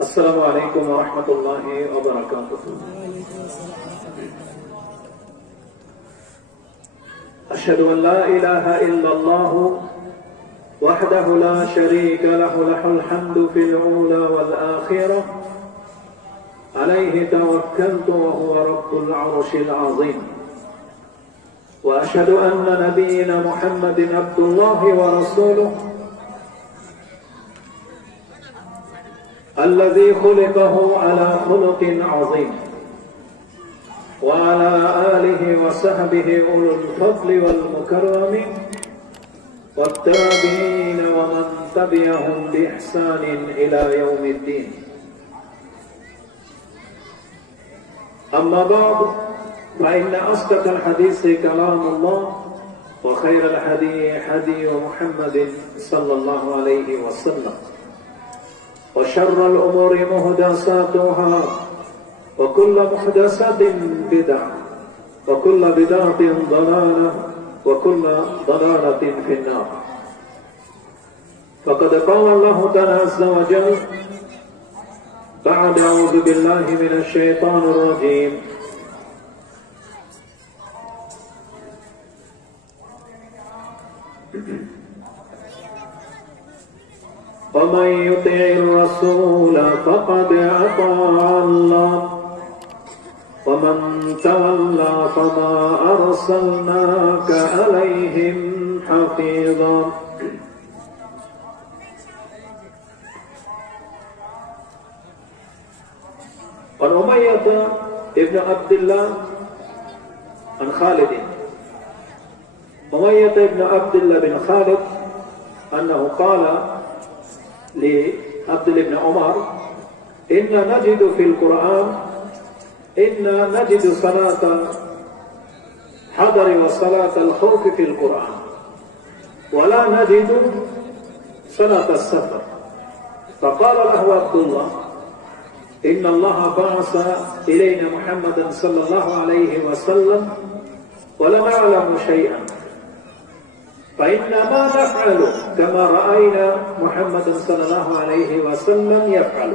السلام عليكم ورحمة الله وبركاته. أشهد أن لا إله إلا الله وحده لا شريك له، له الحمد في الأولى والآخرة، عليه توكلت وهو رب العرش العظيم. وأشهد أن نبينا محمد عبد الله ورسوله الذي خلقه على خلق عظيم، وعلى آله وصحبه أولو الفضل والمكرم، والتابعين ومن تبعهم بإحسان إلى يوم الدين. أما بعد، فإن أصدق الحديث كلام الله، وخير الهدي هدي محمد صلى الله عليه وسلم، وشر الأمور محدثاتها، وكل محدثة بدعة، وكل بدعة ضلالة، وكل ضلالة في النار. فقد قال الله تعالى عز وجل بعد أعوذ بالله من الشيطان الرجيم: ومن يطع الرسول فقد أطاع الله، ومن تولى فما أرسلناك عليهم حفيظا. عن أمية ابن عبد الله عن خالد، أمية ابن عبد الله بن خالد أنه قال لعبد الله بن عمر: إنا نجد في القرآن، إنا نجد صلاة الحضر وصلاة الخوف في القرآن، ولا نجد صلاة السفر. فقال له عبد الله: إن الله بعث إلينا محمدا صلى الله عليه وسلم ولا نعلم شيئا، فإنما نفعل كما رأينا محمدا صلى الله عليه وسلم يفعل.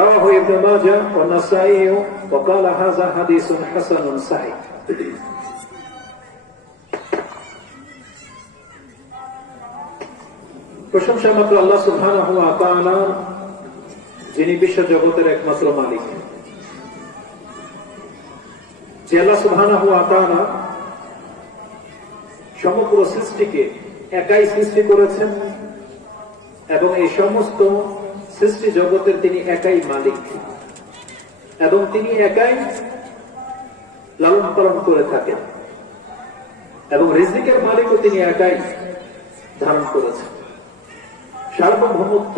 رواه ابن ماجه والنسائي وقال هذا حديث حسن صحيح. প্রশংসা মাত্র আল্লাহ সুবহানাহু ওয়া তাআলা, যিনি বিশ্ব জগতের একমাত্র মালিক। যে আল্লাহ সুবহানাহু ওয়া তাআলা সমগ্র সৃষ্টিকে একাই সৃষ্টি করেছেন এবং এই সমস্ত সৃষ্টি জগতের তিনি একাই মালিক, এবং তিনি একাই লালন পালন করে থাকেন, এবং রিজিকের মালিকও তিনি একাই ধারণ করেছেন। সার্বভৌমত্ব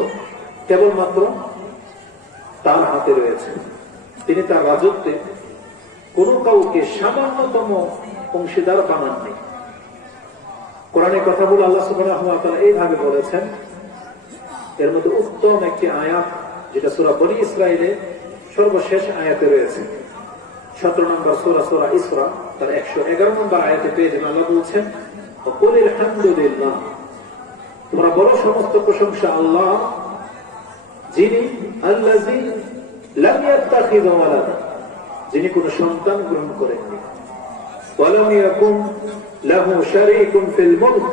কেবলমাত্র তার হাতে রয়েছে। তিনি তার রাজত্বে কোনো কাউকে সামান্যতম অংশীদার বানাননি। কোরআনে কথা বলে আল্লাহ সুবহানাহু ওয়া তাআলা এইভাবে বলেছেন, এর মধ্যে উত্তম একটি আয়াত যেটা সূরা বনী ইসরাঈলের সর্বশেষ আয়াতে রয়েছে, 17 নম্বর সূরা, সূরা ইসরা, তার 111 নম্বর আয়াতে পেয়ে যাবেন। আল্লাহ বলছেন, ওয়াকুলিল হামদুলিল্লাহ, তোমরা বলো সমস্ত প্রশংসা আল্লাহ, যিনি আল্লাযী লাম ইয়াত্তাখিয ওয়ালাদা, যিনি কোনো সন্তান গ্রহণ করেননি, ওয়া লাম ইয়াকুন লাহু শারীকুন ফিল মুলক,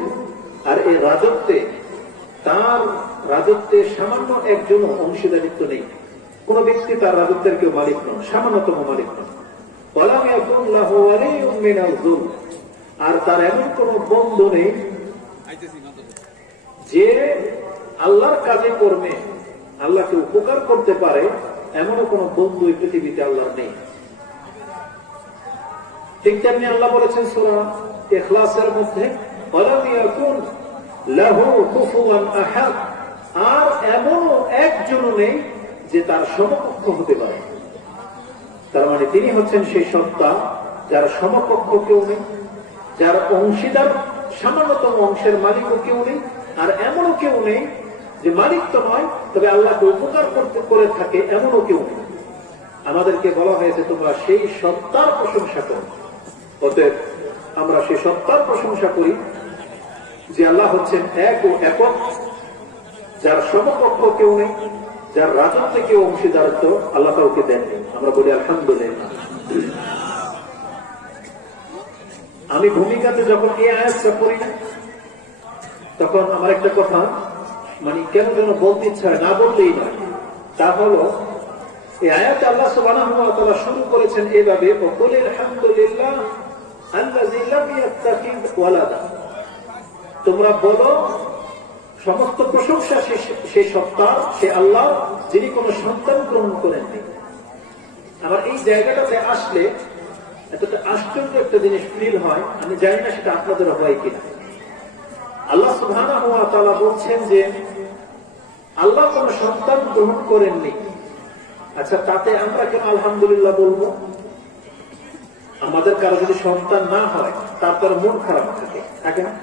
আর এই রাজত্বে, তার রাজত্বে সামান্য একজনও অংশীদারিত্ব নেই। কোন ব্যক্তি তার রাজত্বের কেউ মালিক নন, সামান্যতম মালিক নন। ওয়া লাম ইয়াকুন লাহু ওয়ালিয়্যুম মিনাল যুলম, আর তার এমন কোন বন্ধু নেই যে আল্লাহর কাজে কর্মে আল্লাহকে উপকার করতে পারে, এমনও কোন বন্ধু এই পৃথিবীতে আল্লাহর নেই। ঠিক তেমনি আল্লাহ বলেছেন সূরা ইখলাসের মধ্যে, ওয়ালাম ইয়াকুন লাহু কুফুয়ান আহাদ, আর এমনও একজনও নেই যে তার সমকক্ষ হতে পারে। তার মানে তিনি হচ্ছেন সেই সত্তা যার সমকক্ষ কেউ নেই, যার অংশীদার সামান্যতম অংশের মালিকও কেউ নেই, আর এমনও কেউ নেই যে মালিক তো নয় তবে আল্লাহকে উপকার করতে করে থাকে, এমনও কেউ নেই। আমাদেরকে বলা হয়েছে তোমরা সেই সত্তার প্রশংসা করো। অতএব আমরা সেই সত্তার প্রশংসা করি যে আল্লাহ হচ্ছেন এক ও একক, যার সমকক্ষ কেউ নেই, যার রাজত্ব কেউ অংশীদারত্ব আল্লাহ কাউকে দেননি। আমরা বলি আলহামদুলিল্লাহ। আমি ভূমিকাতে যখন এই আয়াতটা পড়ি না, তখন আমার একটা কথা মানে কেন যেন বলতে ইচ্ছা হয়, না বললেই নয়। তা হলো এই আয়াতে আল্লাহ সুবহানাহু ওয়া তাআলা শুরু করেছেন এভাবে, ওয়াকুল আলহামদুলিল্লাহ আল্লাযী লাম ইয়াত্তাখিয ওয়ালাদা। তোমরা বলো সমস্ত প্রশংসা সে সত্তা, সে আল্লাহ যিনি কোনো সন্তান গ্রহণ করেননি। আমার এই জায়গাটাতে আসলে এতটা আশ্চর্য একটা জিনিস ফিল হয়, আমি জানি না সেটা আপনাদের হয় কিনা। আল্লাহ সুবহানাহু ওয়া তাআলা বলছেন যে আল্লাহ কোন সন্তান গ্রহণ করেননি। আচ্ছা, তাতে আমরা কেন আলহামদুলিল্লাহ বলবো? আমাদের কারো যদি সন্তান না হয় তারপর মন খারাপ থাকে না?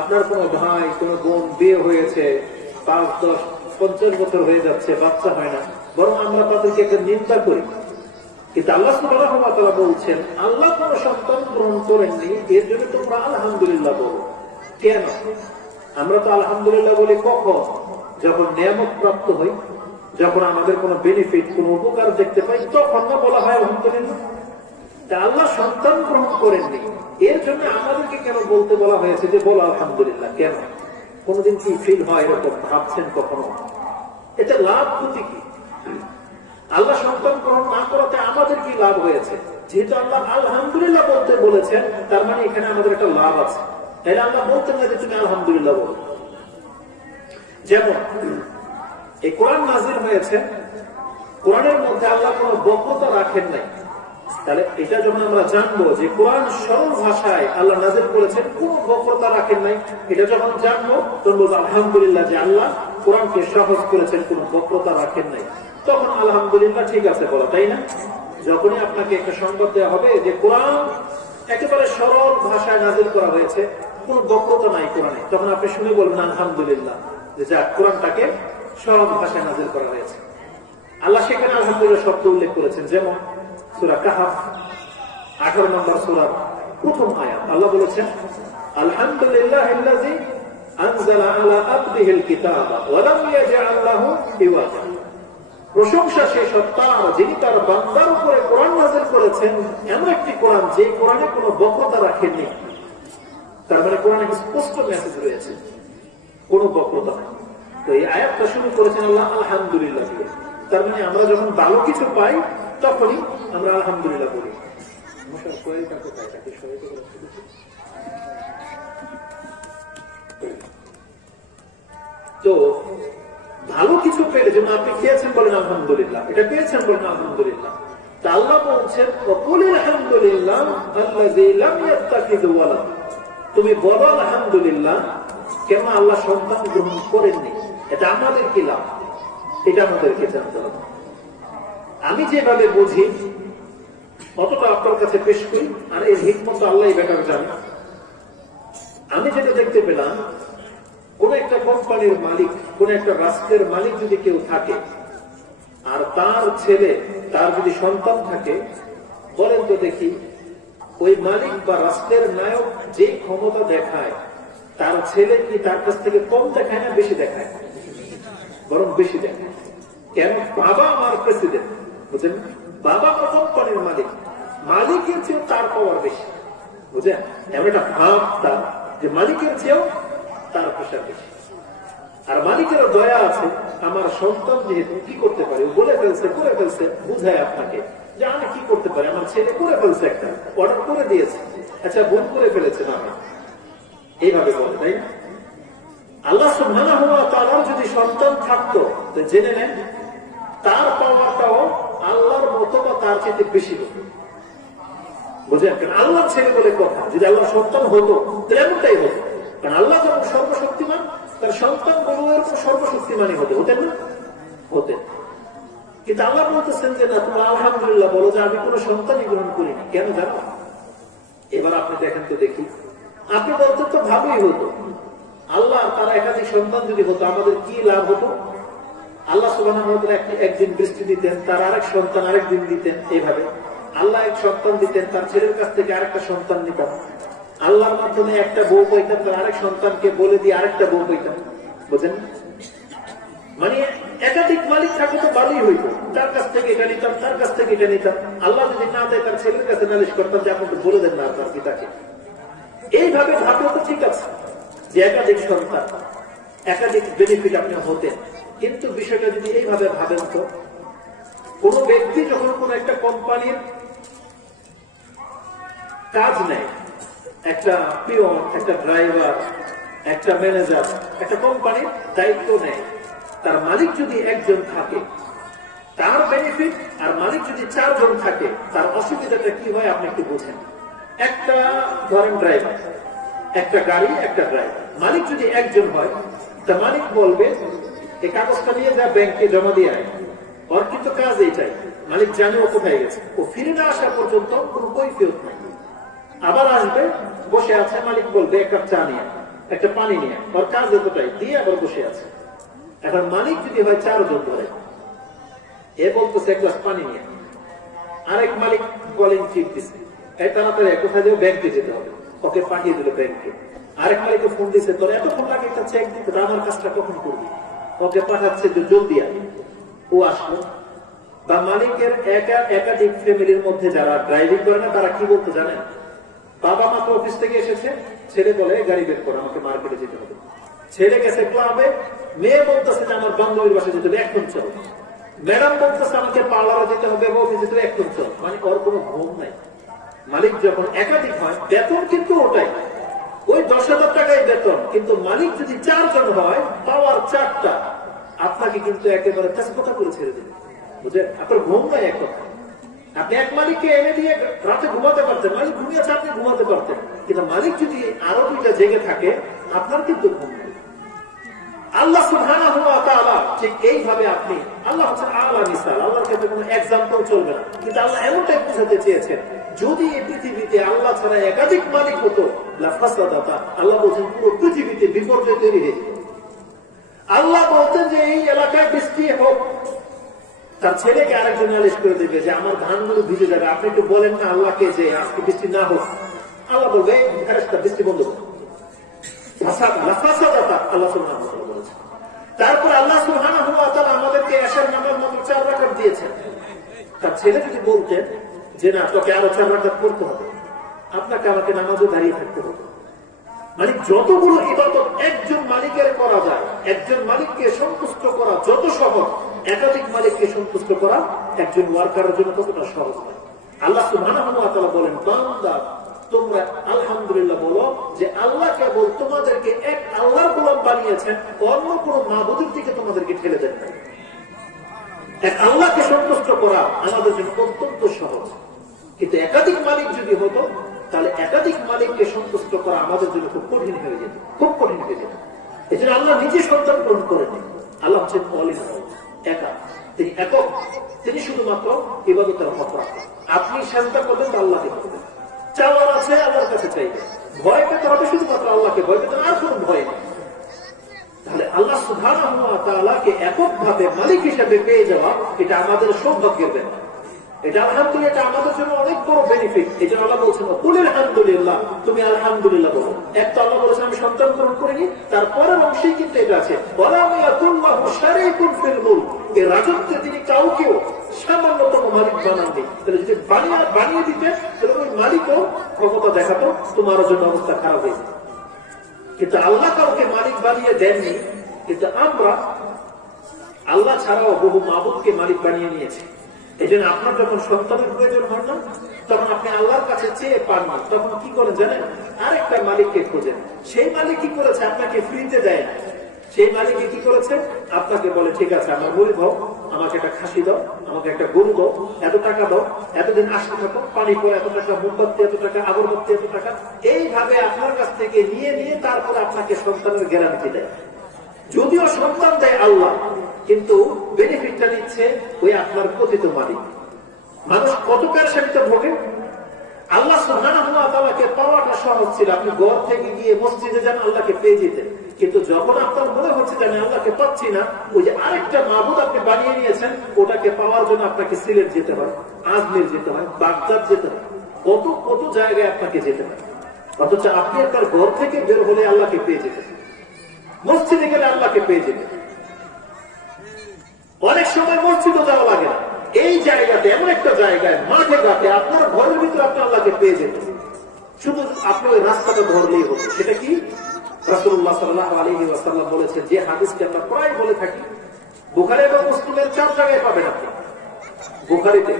আপনার কোন ভাই কোন বোন বিয়ে হয়েছে, 5, 10, 50 বছর হয়ে যাচ্ছে, বাচ্চা হয় না, বরং আমরা তাদেরকে একটা নিন্দা করি। কিন্তু আল্লাহ সুবহানাহু ওয়া তাআলা বলছেন আল্লাহ কোন সন্তান গ্রহণ করেননি, এর জন্য তোমরা আলহামদুলিল্লাহ বলো। কেন? আমরা তো আলহামদুলিল্লাহ বলি কখন? যখন নিয়ামত প্রাপ্ত হই, যখন আমাদের কোনো বেনিফিট, কোনো উপকার দেখতে পাই, তখন না বলা হয় আলহামদুলিল্লাহ। তা আল্লাহ সন্তান গ্রহণ করেননি, এর জন্য আমাদেরকে কেন বলতে বলা হয়েছে যে বলো আলহামদুলিল্লাহ? কেন? কোনদিন কি ফিল হয় এরকম ভাবছেন কখনো? এটা লাভ ক্ষতি কি? আল্লাহ সন্তান গ্রহণ না করাতে আমাদের কি লাভ হয়েছে? যেহেতু আল্লাহ আলহামদুলিল্লাহ বলতে বলেছেন, তার মানে এখানে আমাদের একটা লাভ আছে। তাহলে আল্লাহ বলতেন না যে তুমি আলহামদুলিল্লাহ বলো। যেমন এই কোরআন নাযিল হয়েছে, কোরআনের মধ্যে আল্লাহ কোন বক্রতা রাখেন নাই। তাহলে এটা যখন আমরা জানবো যে কোরআন সরল ভাষায় আল্লাহ নাযিল করেছেন, কোন বক্রতা রাখেন নাই, এটা যখন জানবো তখন বলবো আলহামদুলিল্লাহ যে আল্লাহ কোরআনকে সহজ করেছেন, কোন বক্রতা রাখেন নাই। তখন আলহামদুলিল্লাহ ঠিক আছে বলা, তাই না? যখনই আপনাকে একটা সংবাদ দেওয়া হবে যে কোরআন একেবারে সরল ভাষায় নাযিল করা হয়েছে, কোন বক্রতা নাই কোরআনে, তখন আপনি শুনে বলবেন আলহামদুলিল্লাহ যে যা কোরআনটাকে সরল ভাষায় নাযিল করা হয়েছে। আল্লাহ সেখানে আলহামদুলিল্লাহ শব্দ উল্লেখ করেছেন। যেমন সূরা কাহফ 18 নম্বর সূরার প্রথম আয়াত আল্লাহ বলেছেন আলহামদুলিল্লাহিল্লাযী আনজালা আলা আবদিহিল কিতাবা ওয়া লাম ইয়াজআল লাহু ইওয়াজা। প্রশংসা সেই সত্তা যিনি তার বান্দার উপরে কোরআন নাযিল করেছেন, এমন একটি কোরআন যে কোরআনে কোনো বক্রতা রাখেননি। তার মানে কোরআনে স্পষ্ট মেসেজ রয়েছে, কোনো বক্রতা নেই। তো এই আয়াতটা শুরু করেছেন আল্লাহ আলহামদুলিল্লাহ দিয়ে। তার মানে আমরা যখন ভালো কিছু পাই তখনই আমরা আলহামদুলিল্লাহ বলি। তো ভালো কিছু পেলে, যেমন আপনি খেয়েছেন বলেন আলহামদুলিল্লাহ, এটা পেয়েছেন বলেন আলহামদুলিল্লাহ। তা আল্লাহ বলছেন আলহামদুলিল্লাহ আল্লাযী লাম ইয়াত্তাখিয ওয়ালাদ। তুমি বলো আলহামদুলিল্লাহ কেন আল্লাহ সন্তান গ্রহণ করেননি। এটা আমাদের কি লাভ, এটা আমাদেরকে জানতে হবে। আমি যেভাবে বুঝি অতটা আপনার কাছে পেশ করি, আর এর হিকমত আল্লাহ বেটার জানে। আমি যেটা দেখতে পেলাম, কোন একটা কোম্পানির মালিক, কোন একটা রাষ্ট্রের মালিক যদি কেউ থাকে, আর তার ছেলে, তার যদি সন্তান থাকে, বলেন তো দেখি ওই মালিক বা রাষ্ট্রের নায়ক যে ক্ষমতা দেখায়, তার ছেলে কি তার কাছ থেকে কম দেখায় না বেশি দেখায়? বরং বেশি দেখায়। কেন? বাবা আমার প্রেসিডেন্ট, বুঝলেন? বাবা কোম্পানির মালিক, মালিকের চেয়েও তার পাওয়ার বেশি, বুঝলেন? এমন একটা ভাব তার যে মালিকের চেয়েও তার প্রেশার বেশি। আর মালিকেরও দয়া আছে, আমার সন্তান যেহেতু কি করতে পারে, বলে ফেলছে, করে ফেলছে, বুঝায় আপনাকে যে আমি কি করতে পারি, আমার ছেলে করে ফেলছে, একটা অর্ডার করে দিয়েছে, আচ্ছা ভুল করে ফেলেছে না, এইভাবে বলে, তাই না? আল্লাহ সুবহানাহু ওয়া তাআলার যদি সন্তান থাকতো, তো জেনে নেন তার পাওয়ারটাও আল্লাহর মতো বা তার চেয়ে বেশি হতো, বুঝলেন? কারণ আল্লাহর ছেলে বলে কথা, যদি আল্লাহর সন্তান হতো তো এমনটাই হতো। কারণ আল্লাহ যখন সর্বশক্তিমান, তার সন্তান গুলো এরকম সর্বশক্তিমানই হতে হতেন না, হতেন। কিন্তু আল্লাহ বলতেছেন যে না, তুমি আলহামদুলিল্লাহ বলো যে আমি কোনো সন্তানই গ্রহণ করিনি। কেন জানো? এবার আপনি দেখেন তো দেখি, আপনি বলতেন তো ভালোই হতো। আল্লাহ তারা একাধিক সন্তান যদি হতো আমাদের কি লাভ হতো? আল্লাহ সুবহানাহু ওয়া তাআলা একদিন বৃষ্টি দিতেন, তার আরেক সন্তান আরেক দিন দিতেন, এইভাবে আল্লাহ এক সন্তান দিতেন, তার ছেলের কাছ থেকে আরেকটা সন্তান নিতাম। আল্লাহর মাধ্যমে একটা বউ পাইতাম, তার আরেক সন্তানকে বলে দিয়ে আরেকটা বউ পাইতাম, বুঝলেন? মানে একাধিক মালিক থাকে তো ভালোই হইত, তার কাছ থেকে এটা নিতাম, তার কাছ থেকে এটা নিতাম। আল্লাহ যদি না দেয় তার ছেলের কাছে নালিশ করতাম যে আপনি বলে দেন না আপনার পিতাকে। এইভাবে ভাবলে তো ঠিক আছে যে একাধিক সন্তান, একাধিক বেনিফিট আপনি হতেন, কিন্তু বিষয়টা যদি এইভাবে ভাবেন তো, কোন ব্যক্তি যখন কোন একটা কোম্পানির কাজ নেয়, একটা পিয়ন, একটা ড্রাইভার, একটা ম্যানেজার, একটা কোম্পানির দায়িত্ব নেয়, তার মালিক যদি একজন থাকে তার বেনিফিট, আর মালিক যদি 4 জন থাকে তার অসুবিধাটা কি হয় আপনি একটু বোঝেন। একটা ধরেন ড্রাইভার, একটা গাড়ি, একটা ড্রাইভার, মালিক যদি একজন হয় তা মালিক বলবে এই কাগজটা নিয়ে যা ব্যাংকে জমা দিয়ে আয়, ওর কিন্তু কাজ এইটাই, মালিক জানে ও কোথায় গেছে, ও ফিরে না আসা পর্যন্ত কোন কৈফিয়ত নাই। আবার আসবে, বসে আছে, মালিক বলবে এক কাপ চা নিয়ে, একটা পানি নিয়ে, ওর কাজ এতটাই, দিয়ে আবার বসে আছে। এখন মালিক যদি হয় 4 জন ধরে, এ বলতেছে এক গ্লাস পানি নিয়ে, আরেক মালিক বলেন ঠিক দিচ্ছে, এই তাড়াতাড়ি কোথায় যাবে, ব্যাংকে যেতে হবে, ওকে পাঠিয়ে দিল ব্যাংকে। আরেক মালিককে ফোন দিচ্ছে, তোর এতক্ষণ লাগে একটা চেক দিতে, আমার কাজটা কখন করবি, ওকে পাঠাচ্ছে যে জলদি আয়, ও আসলো। বা মালিকের একাধিক ফ্যামিলির মধ্যে যারা ড্রাইভিং করে না তারা কি বলতে জানেন, বাবা মাত্র অফিস থেকে এসেছে, ছেলে বলে গাড়ি বের করে আমাকে মার্কেটে যেতে হবে, ছেলে গেছে ক্লাবে, মেয়ে বলতেছে যে আমার বান্ধবীর বাসায় যেতে হবে, এখন চল, ম্যাডাম বলতেছে আমাকে পার্লারে যেতে হবে, অফিসে যেতে হবে, এখন চল। মানে ওর কোনো ঘুম নাই। মালিক যখন একাধিক হয় বেতন কিন্তু ওটাই, ওই 10,000 টাকাই বেতন, কিন্তু মালিক যদি 4 জন হয়, পাওয়ার 4টা, আপনাকে কিন্তু একেবারে কথা করে ছেড়ে দেবে, বুঝলেন? আপনার ঘুম নাই এক কথা। আপনি এক মালিককে এনে দিয়ে রাতে ঘুমাতে পারতেন, মালিক ঘুমিয়েছে আপনি ঘুমাতে পারতেন, কিন্তু মালিক যদি আরো 2টা জেগে থাকে আপনার কিন্তু ঘুম নেই। আল্লাহ সুবহানাহু ওয়া তাআলা ঠিক এইভাবে, আপনি আল্লাহ হচ্ছেন আলা মিসাল, আল্লাহর ক্ষেত্রে কোনো এক্সাম্পল চলবে না, কিন্তু আল্লাহ এমনটাই বোঝাতে চেয়েছেন, যদি এই পৃথিবীতে আল্লাহ ছাড়া একাধিক মালিক হতো, লাফাসাদাতা, আল্লাহ বলছেন পুরো পৃথিবীতে বিপর্যয় তৈরি হয়ে যেত। আল্লাহ বলতেন যে এই এলাকায় বৃষ্টি হোক, তার ছেলেকে আরেকজন নালিশ করে দেবে যে আমার ধানগুলো ভিজে যাবে, আপনি একটু বলেন না আল্লাহকে যে আজকে বৃষ্টি না হোক। আল্লাহ বলবে বৃষ্টি বন্ধ করো, আল্লাহ সুবহানাহু ওয়া তাআলা বলেছেন। তারপর আল্লাহ সুবহানাহু ওয়া তাআলা আমাদেরকে এশার নামাজ মাত্র 4 রাকাত দিয়েছেন। তার ছেলে যদি বলতেন যে না তোকে আরো 4 রাকাত পড়তে হবে, আপনাকে আমাকে নামাজও দাঁড়িয়ে থাকতে হবে। মানে যতগুলো ইবাদত একজন মালিকের করা যায়, একজন মালিককে সন্তুষ্ট করা যত সহজ, একাধিক মালিককে সন্তুষ্ট করা একজন ওয়ার্কারের জন্য ততটা সহজ নয়। আল্লাহ সুবহানাহু ওয়া তাআলা বলেন, বান্দা তোমরা আলহামদুলিল্লাহ বলো যে আল্লাহ কেবল তোমাদেরকে এক আল্লাহর গোলাম বানিয়েছেন, অন্য কোন মাবুদের দিকে তোমাদেরকে ঠেলে দেন নাই। এক আল্লাহকে সন্তুষ্ট করা আমাদের জন্য অত্যন্ত সহজ, কিন্তু একাধিক মালিক যদি হতো তাহলে একাধিক মালিককে সন্তুষ্ট করা আমাদের জন্য খুব কঠিন হয়ে যেত, খুব কঠিন হয়ে যেত। এই জন্য আল্লাহ নিজে সন্তান গ্রহণ করেন। আল্লাহ হচ্ছেন একা, তিনি একক, তিনি শুধুমাত্র ইবাদতের হক রাখেন। আপনি সাজদা করবেন আল্লাহকে করবেন, চাওয়ার আছে আল্লাহর কাছে চাইবে, ভয় পেতে হবে শুধুমাত্র আল্লাহকে, ভয় পেতে আর কোন ভয় নেই। তাহলে আল্লাহ সুবহানাহু ওয়া তাআলাকে এককভাবে মালিক হিসেবে পেয়ে যাওয়া, এটা আমাদের সৌভাগ্যের ব্যাপার। এটা আলহামদুলিল্লাহ, এটা আমাদের জন্য অনেক বড় বেনিফিট। এই জন্য আল্লাহ বলছেন কুল আলহামদুলিল্লাহ, তুমি আলহামদুলিল্লাহ বলো। এক তো আল্লাহ বলেছেন আমি সন্তান গ্রহণ করিনি, তারপরের অংশেই কিন্তু এটা আছে, ওয়ালাম ইয়াকুল্লাহু শারীকুন ফিল মুলক, এই রাজত্বে তিনি কাউকেও সামান্যতম মালিক বানাননি। তাহলে যদি বানিয়ে দিতেন তাহলে ওই মালিকও ক্ষমতা দেখাতো, তোমার জন্য অবস্থা খারাপ হয়ে যেত। কিন্তু আল্লাহ কাউকে মালিক বানিয়ে দেননি, কিন্তু আমরা আল্লাহ ছাড়াও বহু মাবুদকে মালিক বানিয়ে নিয়েছি। এই জন্য আপনার যখন সন্তানের প্রয়োজন হয় না, তখন আপনি আল্লাহর কাছে চেয়ে পান না, তখন কি করেন জানেন, আরেকটা মালিককে খোঁজেন। সেই মালিক কি করেছে, আপনাকে ফ্রিতে দেয় না। সেই মালিক কি করেছে, আপনাকে বলে ঠিক আছে আমার গরিব হও, আমাকে একটা খাসি দাও, আমাকে একটা গরু দাও, এত টাকা দাও, এতদিন আসতে থাকো, পানি পরে এত টাকা, মোমবাতি এত টাকা, আগরবাতি এত টাকা, এইভাবে আপনার কাছ থেকে নিয়ে নিয়ে তারপরে আপনাকে সন্তানের গ্যারান্টি দেয়। যদিও সন্তান দেয় আল্লাহ, কিন্তু বেনিফিটটা নিচ্ছে ওই আপনার কথিত মালিক। মানুষ কত পেরেশানিতে ভোগে। আল্লাহ সুবহানাহু ওয়া তাআলাকে পাওয়াটা সহজ ছিল, আপনি ঘর থেকে গিয়ে মসজিদে যান আল্লাহকে পেয়ে যেতেন। কিন্তু যখন আপনার মনে হচ্ছে যে আমি আল্লাহকে পাচ্ছি না, ওই যে আরেকটা মাবুদ আপনি বানিয়ে নিয়েছেন, ওটাকে পাওয়ার জন্য আপনাকে সিলেট যেতে হয়, আজমির যেতে হয়, বাগদাদ যেতে হয়, কত কত জায়গায় আপনাকে যেতে হয়। অথচ আপনি আপনার ঘর থেকে বের হলে আল্লাহকে পেয়ে যেতেন, মসজিদে গেলে আল্লাহকে পেয়ে যেতেন। অনেক সময় মসজিদও যাওয়া লাগে না, এই জায়গাতে এমন একটা জায়গায় মাঠে ঘাটে আপনার ঘরের ভিতরে আপনি আল্লাহকে পেয়ে যেতেন, শুধু আপনি ওই রাস্তাটা ধরলেই হতো। সেটা কি? রাসূলুল্লাহ সাল্লাল্লাহু আলাইহি ওয়াসাল্লাম বলেছেন, যে হাদিসটি আমরা প্রায় বলে থাকি, বুখারী এবং মুসলিমের 4 জায়গায় পাবেন আপনি। বুখারীতে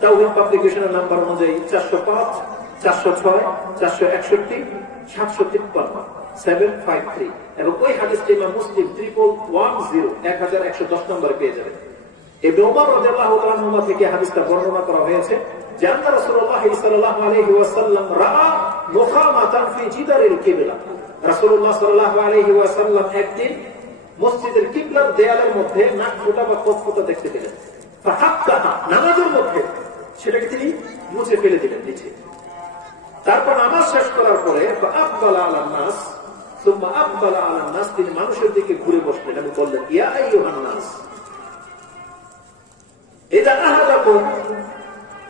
তাওহীদ পাবলিকেশনের নাম্বার অনুযায়ী 405, 406, 461, 753, 753, এবং ওই হাদিসটি ইমাম মুসলিম 1110 নম্বরে পেয়ে যাবেন। ইবনে ওমর রাদিয়াল্লাহু তাআলা আনহু থেকে হাদিসটা বর্ণনা করা হয়েছে যে আল্লাহ রাসূলুল্লাহ সাল্লাল্লাহু আলাইহি ওয়াসাল্লাম রাআ মুখামাতান ফি জিদারিল কিবলা। রাসূলুল্লাহ সাল্লাল্লাহু আলাইহি ওয়াসাল্লাম একদিন মসজিদের কিবলার দেয়ালের মধ্যে নাক ফোঁটা বা কফ ফোঁটা দেখতে পেলেন। ফাহাক্কাহা, নামাজের মধ্যে সেটাকে তিনি মুছে ফেলে দিলেন নিচে। তারপর নামাজ শেষ করার পরে আকবালা আলান নাস, সুম্মা আকবালা আলান নাস, তিনি মানুষের দিকে ঘুরে বসলেন এবং বললেন, ইয়া আইয়ুহান নাস, ইযা আহাদাকুম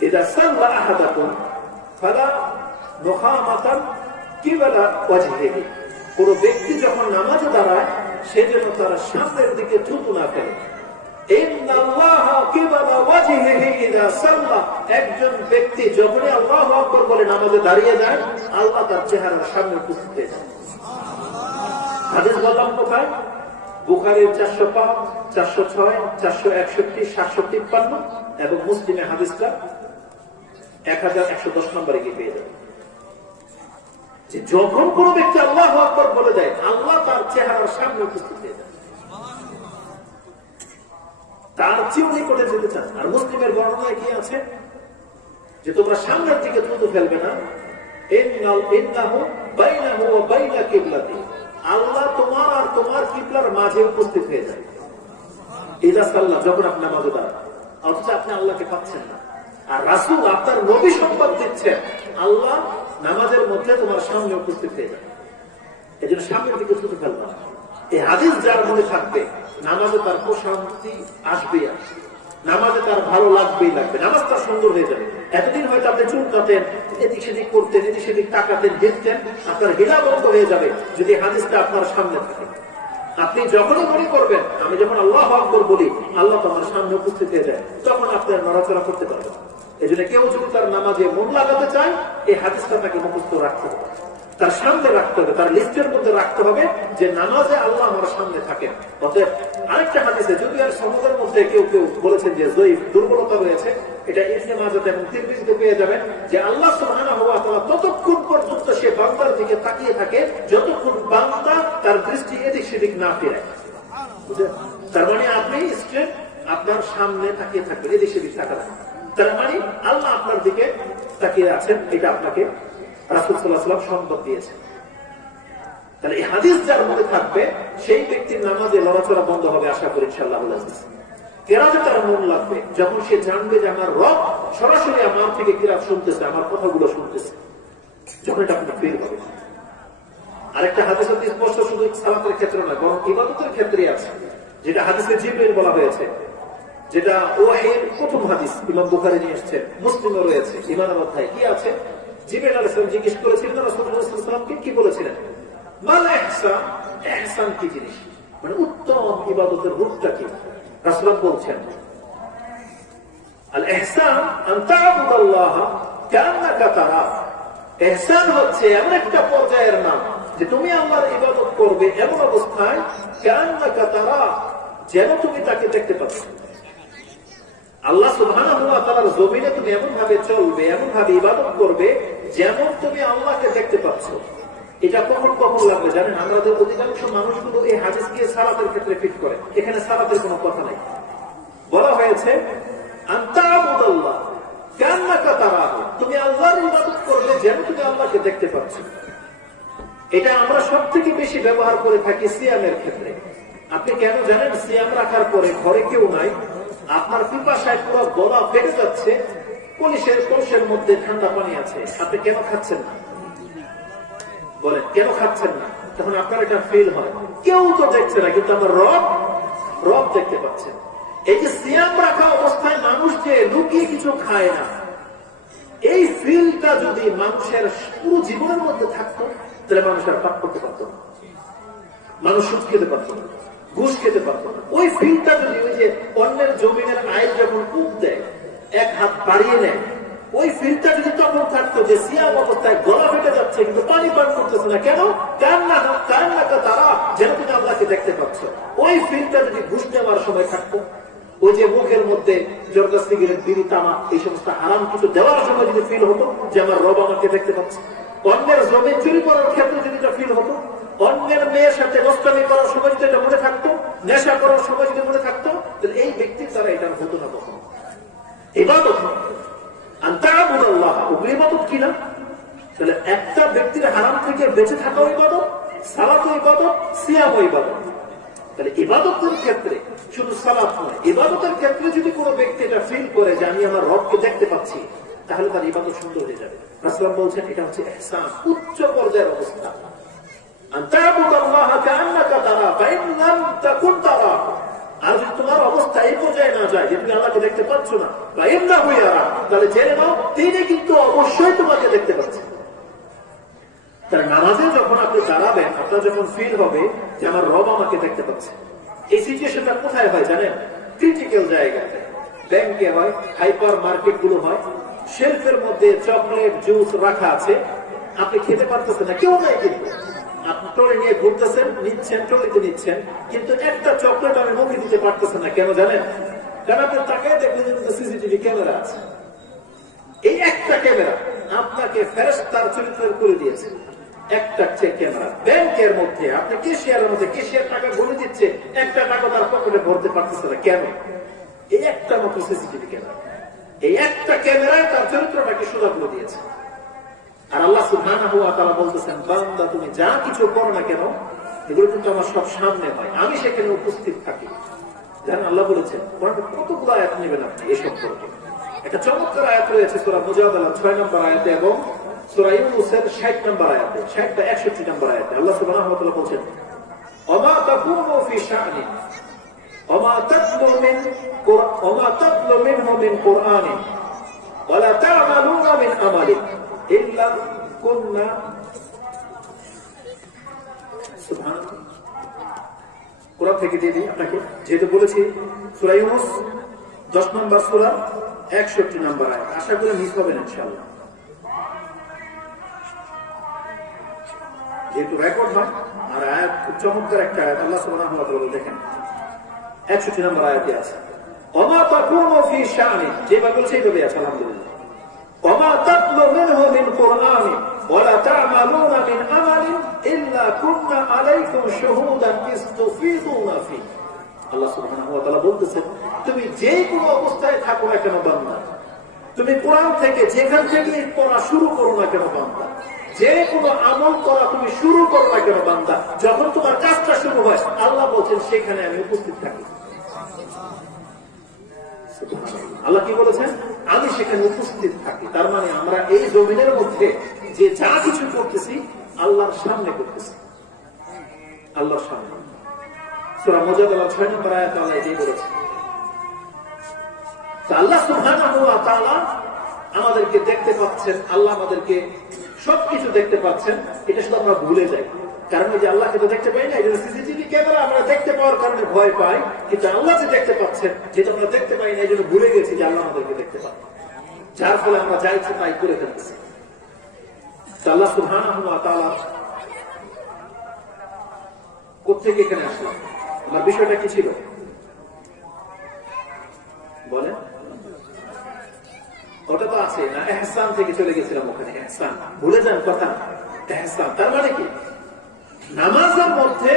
ইযা সাল্লা আহাদাকুম ফালা নুখামাতান কিবলা ওয়াজহিহি। কোন ব্যক্তি যখন নামাজে দাঁড়ায় সে যেন তার সামনের দিকে থুতু না ফেলে। ইন্নাল্লাহা কিবলা ওয়াজহিহি ইযা সাল্লা, একজন ব্যক্তি যখনই আল্লাহু আকবার বলে নামাজে দাঁড়িয়ে যায়, আল্লাহ তার চেহারার সামনে উপস্থিত হয়ে যায়। হাদিস বললাম কোথায়? বুখারীর 405, 406, 461, 753 এবং মুসলিমে হাদিসটা 1110 নম্বরে গিয়ে পেয়ে যাবে। যে যখন কোন ব্যক্তি আল্লাহু আকবার বলে দেয়, আল্লাহ তার চেহারার সামনে উপস্থিত হয়ে যায়। তার চেয়েও নিকটে যেতে চান। আর মুসলিমের বর্ণনায় কি আছে যে তোমরা সামনের দিকে থুতু ফেলবে না, ইন্নাহু বাইনাহু ওয়া বাইনা কিবলাতি, আল্লাহ তোমার আর তোমার কিবলার মাঝে উপস্থিত হয়ে যায়। ইযা সাল্লা, যখন আপনি নামাজে দাঁড়ান, অথচ আপনি আল্লাহকে পাচ্ছেন না। আর রাসূল আপনার নবী সংবাদ দিচ্ছেন, আল্লাহ নামাজের মধ্যে তোমার সামনে উপস্থিত হয়ে যায়। এই জন্য সামনের দিকে থুতু ফেলবা না। এই হাদিস যার মনে থাকবে, নামাজে তার প্রশান্তি আসবেই আসবে, নামাজে তার ভালো লাগবেই লাগবে, নামাজ তার সুন্দর হয়ে যাবে। এতদিন হয়তো আপনি চুলকাতেন, এদিক সেদিক করতেন, এদিক সেদিক তাকাতেন, দেখতেন, আপনার হিলা বন্ধ হয়ে যাবে যদি হাদিসটা আপনার সামনে থাকে। আপনি যখনই মনে করবেন আমি যখন আল্লাহু আকবার বলি আল্লাহ তোমার সামনে উপস্থিত হয়ে যায়, তখন আপনি নড়াচড়া করতে পারবেন। এই জন্য কেউ যদি তার নামাজে মন লাগাতে চায়, এই হাদিসটা তাকে মুখস্থ রাখতে হবে, তার সামনে রাখতে হবে, তার লিস্টের মধ্যে রাখতে হবে যে নামাজে আল্লাহ আমার সামনে থাকেন। অতএব আরেকটা হাদিসে, যদি আর সমাজের মধ্যে কেউ কেউ বলেছেন যে জয়ীফ, দুর্বলতা রয়েছে, এটা ইবনে মাজাহ এবং তিরমিজিতে পেয়ে যাবেন যে আল্লাহ সুবহানাহু ওয়া তাআলা ততক্ষণ পর্যন্ত সে বান্দার দিকে তাকিয়ে থাকে যতক্ষণ বান্দা তার দৃষ্টি এদিক সেদিক না ফেরায়। তার মানে আপনি স্ট্রেট আপনার সামনে তাকিয়ে থাকবেন, এদিক সেদিক তাকাবেন, তার মানে আল্লাহ আপনার দিকে তাকিয়ে আছেন। এটা আপনাকে রাসূল সাল্লাল্লাহু আলাইহি ওয়াসাল্লাম সংবাদ দিয়েছেন। তাহলে এই হাদিস যার মধ্যে থাকবে, সেই ব্যক্তির নামাজে লড়াচড়া বন্ধ হবে আশা করি ইনশাআল্লাহ। কেরাতে তার মন লাগবে যখন সে জানবে যে আমার রব সরাসরি আমার থেকে কিরাত শুনতেছে, আমার কথাগুলো শুনতেছে, যখন এটা আপনি ফিল হবে। আরেকটা হাদিস অতি স্পষ্ট, শুধু সালাতের ক্ষেত্রে নয় বরং ইবাদতের ক্ষেত্রে আছে, যেটা হাদিসে জিবরিল বলা হয়েছে, যেটা ওয়াহির প্রথম হাদিস। ইমাম বুখারী নিয়ে এসেছেন, মুসলিমও রয়েছে। ঈমানের অধ্যায়ে কি আছে? জিবরিল আলাইহিস সালাম জিজ্ঞেস করেছিলেন রাসূলুল্লাহ সাল্লাল্লাহু আলাইহি ওয়াসাল্লামকে, কি বলেছিলেন? মাল ইহসান, ইহসান কি জিনিস, মানে উত্তম ইবাদতের রূপটা কি? রাসূল বলছেন, আল ইহসান আন তা'বুদাল্লাহ কান্নাকা তারা। ইহসান হচ্ছে এমন একটা পর্যায়ের নাম যে তুমি আল্লাহর ইবাদত করবে এমন অবস্থায় কান্নাকা তারা, যেন তুমি তাকে দেখতে পাচ্ছ। আল্লাহ সুবহানাহু ওয়া তাআলার জমিনে তুমি এমন ভাবে চলবে, এমন ভাবে ইবাদত করবে যেমন তুমি আল্লাহকে দেখতে পাচ্ছ। এটা কখন কখন লাগবে জানেন? আমাদের অধিকাংশ মানুষগুলো এই হাদিসকে সালাতের ক্ষেত্রে ফিট করে। এখানে সালাতের কোনো কথা নাই। বলা হয়েছে আনতাবুদাল্লাহ কান্নাকা তারাহু, তুমি আল্লাহর ইবাদত করবে যেন তুমি আল্লাহকে দেখতে পাচ্ছ। এটা আমরা সবথেকে বেশি ব্যবহার করে থাকি সিয়ামের ক্ষেত্রে। আপনি কেন জানেন? সিয়াম রাখার পরে ঘরে কেউ নাই, আপনার পিপাসায় পুরো গলা ফেটে যাচ্ছে, কলসের মধ্যে ঠান্ডা পানি আছে, আপনি কেন খাচ্ছেন না? বলেন কেন খাচ্ছেন না? তখন আপনার এটা ফিল হয়, কেউ তো দেখছে না, কিন্তু আমার রব দেখতে পাচ্ছেন। এই যে সিয়াম রাখা অবস্থায় মানুষ যে লুকিয়ে কিছু খায় না, এই ফিলটা যদি মানুষের পুরো জীবনের মধ্যে থাকতো, তাহলে মানুষ আর পাপ করতে পারত না, মানুষ সুখ খেতে পারত না। ঘুষ খেতে পারতো না। ওই ফিলটা যদি ওই যে অন্যের জমিনের আইন যখন কূপ দেয়, এক হাত বাড়িয়ে নেয়, ওই ফিলটা যদি তখন থাকতো যে সিয়াম অবস্থায় গলা ফেটে যাচ্ছে কিন্তু পানি পান করতেছে না, কেন? কান্নাটা তারা যেন তুমি আল্লাহকে দেখতে পাচ্ছ। ওই ফিলটা যদি ঘুষ নেওয়ার সময় থাকতো, ওই যে মুখের মধ্যে জর্দা, সিগারেট, বিড়ি, তামাক এই সমস্ত হারাম কিছু দেওয়ার সময় যদি ফিল হতো যে আমার রব আমাকে দেখতে পাচ্ছে, অন্যের জমি চুরি করার ক্ষেত্রে যদি এটা ফিল হতো, অন্যের মেয়ের সাথে নষ্টামি করার সময় যদি এটা মনে থাকতো, নেশা করার সময় যদি মনে থাকতো, তাহলে এই ব্যক্তির দ্বারা এটা হতো না কখনো। ইবাদত ইবাদত কিনা? তাহলে একটা ব্যক্তির হারাম থেকে বেঁচে থাকা ইবাদত, সালাত ইবাদত, সিয়াম ইবাদত। তাহলে ইবাদতের ক্ষেত্রে শুধু সালাত নয়, ইবাদতের ক্ষেত্রে যদি কোনো ব্যক্তি এটা ফিল করে যে আমি আমার রবকে দেখতে পাচ্ছি, তাহলে তার ইবাদত সুন্দর হয়ে যাবে। রাসূলুল্লাহ বলছেন এটা হচ্ছে ইহসান, উচ্চ পর্যায়ের অবস্থা। আর যদি তোমার অবস্থা এই পর্যায়ে না যায় যে তুমি আল্লাহকে দেখতে পাচ্ছ না, বা এমনা হইয়া, তাহলে জেনে নাও তিনি কিন্তু অবশ্যই তোমাকে দেখতে পাচ্ছেন। তার নামাজে যখন আপনি দাঁড়াবেন, আপনার যখন ফিল হবে যে আমার রব আমাকে দেখতে পাচ্ছে, এই সিচুয়েশনটা কোথায় হয় জানেন? ক্রিটিক্যাল জায়গাতে, ব্যাংকে হয়, হাইপার মার্কেট গুলো হয়, শেলফের মধ্যে চকলেট, জুস রাখা আছে, আপনি খেতে পারতেছেন না, কেউ নাই, কিন্তু আপনি ট্রলি নিয়ে ঘুরতেছেন, নিচ্ছেন, ট্রলিতে নিচ্ছেন, কিন্তু একটা চকলেট আমি মুখে দিতে পারতেছেন না, কেন জানেন? কারণ আপনি তাকায় দেখলেন যে সিসিটিভি ক্যামেরা আছে। এই একটা ক্যামেরা আপনাকে ফেরেশতার চরিত্রের করে দিয়েছে, একটা ক্যামেরা। ব্যাংকের মধ্যে আপনি ক্যাশিয়ারের মধ্যে, ক্যাশিয়ার টাকা গুনে দিচ্ছে, একটা টাকা তার পকেটে ভরতে পারতেছে না, কেন? এই একটা মাত্র সিসিটিভি ক্যামেরা, এই একটা ক্যামেরায় তার চরিত্রটাকে সোজা করে দিয়েছে। আর আল্লাহ সুবহানাহু ওয়া তাআলা বলতেছেন, বান্দা তুমি যা কিছু করো না কেন, এগুলো কিন্তু আমার সব সামনে হয়, আমি সেখানে উপস্থিত থাকি। জানেন আল্লাহ বলেছেন, কতগুলো আয়াত নেবেন আপনি এসব করতে। একটা চমৎকার আয়াত রয়েছে সূরা মুজাদালা 6 নম্বর আয়াতে এবং সূরা ইউনূসের 60 নম্বর আয়াতে, 60 বা 61 নম্বর আয়াতে আল্লাহ সুবহানাহু ওয়া তাআলা বলেন, ওমা তাকুনু ফি শা'নি ওমা তাতলু মিনহু মিন কুরআনিন ওয়ালা তা'মালুনা মিন আমালিন ইল্লা কুননা। সুবহানাল্লাহ। কোরআন থেকে দিয়ে দিই আপনাকে, যেহেতু বলেছি সূরা ইউনূস 10 নম্বর সূরা 61 নম্বর আয়াত, আশা করি মিস হবে না ইনশাআল্লাহ। যেহেতু রেকর্ড হয় আর আয়াত খুব চমৎকার একটা আয়াত, আল্লাহ সুবহানাহু ওয়া তাআলা দেখেন 61 নম্বর আয়াতে আছে, ওমা তাকুনু ফি শা'নি, যেভাবে বলছে এইভাবে আছে আলহামদুলিল্লাহ। ওমা তাতলু মিনহু মিন কুরআনি ওয়ালা তা'মালুনা মিন আমালিন ইল্লা কুননা আলাইকুম শুহুদান ইসতুফিদুনা ফি। আল্লাহ সুবহানাহু ওয়া তাআলা বলতেছেন, তুমি যে কোনো অবস্থায় থাকো না কেন বান্দা, তুমি কোরআন থেকে যেখান থেকে পড়া শুরু করো না কেন বান্দা, যে কোনো আমল করা তুমি শুরু করো না কেন বান্দা, যখন তোমার কাজটা শুরু হয় আল্লাহ বলছেন সেখানে আমি উপস্থিত থাকি। আল্লাহ কি বলেছেন? আমি সেখানে উপস্থিত থাকি। তার মানে আমরা এই জমিনের মধ্যে যে যা কিছু করতেছি আল্লাহর সামনে করতেছি, আল্লাহর সামনে। সূরা মুজাদালা 6 নম্বর আয়াতে আল্লাহ এটাই বলেছেন। আল্লাহ সুবহানাহু ওয়া তাআলা আমাদেরকে দেখতে পাচ্ছেন, আল্লাহ আমাদেরকে সবকিছু দেখতে পাচ্ছেন, এটা শুধু আমরা ভুলে যাই। কারণ ওই যে আল্লাহকে তো দেখতে পাই না, এই জন্য সিসিটিভি ক্যামেরা আমরা দেখতে পাওয়ার কারণে ভয় পাই, কিন্তু আল্লাহ যে দেখতে পাচ্ছেন যেটা আমরা দেখতে পাই না, এই জন্য ভুলে গেছি যে আল্লাহ আমাদেরকে দেখতে পান, যার ফলে আমরা যা ইচ্ছে তাই করে ফেলতেছি। আল্লাহ সুবহানাহু ওয়া তাআলা কোত্থেকে এখানে আসলাম, আমার বিষয়টা কি ছিল বলেন? ওটা তো আছে না, ইহসান থেকে চলে গেছিলাম ওখানে। ইহসান ভুলে যান কথা, ইহসান তার মানে কি? নামাজের মধ্যে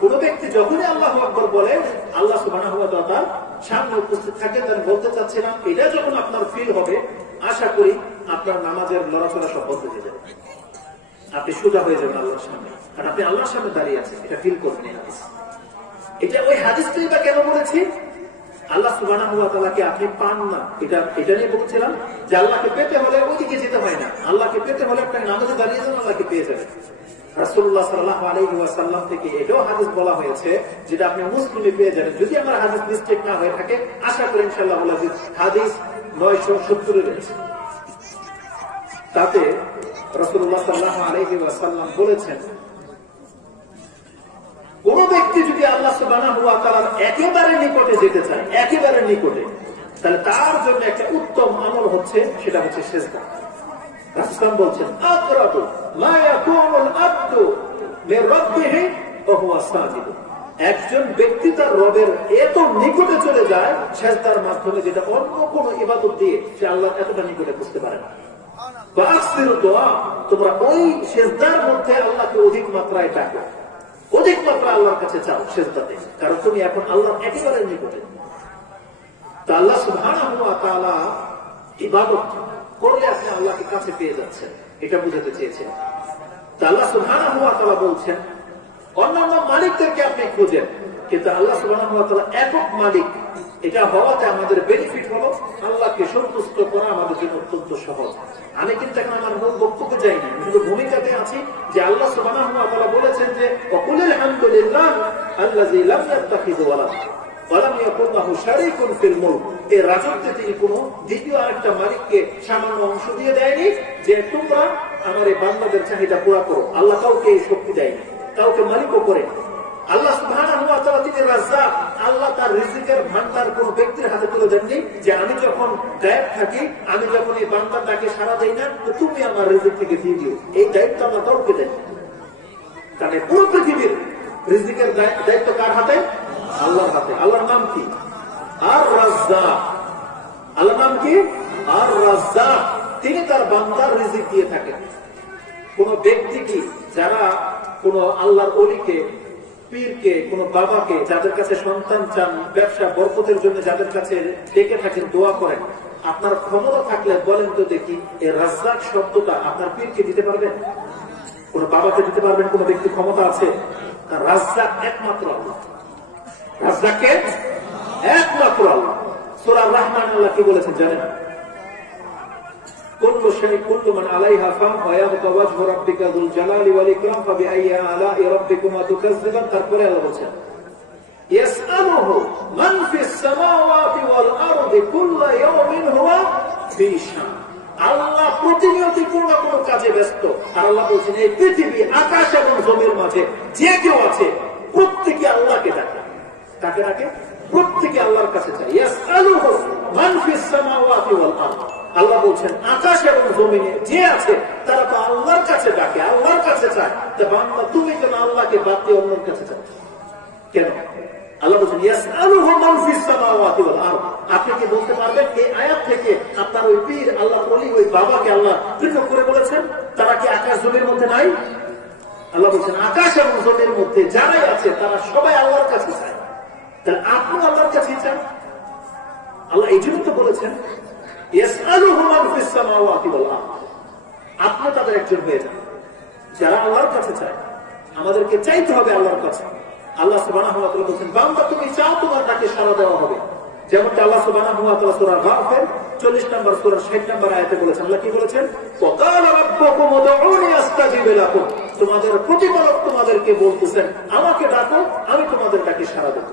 কোন ব্যক্তি যখনই আল্লাহু আকবার বলে আল্লাহ সুবহানাহু ওয়া তাআলা সামনে উপস্থিত থাকেন। তার বলতে চাচ্ছিলাম এটা যখন আপনার ফিল হবে, আশা করি আপনার নামাজের লড়াচড়া সব বন্ধ হয়ে যাবে, আপনি সোজা হয়ে যাবেন আল্লাহর সামনে, কারণ আপনি আল্লাহর সামনে দাঁড়িয়ে আছেন, এটা ফিল করবেন। এটা ওই হাদিসটাই বা কেন বলেছি? আল্লাহ সুবহানাহু ওয়া তাআলাকে আপনি পান না, এটা নিয়ে বলছিলাম যে আল্লাহকে পেতে হলে ওইদিকে যেতে হয় না, আল্লাহকে পেতে হলে আপনি নামাজে দাঁড়িয়ে যান, আল্লাহকে পেয়ে যাবেন। রাসূলুল্লাহ সাল্লাল্লাহু আলাইহি ওয়াসাল্লাম থেকে এটাও হাদিস বলা হয়েছে, যেটা আপনি মুসলিমে পেয়ে যাবেন। যদি আমার হাদিস মিস্টেক না হয়ে থাকে, আশা করি ইনশাআল্লাহ হাদিস 970 রয়েছে। তাতে রাসূলুল্লাহ সাল্লাল্লাহু আলাইহি ওয়াসাল্লাম বলেছেন, কোন ব্যক্তি যদি আল্লাহ সুবহানাহু ওয়া তাআলার একেবারে নিকটে যেতে চায়, একেবারে নিকটে, তাহলে তার জন্য একটা উত্তম আমল হচ্ছে, সেটা হচ্ছে সিজদা। রাসূল বলছেন, আকরাবু মা ইয়াকুনুল আবদু মির রাব্বিহি ওয়া হুয়া সাজিদ। একজন ব্যক্তি তার রবের এত নিকটে চলে যায় সিজদার মাধ্যমে, যেটা অন্য কোন ইবাদত দিয়ে সে আল্লাহর এতটা নিকটে বুঝতে পারে না। তোমরা ওই সিজদার মধ্যে আল্লাহকে অধিক মাত্রায় ডাকো, অধিক মাত্রায় আল্লাহর কাছে চাও সিজদাতে, কারণ তুমি এখন আল্লাহর একেবারে নিকটে। তা আল্লাহ সুবহানাহু ওয়া তাআলা ইবাদত করলে আপনি আল্লাহকে কাছে পেয়ে যাচ্ছেন, এটা বুঝাতে চেয়েছেন। তা আল্লাহ সুবহানাহু ওয়া তাআলা বলছেন, অন্যান্য মালিকদেরকে আপনি খুঁজেন, কিন্তু আল্লাহ সুবহানাহু ওয়া তাআলা একক মালিক। এটা হওয়াতে আমাদের বেনিফিট হলো আল্লাহকে সন্তুষ্ট করা আমাদের জন্য অত্যন্ত সহজ। আমি কিন্তু এখন আমার মূল বক্তব্যে যাইনি, শুধু ভূমিকাতে আছি যে আল্লাহ সুবহানাহু ওয়া তাআলা বলেছেন যে ওয়াকুলিল হামদুলিল্লাহ আল্লাযী লাম ইয়াত্তাখিয ওয়ালাদ ওয়া লাম ইয়াকুন লাহু শারীকুন ফিল মুলক। এই রাজত্বে তিনি কোনো দ্বিতীয় আরেকটা মালিককে সামান্য অংশ দিয়ে দেয়নি যে তোমরা আমার এই বান্দাদের চাহিদা পুরা করো। আল্লাহ কাউকে এই শক্তি দেয়নি, কাউকে মালিকও করে। আল্লাহ সুবহানাহু ওয়া তাআলা তিনি রাজ্জাক। আল্লাহ তার রিজিকের ভান্ডার কোন ব্যক্তির হাতে তুলে দেননি যে আমি যখন গায়েব থাকি, আমি যখন এই বান্দাটাকে সাড়া দেই না, তো তুমি আমার রিজিক থেকে দিয়ে দিও। এই দায়িত্ব আল্লাহ কাউকে দেন। তাহলে পুরো পৃথিবীর রিজিকের দায়িত্ব কার হাতে? আল্লাহর হাতে। আল্লাহর নাম কি? আর রাজ্জাক। আল্লাহর নাম কি? আর রাজ্জাক। তিনি তার বান্দার রিজিক দিয়ে থাকেন। কোন ব্যক্তি কি যারা কোন আল্লাহর ওলিকে, পীরকে, কোন বাবাকে, যাদের কাছে সন্তান চান, ব্যবসা বরকতের জন্য যাদের কাছে ডেকে থাকেন, দোয়া করেন, আপনার ক্ষমতা থাকলে বলেন তো দেখি, এই রাজ্জাক শব্দটা আপনার পীরকে দিতে পারবেন? কোন বাবাকে দিতে পারবেন? কোন ব্যক্তি ক্ষমতা আছে? রাজ্জাক একমাত্র আল্লাহ। রাজ্জাককে একমাত্র আল্লাহ। সূরা রহমান আল্লাহ কি বলেছেন জানেন? কুল্লু শাইইন কুল্লু মান আলাইহা ফান ওয়া ইয়াবকা ওয়াজহু রাব্বিকা যুল জালালি ওয়াল ইকরাম ফাবিআইয়ি আলাই রাব্বিকুমা তুকাজ্জিবান। তারপরে আল্লাহ বলেছেন, ইয়াসআলুহু মান ফিস সামাওয়াতি ওয়াল আরদি কুল্লু ইয়াওমিন হুয়া ফি শান। আল্লাহ প্রতিনিয়ত কোন না কোন কাজে ব্যস্ত। আর আল্লাহ বলছেন, এই পৃথিবী, আকাশ এবং জমির মাঝে যে কেউ আছে প্রত্যেকে আল্লাহকে ডাকে। কাকে ডাকে? প্রত্যেকে আল্লাহর কাছে চায়। ইয়াসআলুহু মান ফিস সামাওয়াতি ওয়াল আরদি। আল্লাহ বলছেন, আকাশ এবং জমিনে যে আছে তারা তো আল্লাহর কাছে ডাকে, আল্লাহর কাছে চায়। তা বান্দা তুমি কেন আল্লাহকে বাদ দিয়ে অন্যের কাছে চাও কেন? আল্লাহ বলছেন, ইয়াসআলুহু মান ফিস সামাওয়াতি ওয়াল আরদ। আপনি কি বলতে পারবেন এই আয়াত থেকে আপনার ওই পীর, আল্লাহ ওলি, ওই বাবাকে আল্লাহ পৃথক করে বলেছেন? তারা কি আকাশ জমির মধ্যে নাই? আল্লাহ বলছেন, আকাশ এবং জমির মধ্যে যারাই আছে তারা সবাই আল্লাহর কাছে চায়। তাহলে আপনি আল্লাহর কাছে চান। আল্লাহ এই জন্য তো বলেছেন, আপনি তাদের একজন হয়ে যান যারা আল্লাহর কাছে চায়। আমাদেরকে চাইতে হবে আল্লাহর কাছে। আল্লাহ সুবহানাহু ওয়া তাআলা বলেছেন, বান্দা তুমি চাও তোমার ডাকে সাড়া দেওয়া হবে। যেমনটা আল্লাহ সুবহানাহু ওয়া তাআলা সূরা গাফির 40 নম্বর সূরা 60 নম্বর আয়াতে বলেছেন। আল্লাহ কি বলেছেন? ওয়াকালা রাব্বুকুম উদউনি আস্তাজিব লাকুম। তোমাদের প্রতিপালক তোমাদেরকে বলতেছেন, আমাকে ডাকো, আমি তোমাদের ডাকে সাড়া দেব।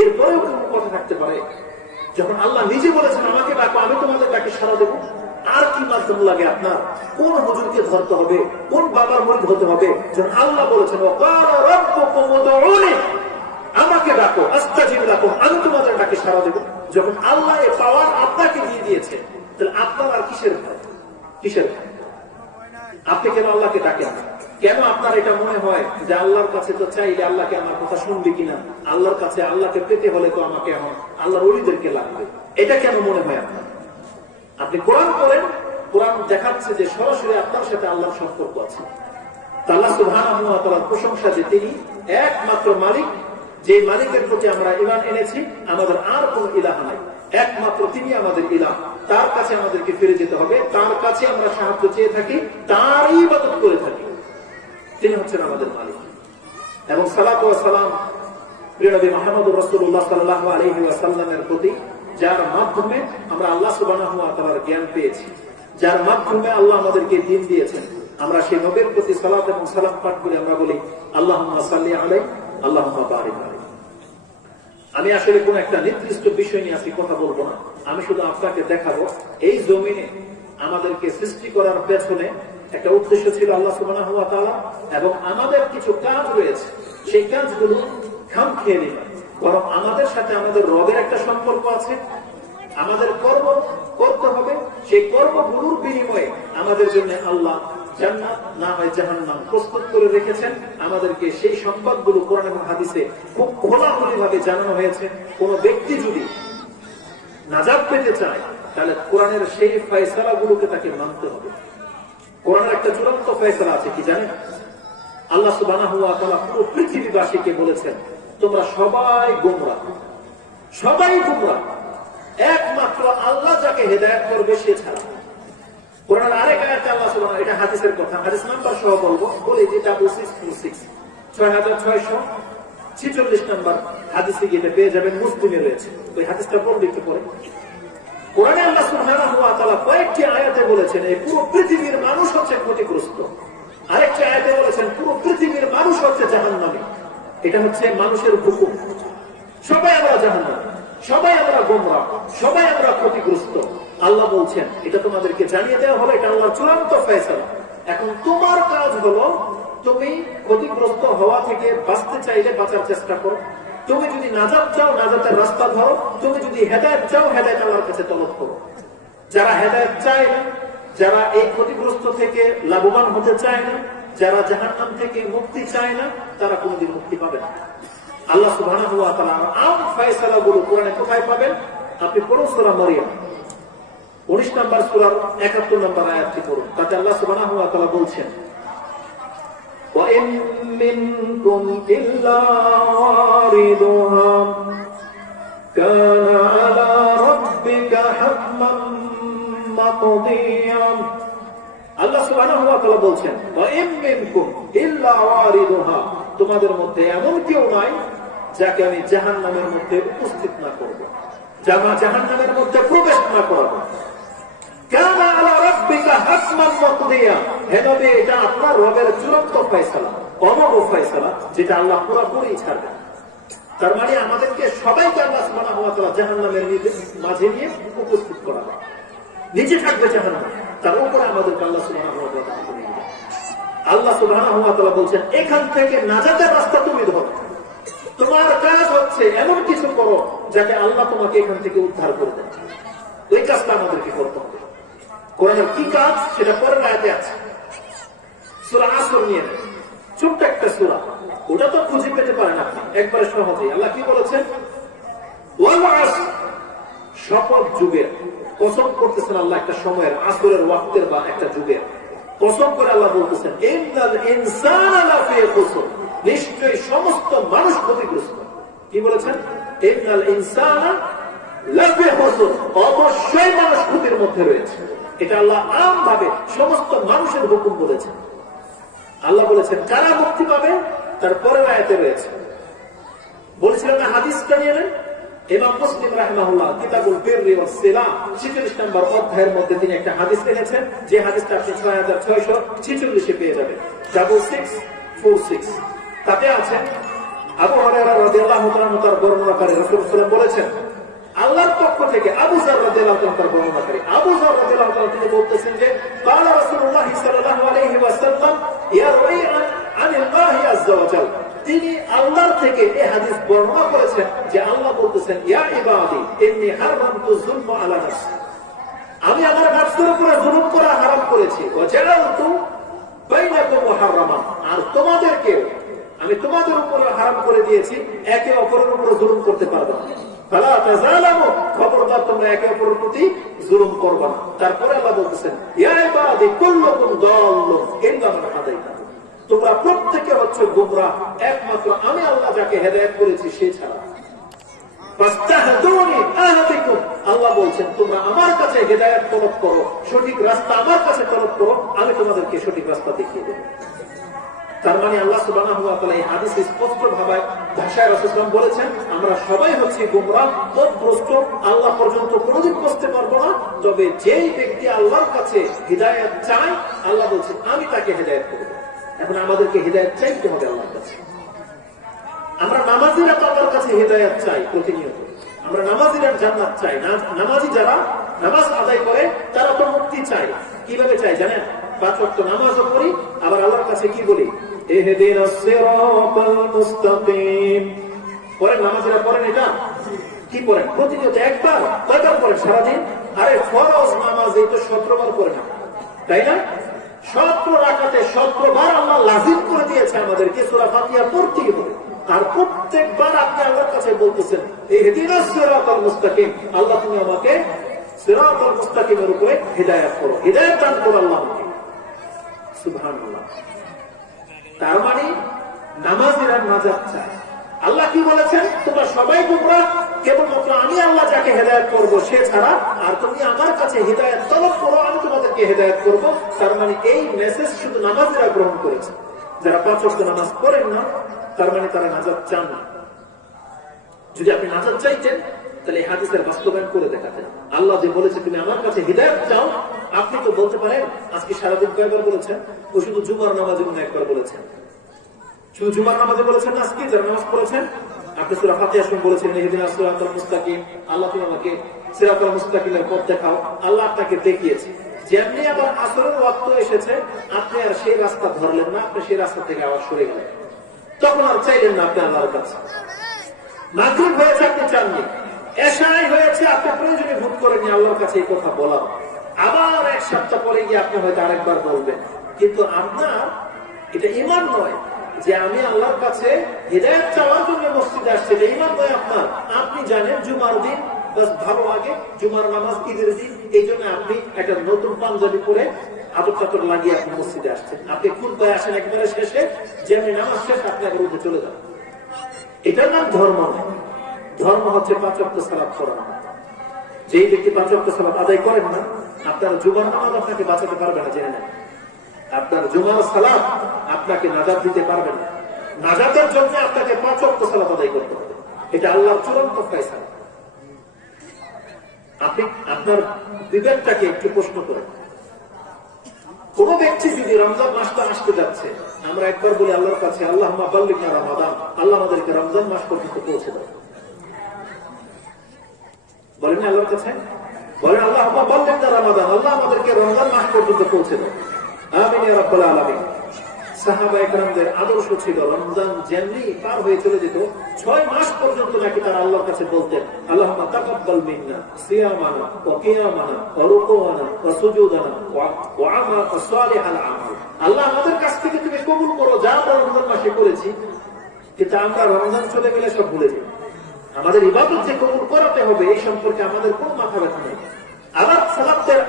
এরপরেও কোন কথা থাকতে পারে? যখন আল্লাহ নিজে বলেছেন, আমাকে ডাকো, আমি তোমাদের ডাকে সাড়া দেব, আর কি মাধ্যম লাগে আপনার? কোন হুজুরকে ধরতে হবে? কোন বাবার মুরিদ হতে হবে? যখন আল্লাহ বলেছেন, ওয়াকালা রাব্বুকুম উদউনি, আমাকে ডাকো, আস্তাজিব লাকুম, আমি তোমাদের ডাকে সাড়া দেব। যখন আল্লাহ এই পাওয়ার আপনাকে দিয়ে দিয়েছে, তাহলে আপনার আর কিসের ভয়? কিসের ভয়? আপনি কেন আল্লাহকে ডাকেন? কেন আপনার এটা মনে হয় যে আল্লাহর কাছে তো চাইলে আল্লাহকে আমার কথা শুনবে কিনা, আল্লাহর কাছে আল্লাহকে পেতে হলে তো আমাকে আমার আল্লাহর ওলিদেরকে লাগবে, এটা কেন মনে হয় আপনার? আপনি কোরআন পড়েন, কোরআন দেখাচ্ছে যে সরাসরি আপনার সাথে আল্লাহর সম্পর্ক আছে। আল্লাহ সুবহানাহু ওয়া তাআলার প্রশংসা যে তিনি একমাত্র মালিক, যে মালিকের প্রতি আমরা ঈমান এনেছি, আমাদের আর কোন ইলাহ নাই, একমাত্র তিনি আমাদের ইলাহ। তার কাছে আমাদেরকে ফিরে যেতে হবে, তার কাছে আমরা সাহায্য চেয়ে থাকি, তারই ইবাদত করে থাকি। তিনি হচ্ছেন আমাদের মালিক। এবং সালাত ওয়া সালাম প্রিয় নবী মুহাম্মদ রাসূলুল্লাহ সাল্লাল্লাহু আলাইহি ওয়াসাল্লামের প্রতি, যার মাধ্যমে আমরা আল্লাহ সুবহানাহু ওয়া তাআলার জ্ঞান পেয়েছি, যার মাধ্যমে আল্লাহ আমাদেরকে দ্বীন দিয়েছেন, আমরা সেই নবীর প্রতি সালাত এবং সালাম পাঠ করে আমরা বলি, আল্লাহুম্মা সাল্লি আলাইহি আল্লাহুম্মা বারিক আলাইহি। আমি আসলে কোন একটা নির্দিষ্ট বিষয় নিয়ে আজকে কথা বলবো না, আমি শুধু আপনাকে দেখাবো এই জমিনে আমাদেরকে সৃষ্টি করার পেছনে একটা উদ্দেশ্য ছিল আল্লাহ সুবহানাহু ওয়া তাআলা, এবং আমাদের কিছু কাজ রয়েছে, সেই কাজগুলো খাম খেয়ে নিবে, বরং আমাদের সাথে আমাদের রবের একটা সম্পর্ক আছে। আমাদের কর্ম করতে হবে, সেই কর্মগুলোর বিনিময়ে আমাদের জন্য আল্লাহ জান্নাত না হয় জাহান্নাম প্রস্তুত করে রেখেছেন। আমাদেরকে সেই সংবাদগুলো কোরআন এবং হাদিসে খুব খোলাখুলি ভাবে জানানো হয়েছে। কোন ব্যক্তি যদি নাজাত পেতে চায় তাহলে কোরআনের সেই ফয়সালাগুলোকে তাকে মানতে হবে। কোরআনের একটা চূড়ান্ত ফয়সালা আছে, কি জানেন? আল্লাহ সুবহানাহু ওয়া তাআলা পুরো পৃথিবীবাসীকে বলেছেন, তোমরা সবাই গোমরাহ, সবাই গোমরাহ, একমাত্র আল্লাহ যাকে হেদায়েত করবে সে ছাড়া। কোরআনের আরেক আয়াতে আল্লাহ সুবহানাহু, এটা হাদিসের কথা, হাদিস নাম্বার সহ বলবো, বলে যে 6646 নাম্বার হাদিসে গিয়ে পেয়ে যাবেন, মুসলিমে রয়েছে। ওই হাদিসটা পড়লে একটু পরে। কোরআনে আল্লাহ সুবহানাহু ওয়া তাআলা কয়েকটি আয়াতে বলেছেন এই পুরো পৃথিবীর মানুষ হচ্ছে ক্ষতিগ্রস্ত, আরেকটি আয়াতে বলেছেন পুরো পৃথিবীর মানুষ হচ্ছে জাহান্নামী। এটা হচ্ছে মানুষের হুকুম। সবাই আমরা জাহান্নামী, সবাই আমরা গোমরাহ, সবাই আমরা ক্ষতিগ্রস্ত। আল্লাহ বলছেন এটা তোমাদেরকে জানিয়ে দেওয়া হলো, এটা আল্লাহর চূড়ান্ত ফয়সালা। এখন তোমার কাজ হলো তুমি ক্ষতিগ্রস্ত হওয়া থেকে বাঁচতে চাইলে বাঁচার চেষ্টা করো। তুমি যদি নাজাত চাও নাজাতের রাস্তা ধরো, তুমি যদি হেদায়েত চাও হেদায়েত আল্লাহর কাছে তলব করো। যারা হেদায়েত চায় না, যারা এই ক্ষতিগ্রস্ত থেকে লাভবান হতে চায় না, যারা জাহান্নাম থেকে মুক্তি চায় না, তারা কোনদিন মুক্তি পাবে না। আল্লাহ সুবহানাহু ওয়া তাআলা আম ফয়সালাগুলো কোরআনে কোথায় পাবেন? আপনি পড়ুন সূরা মরিয়ম 19 নম্বর সূরার 71 নম্বর আয়াতটি পড়ুন। তাতে আল্লাহ সুবহানাহু ওয়া তাআলা বলছেন, ওয়া ইন মিনকুম ইল্লা ওয়ারিদুহা কানা আলা রাব্বিকা হাতমান মাকদিয়া। আল্লাহ সুবহানাহু ওয়া তাআলা বলছেন, ওয়া ইন মিনকুম ইল্লা ওয়ারিদুহা, তোমাদের মধ্যে এমন কেউ নাই যাকে আমি জাহান্নামের মধ্যে উপস্থিত না করব, জাহান্নামের মধ্যে প্রবেশ না করব। কানা আলা রাব্বিকা হাতমান মাকদিয়া, হে নবী, এটা আপনার রবের চূড়ান্ত ফয়সালা, অমর ফয়সালা, যেটা আল্লাহ পুরোপুরি ছাড়বেন। তার মানে আমাদেরকে সবাইকে আল্লাহ সুবহানাহু ওয়া তাআলা জাহান্নামের মাঝে নিয়ে উপস্থিত করাবে। নিচে থাকবে জাহান্নাম, তার উপরে আমাদেরকে আল্লাহ সুবহানাহু ওয়া তাআলা নিয়ে যাবে। আল্লাহ সুবহানাহু ওয়া তাআলা বলছেন, এখান থেকে নাজাতের রাস্তা তুমি ধরো। তোমার কাজ হচ্ছে এমন কিছু করো যাতে আল্লাহ তোমাকে এখান থেকে উদ্ধার করে দেয়। ওই কাজটা আমাদেরকে করতে হবে। কোরআনের কি কাজ সেটা পরের আয়াতে আছে। সূরা আসর নিয়ে ছোট্ট একটা সূরা, ওটা তো খুঁজে পেতে পারেন আপনি একবারে সহজেই। আল্লাহ কি বলেছেন? ওয়াল আসর, শপথ যুগের কসম করতেছেন আল্লাহ, একটা সময়ের, আসরের ওয়াক্তের বা একটা যুগের কসম করে আল্লাহ বলতেছেন, ইন্নাল ইনসানা লাফি খুসর, নিশ্চয়ই সমস্ত মানুষ ক্ষতিগ্রস্ত। কি বলেছেন? ইন্নাল ইনসানা লাফি খুসর, অবশ্যই মানুষ ক্ষতির মধ্যে রয়েছে। এটা আল্লাহ আম ভাবে সমস্ত মানুষের হুকুম বলেছেন। আল্লাহ বলেছেন কারা মুক্তি পাবে, তারপরে আয়াতে রয়েছে। বলেছিলাম না হাদিসটা নিয়ে নেন। ইমাম মুসলিম রাহিমাহুল্লাহ কিতাবুল বিররি ওয়াস সিলা 46 নম্বর অধ্যায়ের মধ্যে তিনি একটা হাদিস এনেছেন, যে হাদিসটা আপনি 6646 এ পেয়ে যাবেন, 6646। তাতে আছে আবু হুরায়রা রাদিয়াল্লাহু তাআলা তার বর্ণনাকারী রাসূল সাল্লাল্লাহু আলাইহি ওয়াসাল্লাম বলেছেন, আল্লাহর পক্ষ থেকে আবু যার রাদিয়াল্লাহু তাআলা তার বর্ণনাকারী আবু যার রাদিয়াল্লাহু তাআলা তিনি বলতেছেন যে ক্বালা রাসূলুল্লাহ সাল্লাল্লাহু আলাইহি ওয়াসাল্লাম ইয়ারউই আনিল্লাহি আযজা ওয়া জাল্লা, তিনি আল্লাহর থেকে এই হাদিস বর্ণনা করেছেন যে আল্লাহ বলতেছেন, ইয়া ইবাদি ইন্নী হারামতু যুলমা আলা নাফসি, আমি আমার নফসের উপরে জুলুম করা হারাম করেছি, ওয়া জাআলতু বাইনাকুম মুহাররামান, আর তোমাদেরকে আমি তোমাদের উপরে হারাম করে দিয়েছি, একে অপরের উপরে জুলুম করতে পারবে না। ফালা তাযালামু, খবরদার তোমরা একে অপরের প্রতি জুলুম করবে না। তারপরে আল্লাহ বলতেছেন, ইয়া ইবাদি কুল্লুকুম দাল্লুন ইল্লা মান হাদাইতা, তোমরা প্রত্যেকে হচ্ছে গোমরাহ, একমাত্র আমি আল্লাহ যাকে হেদায়েত করেছি সে ছাড়া। ফাস্তাহদুনি আহদিকুম, আল্লাহ বলছেন তোমরা আমার কাছে হেদায়েত তলব করো, সঠিক রাস্তা আমার কাছে তলব করো, আমি তোমাদেরকে সঠিক রাস্তা দেখিয়ে দেব। তার মানে আল্লাহ সুবহানাহু ওয়া তাআলা এই হাদিসে স্পষ্ট ভাবে ভাষায় রাসূলুল্লাহ বলেছেন, আমরা সবাই হচ্ছে গোমরাহ, পথভ্রষ্ট, আল্লাহ পর্যন্ত কোনোদিন পৌঁছতে পারবো না। তবে যেই ব্যক্তি আল্লাহর কাছে হিদায়াত চায়, আল্লাহ বলছেন আমি তাকে হিদায়াত করব। এখন আমাদেরকে হিদায়াত চাইতে হবে আল্লাহর কাছে। আমরা নামাজিরা তো আল্লাহর কাছে হিদায়াত চাই প্রতিনিয়ত, আমরা নামাজিরা জান্নাত চাই না। নামাজি যারা নামাজ আদায় করে তারা তো মুক্তি চায়। কিভাবে চায় জানেন? 5 ওয়াক্ত নামাজও পড়ি, আবার আল্লাহর কাছে কি বলি, ইহদিনাস সিরাতাল মুস্তাকিম। পড়েন, নামাজিরা পড়েন, এটা কি পড়েন প্রতিনিয়ত? একবার, কয়বার পড়েন সারাদিন? আরে ফরজ নামাজ এই তো 17 বার পড়ে না, তাই না? 17 রাকাতে 17 বার আল্লাহ লাজিম করে দিয়েছে আমাদেরকে সূরা ফাতিহা পড়তে হবে। আর প্রত্যেকবার আপনি আল্লাহর কাছে বলতেছেন ইহদিনাস সিরাতাল মুস্তাকিম, আল্লাহ তুমি আমাকে সিরাতাল মুস্তাকিমের উপরে হিদায়াত করো, হিদায়াত দান করো আল্লাহ আমাকে। সুবহানাল্লাহ। তার মানে নামাজিরা নাজাত চায়। আল্লাহ কি বলেছেন? তোমরা সবাই গোমরাহ, কেবলমাত্র আমি আল্লাহ যাকে হেদায়েত করব সে ছাড়া, আর তুমি আমার কাছে হিদায়াত তলব করো, আমি তোমাদেরকে হেদায়েত করব। তার মানে এই মেসেজ শুধু নামাজিরা গ্রহণ করেছে। যারা 5 ওয়াক্ত নামাজ পড়েন না, তার মানে তারা নাজাত চান না। যদি আপনি নাজাত চাইতেন তাহলে এই হাদিসের বাস্তবায়ন করে দেখাতেন। আল্লাহ যে বলেছে তুমি আমার কাছে হিদায়াত চাও, আপনি তো বলতে পারেন আজকে সারাদিন কয়েকবার বলেছেন? ও শুধু জুমার নামাজে মনে একবার বলেছেন। শুধু জুমার নামাজে বলেছেন না আজকে যারা নামাজ পড়েছেন? আপনি সূরা ফাতিহার সময় বলেছেন ইহদিনাস সিরাতাল মুস্তাকিম, আল্লাহ তুমি আমাকে সিরাতাল মুস্তাকিমের পথ দেখাও। আল্লাহ আপনাকে দেখিয়েছে। যেমনি আবার আসরের ওয়াক্ত এসেছে, আপনি আর সেই রাস্তা ধরলেন না, আপনি সেই রাস্তা থেকে আবার সরে গেলেন, তখন আর চাইলেন না আপনি আল্লাহর কাছে। মাগরিব হয়েছে, আপনি চাননি। এশাই হয়েছে, আপনি প্রয়োজনে ভুল করেনি আল্লাহর কাছে এই কথা বলা। আবার 1 সপ্তাহ পরে গিয়ে আপনি হয়তো আরেকবার বলবেন। কিন্তু আপনার এটা ঈমান নয় যে আমি আল্লাহর কাছে হিদায়াত চাওয়ার জন্য মসজিদে আসছি, এটা ঈমান নয় আপনার। আপনি জানেন জুমার দিন বাস ভালো লাগে, জুমার নামাজ ঈদের দিন, এই জন্য আপনি একটা নতুন পাঞ্জাবি পরে আদর চাদর লাগিয়ে আপনি মসজিদে আসছেন। আপনি খুতবায় আসেন একবারে শেষে, যে আমি নামাজ শেষ, আপনি আবার উঠে চলে যান। এটার নাম ধর্ম নয়। ধর্ম হচ্ছে 5 ওয়াক্ত সালাত পড়া। যেই ব্যক্তি 5 ওয়াক্ত সালাত আদায় করেন না, আপনার জুমার নামাজ আপনাকে বাঁচাতে পারবে না, জেনে নেন। আপনার জুমার সালাত আপনাকে নাজাত দিতে পারবে না। নাজাতের জন্য আপনাকে 5 ওয়াক্ত সালাত আদায় করতে হবে। এটা আল্লাহর চূড়ান্ত ফয়সালা। আপনি আপনার বিবেকটাকে একটু প্রশ্ন করেন। কোন ব্যক্তি যদি রমজান মাসটা আসতে যাচ্ছে, আমরা একবার বলি আল্লাহর কাছে আল্লাহুম্মা বাল্লিগনা রমাদান, আল্লাহ আমাদেরকে রমজান মাস পর্যন্ত পৌঁছে দাও। বলেন না আল্লাহর কাছে? বলেন আল্লাহুম্মা বাল্লিগনা রমাদান, আল্লাহ আমাদেরকে রমজান মাস পর্যন্ত পৌঁছে দাও। আমিন ইয়া রাব্বাল আলামিন। সাহাবায়ে কেরামদের আদর্শ ছিল রমজান যেমনি পার হয়ে চলে যেত, 6 মাস পর্যন্ত নাকি তারা আল্লাহর কাছে বলতেন আল্লাহুম্মা তাকাব্বাল মিন্না সিয়ামানা ওয়া কিয়ামানা ওয়া রুকুআনা ওয়া সুজুদানা ওয়া আমাল সালিহাল আমাল। আল্লাহ আমাদের কাছ থেকে তুমি কবুল করো যা আমরা রমজান মাসে করেছি। কিন্তু আমরা রমজান চলে গেলে সব ভুলে যাই। আমাদের ইবাদত যে কবুল করাতে হবে এই সম্পর্কে আমাদের কোনো মাথা ব্যথা নেই। আবার সালাতের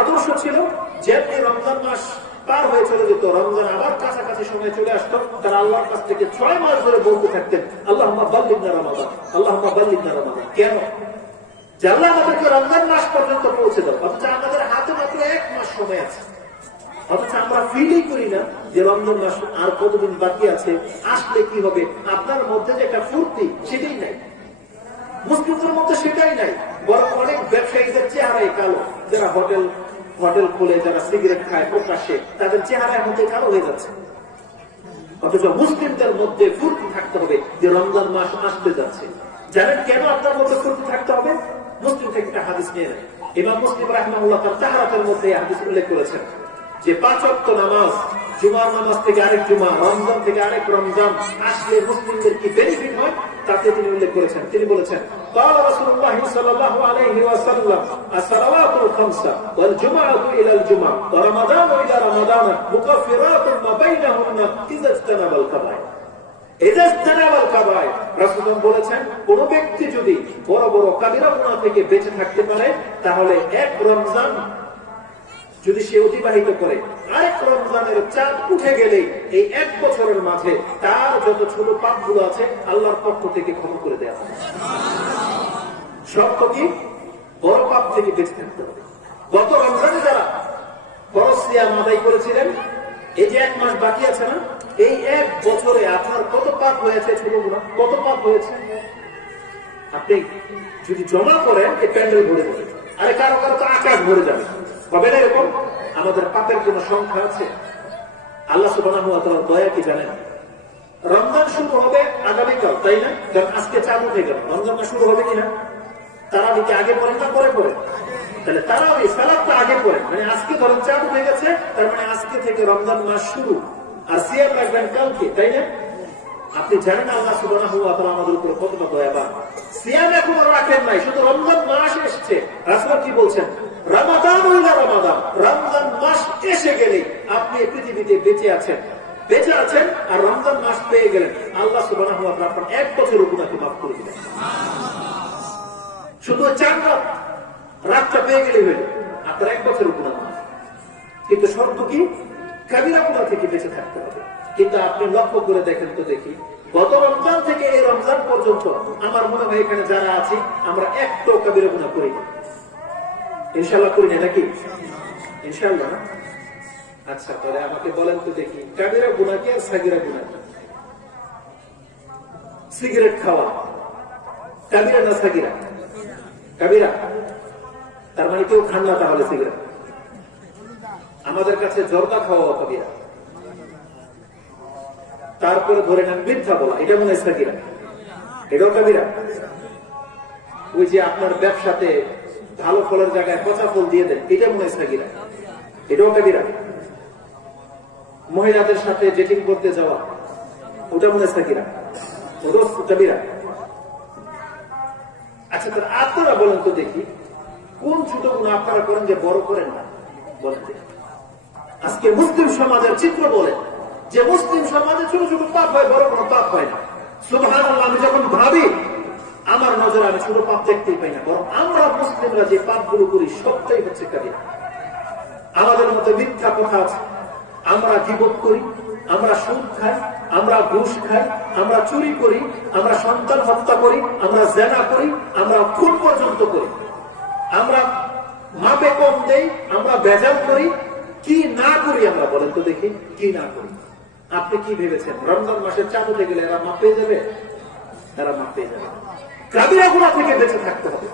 আদর্শ ছিল যেমনি রমজান মাস পার হয়ে চলে যেত, রমজান আবার কাছাকাছি সময় চলে আসতো, তারা আল্লাহর কাছ থেকে 6 মাস ধরে বলতে থাকতেন আল্লাহুম্মা বাল্লিগনা রমাদান, আল্লাহুম্মা বাল্লিগনা রমাদান। কেন? যে আল্লাহ আমাদেরকে রমজান মাস পর্যন্ত পৌঁছে দাও। অথচ আমাদের হাতে মাত্র 1 মাস সময় আছে, অথচ আমরা ফিলই করি না যে রমজান মাস আর কতদিন বাকি আছে, আসলে কি হবে। আপনার মধ্যে যে একটা ফুর্তি সেটাই নাই, মুসলিমদের মধ্যে সেটাই নাই। বরং অনেক ব্যবসায়ীদের চেহারাই কালো, যারা হোটেল খুলে, যারা সিগারেট খায় প্রকাশ্যে, তাদের চেহারার মধ্যে কালো হয়ে যাচ্ছে। অথচ মুসলিমদের মধ্যে ফুর্তি থাকতে হবে যে রমজান মাস আসতে যাচ্ছে। জানেন কেন আপনার মধ্যে ফুর্তি থাকতে হবে? মুসলিম থেকে একটা হাদিস নিয়ে নেন। ইমাম মুসলিম রাহিমাহুল্লাহ তার তাহরাতের মধ্যে হাদিস উল্লেখ করেছেন যে 5 ওয়াক্ত নামাজ, জুমার নামাজ থেকে আরেক জুমা, রমজান থেকে আরেক রমজান আসলে মুসলিমদের কি বেনিফিট হয় তাতে তিনি উল্লেখ করেছেন। তিনি বলেছেন قال رسول الله صلى الله عليه وسلم الصلوات الخمس والجمعة إلى الجمعة ورمضان إلى رمضان مكفرات ما بينهن إذا اجتنب الكبائر। إذا اجتنب الكبائر রাসূলুল্লাহ বলেছেন কোন ব্যক্তি যদি বড় বড় কাবিরা গুনাহ থেকে বেঁচে থাকতে পারে তাহলে এক রমজান যদি সে অতিবাহিত করে, আরেক রমজানের চাঁদ উঠে গেলে এই 1 বছরের মাঝে তার যত ছোট পাপগুলো আছে আল্লাহর পক্ষ থেকে ক্ষমা করে দেওয়া হবে। সব কি বড় পাপ থেকে বেঁচে থাকতে হবে। গত রমজানে যারা ফরজ সিয়াম আদায় করেছিলেন, এই যে 1 মাস বাকি আছে না, এই 1 বছরে আপনার কত পাপ হয়েছে, ছোট গুনাহ কত পাপ হয়েছে আপনি যদি জমা করেন এই প্যান্ডেল ভরে যাবে। আরে কারো কারো তো আকাশ ভরে যাবে, হবে না এরকম? আমাদের পাপের কোন সংখ্যা আছে? আল্লাহ সুবহানাহু ওয়া তাআলার দয়া কি জানেন? রমজান শুরু হবে আগামীকাল, তাই না? কারণ আজকে চাঁদ উঠে গেল, রমজান শুরু হবে কিনা? তারাবিকে আগে পড়েন না পরে পড়েন? তাহলে তারাবি সালাতটা আগে পড়েন, মানে আজকে ধরেন চাঁদ উঠে গেছে, তার মানে আজকে থেকে রমজান মাস শুরু, আর সিয়াম রাখবেন কালকে, তাই না? আপনি জানেন আল্লাহ সুবহানাহু ওয়া তাআলা আমাদের উপর কতটা দয়াবান। সিয়াম এখনো রাখেন নাই, শুধু রমজান মাস এসেছে। রাসূল কি বলছেন? রমাদান ইলা রমাদান, রমজান মাস এসে গেলে আপনি পৃথিবীতে বেঁচে আছেন, আর রমজান মাস পেয়ে গেলেন, আল্লাহ সুবহানাহু ওয়া তাআলা আপনার 1 বছরের গুনাহকে মাফ করে দিবেন। শুধু 4 রাতটা পেয়ে গেলে হইল আপনার 1 বছরের গুনাহ মাফ। কিন্তু শর্ত কি? কাবিরা গুনাহ থেকে বেঁচে থাকতে হবে। কিন্তু আপনি লক্ষ্য করে দেখেন তো দেখি, গত রমজান থেকে এই রমজান পর্যন্ত আমার মনে হয় এখানে যারা আছি আমরা একটাও কাবিরা গুনাহ করি না। ইনশাআল্লাহ করি না নাকি? ইনশাআল্লাহ না? আচ্ছা, তাহলে আমাকে বলেন তো দেখি, কাবিরা গুনাহ কি আর সাগিরা গুনাহ কি? সিগারেট খাওয়া কাবিরা না সাগিরা? কাবিরা। তার মানে কেউ খান না তাহলে সিগারেট। আমাদের কাছে জর্দা খাওয়া কাবিরা। তারপরে ধরে নেন মিথ্যা বলা, এটা মনে হয় সাগিরা, এটাও কাবিরা। ওই যে আপনার ব্যবসাতে ভালো ফলের জায়গায় পচা ফল দিয়ে দেন, এটা মনে হয় সাগিরা, এটাও কাবিরা। মহিলাদের সাথে ডেটিং করতে যাওয়া, ওটা মনে হয় সাগিরা, ওটাও কাবিরা। আচ্ছা, তাহলে আপনারা বলেন তো দেখি, কোন ছোট গুনাহ আপনারা করেন যে বড় করেন না? বলেন দেখি। আজকে মুসলিম সমাজের চিত্র বলেন যে মুসলিম সমাজে ছোট ছোট পাপ হয়, বড় কোনো পাপ হয় না। সুবহানাল্লাহ, আমি যখন ভাবি আমার নজরে আমি ছোট পাপ দেখতেই পাই না, বরং আমরা মুসলিমরা যে পাপগুলো করি সবটাই হচ্ছে কাবিরা। আমাদের মধ্যে মিথ্যা কথা আছে, আমরা গীবত করি, আমরা সুদ খাই, আমরা ঘুষ খাই, আমরা চুরি করি, আমরা সন্তান হত্যা করি, আমরা জেনা করি, আমরা খুন পর্যন্ত করি, আমরা মাপে কম দেই, আমরা বেজাল করি। কি না করি আমরা বলেন তো দেখি, কি না করি? আপনি কি ভেবেছেন রমজান মাসের চাঁদ উঠে গেলে এরা মাপ পেয়ে যাবে? এরা মাপ পেয়ে যাবে। কাবিরা গুনাহ থেকে বেঁচে থাকতে হবে।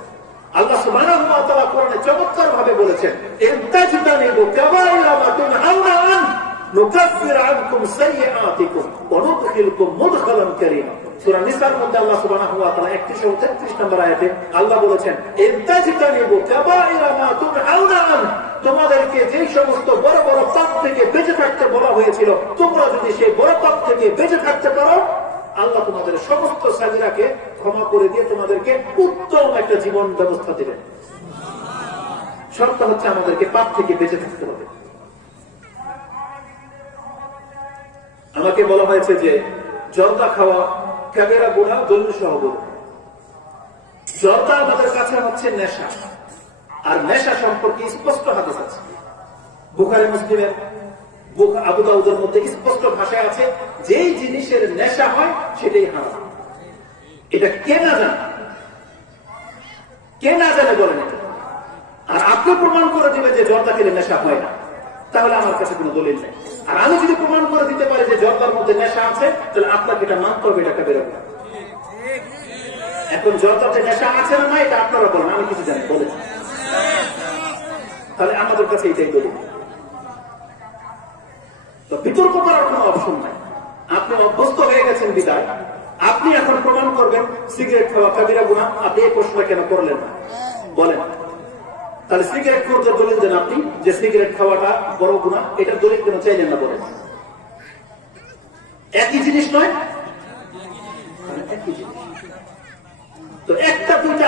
আল্লাহ সুবহানাহু ওয়া তাআলা কোরআনে চমৎকার ভাবে বলেছেন, ইনতাজতানিবু কাবাইরা মা তুনহাউনা আন নুকাফির আনকুম সাইয়্যাতিকুম ওয়া নুদখিলকুম মুদখালান কারীমা। সূরা নিসার মধ্যে আল্লাহ সুবহানাহু ওয়া তাআলা 133 নম্বর আয়াতে আল্লাহ বলেছেন, ইনতাজতানিবু কাবাইরা মা তুনহাউনা আন, তোমাদেরকে যে সমস্ত বড় বড় পাপ থেকে বেঁচে থাকতে বলা হয়েছিল, তোমরা যদি সেই বড় পাপ থেকে বেঁচে থাকতে পারো, আল্লাহ তোমাদের সমস্ত সাগিরাকে ক্ষমা করে দিয়ে তোমাদেরকে উত্তম একটা জীবন ব্যবস্থা দেবেন। শর্ত হচ্ছে আমাদেরকে পাপ থেকে বেঁচে থাকতে হবে। আমাকে বলা হয়েছে যে জর্দা খাওয়া কাবিরা গুনাহ, দলিল সহ বলুন। জর্দা আমাদের কাছে হচ্ছে নেশা, আর নেশা সম্পর্কে স্পষ্ট হাদিস আছে। বুখারী মুসলিমের, আবু দাউদের মধ্যে স্পষ্ট ভাষায় আছে, যেই জিনিসের নেশা হয় সেটাই হারাম। এটা কে না জানে? কে না জানে বলেন এটা। আর আপনি প্রমাণ করে দিবেন যে জর্দা খেলে নেশা হয় না, তাহলে আমার কাছে কোনো দলিল নেই। আর আমি যদি প্রমাণ করে দিতে পারি যে জর্দার মধ্যে নেশা আছে, তাহলে আপনাকে এটা মানতে হবে, এটা কাবিরা গুনাহ। এখন জর্দাতে নেশা আছে না এটা আপনারা বলেন, আমি কিছু জানি বলেন, তাহলে আমাদের কাছে এটাই দলিল। তো বিতর্ক করার কোনো অপশন নাই। আপনি অভ্যস্ত হয়ে গেছেন বিদায়, আপনি এখন প্রমাণ করবেন সিগারেট খাওয়া কাবিরা গুনাহ, আপনি এই প্রশ্নটা কেন করলেন না বলেন? তাহলে সিগারেট খাওয়ার দলিল দেন আপনি, যে সিগারেট খাওয়াটা বড় গুনাহ, এটার দলিল কেন চাইলেন না বলেন? একই জিনিস নয়? একই জিনিস। তো একটা দুইটা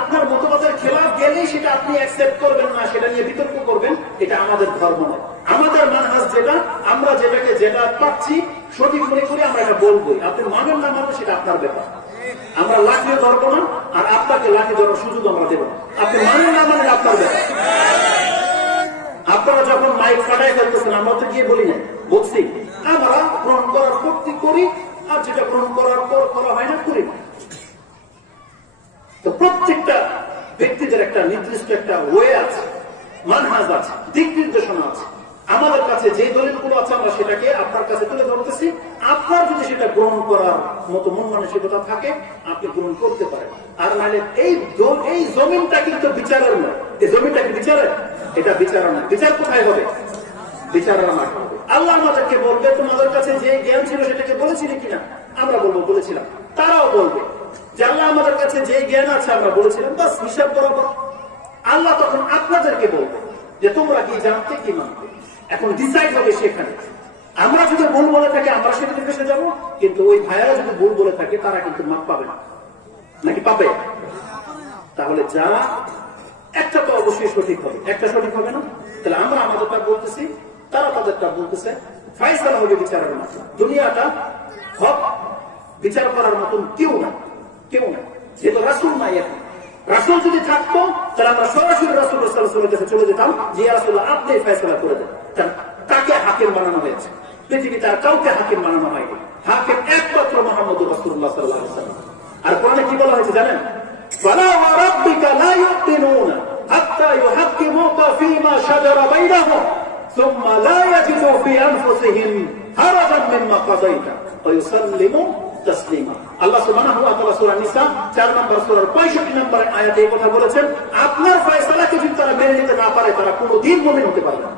আপনার মতবাদের খেলাফ গেলেই সেটা আপনি অ্যাকসেপ্ট করবেন না, সেটা নিয়ে বিতর্ক করবেন, এটা আমাদের ধর্ম নয়। আমাদের মানহাজ যেটা, আমরা যেটা পাচ্ছি সঠিক মনে করি আমরা এটা বলবোই। আপনি মানেন না মানেন সেটা আপনার ব্যাপার। আমরা লাঠি ধরবো না, আর আপনাকে লাঠি ধরার সুযোগ আমরা দেবো না। আপনি মানেন না মানেন আপনার ব্যাপার। আপনারা যখন মাইক ফাটাই ফেলতেছেন, আমরা তো গিয়ে বলি না, বলছি আমরা গ্রহণ করার শক্তি করি, আর যেটা গ্রহণ করার পর করা হয় না করি না। তো প্রত্যেকটা ব্যক্তিদের একটা নির্দিষ্ট একটা ওয়ে আছে, মানহাজ আছে, দিক নির্দেশনা আছে। আমাদের কাছে যে দলিলগুলো আছে আমরা সেটাকে আপনার কাছে তুলে ধরতেছি। আপনার যদি সেটা গ্রহণ করার মতো মন মানসিকতা থাকে, আপনি গ্রহণ করতে পারেন। আর নাহলে এই জমিনটা কিন্তু বিচারের নয়। এই জমিনটা কি বিচারের? এটা বিচার না। বিচার কোথায় হবে? বিচারের মাঠ হবে। আল্লাহ আমাদেরকে বলবে, তোমাদের কাছে যে জ্ঞান ছিল সেটাকে বলেছিলে কিনা? আমরা বলবো বলেছিলাম। তারাও বলবে যে আল্লাহ আমাদের কাছে যে জ্ঞান আছে আমরা বলেছিলাম বাস হিসাব বরাবর। আল্লাহ তখন আপনাদেরকে বলবো যে তোমরা কি জানতে কি মানতে, এখন ডিসাইড হবে সেখানে। আমরা যদি ভুল বলে থাকি আমরা সেখানে ফেসে যাবো, কিন্তু ওই ভাইয়ারা যদি ভুল বলে থাকে তারা কিন্তু মাপ পাবে না, নাকি পাবে? তাহলে যারা একটা তো অবশ্যই সঠিক হবে, একটা সঠিক হবে না। তাহলে আমরা আমাদেরটা বলতেছি, তারা তাদেরটা বলতেছে, ফায়সালা হবে বিচারের মাধ্যমে। দুনিয়াটা হক বিচার করার মতন কেউ না, কেউ না। যেহেতু রাসূল নাই, এখন রাসূল যদি থাকতো তাহলে আমরা সরাসরি রাসূলুল্লাহ সাল্লাল্লাহু আলাইহি ওয়াসাল্লামের কাছে চলে যেতাম যে ইয়া রাসূলুল্লাহ আপনি ফয়সালা করে দেন। তাকে হাকিম বানানো হয়েছে, পৃথিবীতে আর কাউকে হাকিম বানানো হয়নি। হাকিম একমাত্র মুহাম্মদুর রাসূলুল্লাহ সাল্লাল্লাহু আলাইহি ওয়াসাল্লাম। আর কোরআনে কি বলা হয়েছে জানেন? ফালা ওয়া রাব্বিকা লা ইউকিনুনা হাত্তা ইউহাক্কিমুকা ফীমা শাজারা বাইনাহুম সুম্মা লা ইয়াজিদু ফী আনফুসিহিম হারাজান মিম্মা কাদাইতা ওয়া ইউসাল্লিমু তাসলিমা। আল্লাহ সুবহানাহু ওয়া তাআলা সূরা নিসা 4 নম্বর সূরার 65 নম্বর আয়াতে এই কথা বলেছেন, আপনার ফয়সালাকে যদি তারা মেনে নিতে না পারে তারা কোনোদিন মুমিন হতে পারবে না।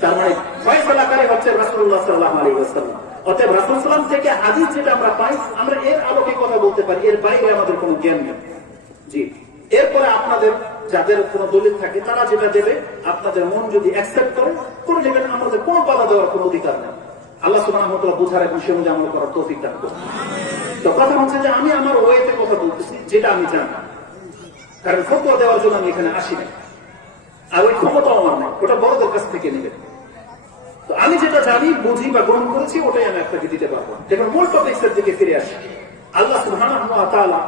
তার মানে ফয়সালাকারী হচ্ছে রাসূলুল্লাহ সাল্লাল্লাহু আলাইহি ওয়াসাল্লাম। অতএব রাসূল সাল্লাল্লাহু আলাইহি ওয়াসাল্লাম থেকে হাদিস যেটা আমরা পাই আমরা এর আলোকে কথা বলতে পারি, এর বাইরে আমাদের কোনো জ্ঞান নেই। জি, এরপরে আপনাদের যাদের কোনো দলিল থাকে তারা যেটা দেবে আপনাদের মন যদি অ্যাকসেপ্ট করে কোনো জায়গায় আমাদের কোনো বাধা দেওয়ার কোনো অধিকার নেই। আল্লাহ সুবহানাহু ওয়া তাআলা বুঝার এবং সে অনুযায়ী আমল করার তৌফিক দান করুন। তো কথা হচ্ছে যে আমি আমার ওয়েতে কথা বলতেছি যেটা আমি জানি, কারণ ফতোয়া দেওয়ার জন্য আমি এখানে আসি না, আর ওই ক্ষমতা আমার নাই, ওটা বড়দের কাছ থেকে নেবে। তো আমি যেটা জানি, বুঝি বা গ্রহণ করেছি ওটাই আমি আপনাকে দিতে পারবো। দেখুন মূল টপিকসের দিকে ফিরে আসি। আল্লাহ সুবহানাহু ওয়া তাআলা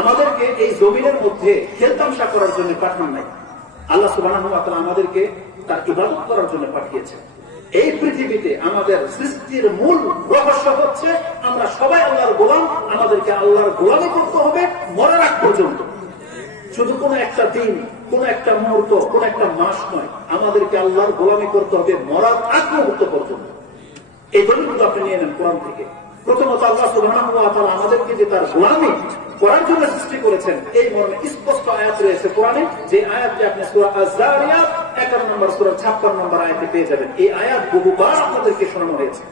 আমাদেরকে এই জমিনের মধ্যে খেলতামশা করার জন্য পাঠান নাই। আল্লাহ সুবহানাহু ওয়া তাআলা আমাদেরকে তার ইবাদত করার জন্য পাঠিয়েছে। এই পৃথিবীতে আমাদের সৃষ্টির মূল রহস্য হচ্ছে আমরা সবাই আল্লাহর গোলাম, আমাদেরকে আল্লাহর গোলামি করতে হবে মরার আগ পর্যন্ত। শুধু কোন একটা দিন, কোন একটা মুহূর্ত, কোন একটা মাস নয়, আমাদেরকে আল্লাহর গোলামি করতে হবে মরার আগ মুহূর্ত পর্যন্ত। এই দলিলগুলো আপনি নিয়ে নেন কোরআন থেকে। প্রথমত আল্লাহ সুবহানাহু ওয়া তাআলা আমাদেরকে যে তার গোলামি করার জন্য সৃষ্টি করেছেন এই মর্মে স্পষ্ট আয়াত রয়েছে কোরআনে, যে আয়াতটি আপনি সূরা আয-যারিয়াত 51 নম্বর সূরা 56 নম্বর আয়াতে পেয়ে যাবেন। এই আয়াত বহুবার আপনাদেরকে শোনানো হয়েছে।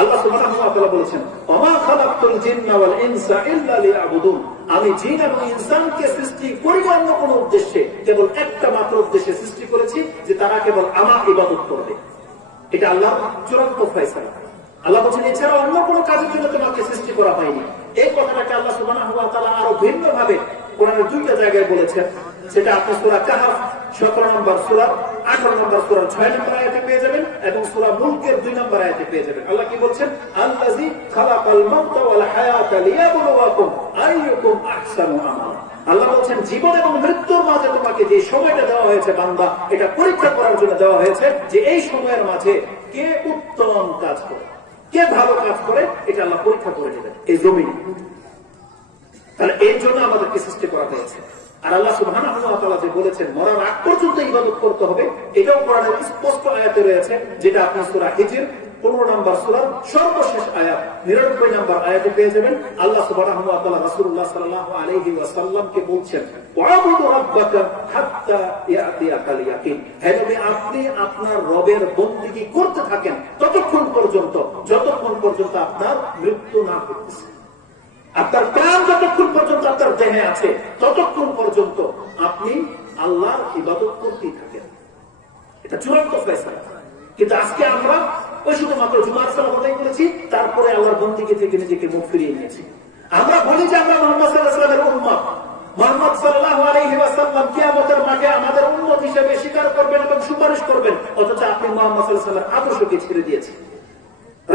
আল্লাহ সুবহানাহু ওয়া তাআলা বলেছেন, ওমা খালাকতুল জিন্না ওয়াল ইনসা ইল্লা লিয়াবুদুন, আমি জিন এবং ইনসানকে সৃষ্টি করি অন্য কোনো উদ্দেশ্যে, কেবল একটা মাত্র উদ্দেশ্যে সৃষ্টি করেছি যে তারা কেবল আমার ইবাদত করবে। এটা আল্লাহর চূড়ান্ত ফয়সালা। আল্লাহ বলেন এছাড়া অন্য কোনো কাজের জন্য তোমাকে সৃষ্টি করা হয়নি। এই কথাটাকে আল্লাহ সুবহানাহু ওয়া তাআলা আরো ভিন্ন ভাবে কোরআনের 2টা জায়গায় বলেছেন। সেটা আপনি সূরা কাহফ 17 নম্বর সূরা 18 নম্বর সূরা 6 নম্বর আয়াতে পেয়ে যাবেন এবং সূরা মুলকের 2 নম্বর আয়াতে পেয়ে যাবেন। আল্লাহ কি বলছেন? আল্লাযী খালাকাল মাউতা ওয়াল হায়াতা লিয়াবলুয়াকুম আইয়ুকুম আহসানু আমালা। আল্লাহ বলছেন জীবন এবং মৃত্যুর মাঝে তোমাকে যে সময়টা দেওয়া হয়েছে বান্দা, এটা পরীক্ষা করার জন্য দেওয়া হয়েছে যে এই সময়ের মাঝে কে উত্তম কাজ করে, কে ভালো কাজ করে, এটা আল্লাহ পরীক্ষা করে নেবেন এই জমিনে। তাহলে এর জন্য আমাদেরকে সৃষ্টি করা হয়েছে। আর আল্লাহ সুবহানাহু ওয়া তাআলা যে বলেছেন মরার আগ পর্যন্ত ইবাদত করতে হবে, এটাও কোরআনের স্পষ্ট আয়াতে রয়েছে, যেটা আপনি সূরা হিজর 15 নম্বর সূরার সর্বশেষ আয়াত 99 নম্বর আয়াতে পেয়ে যাবেন। আল্লাহ সুবহানাহু ওয়া তাআলা রাসূলুল্লাহ সাল্লাল্লাহু আলাইহি ওয়াসাল্লামকে বলছেন, ওয়াবুদু রাব্বাকা হাত্তা ইয়াতিয়াকাল ইয়াকিন, হে নবী আপনি আপনার রবের বন্দেগী করতে থাকেন ততক্ষণ পর্যন্ত যতক্ষণ পর্যন্ত আপনার মৃত্যু না হচ্ছে। আপনার প্রাণ যতক্ষণ পর্যন্ত আপনার দেহে আছে ততক্ষণ পর্যন্ত আপনি আল্লাহর ইবাদত করতেই থাকেন। এটা চূড়ান্ত ফয়সালা। কিন্তু আজকে আমরা ওই শুধুমাত্র জুমার সালাত আদায় করেছি, তারপরে আল্লাহর বন্দেগী থেকে নিজেকে মুখ ফিরিয়ে নিয়েছি। আমরা বলি যে আমরা মুহাম্মদ সাল্লাল্লাহু আলাইহি ওয়াসাল্লামের উম্মত, মুহাম্মদ সাল্লাল্লাহু আলাইহি ওয়াসাল্লাম কিয়ামতের মাঠে আমাদের উম্মত হিসেবে স্বীকার করবেন এবং সুপারিশ করবেন, অথচ আপনি মুহাম্মদ সাল্লাল্লাহু আলাইহি ওয়াসাল্লামের আদর্শকে ছেড়ে দিয়েছেন।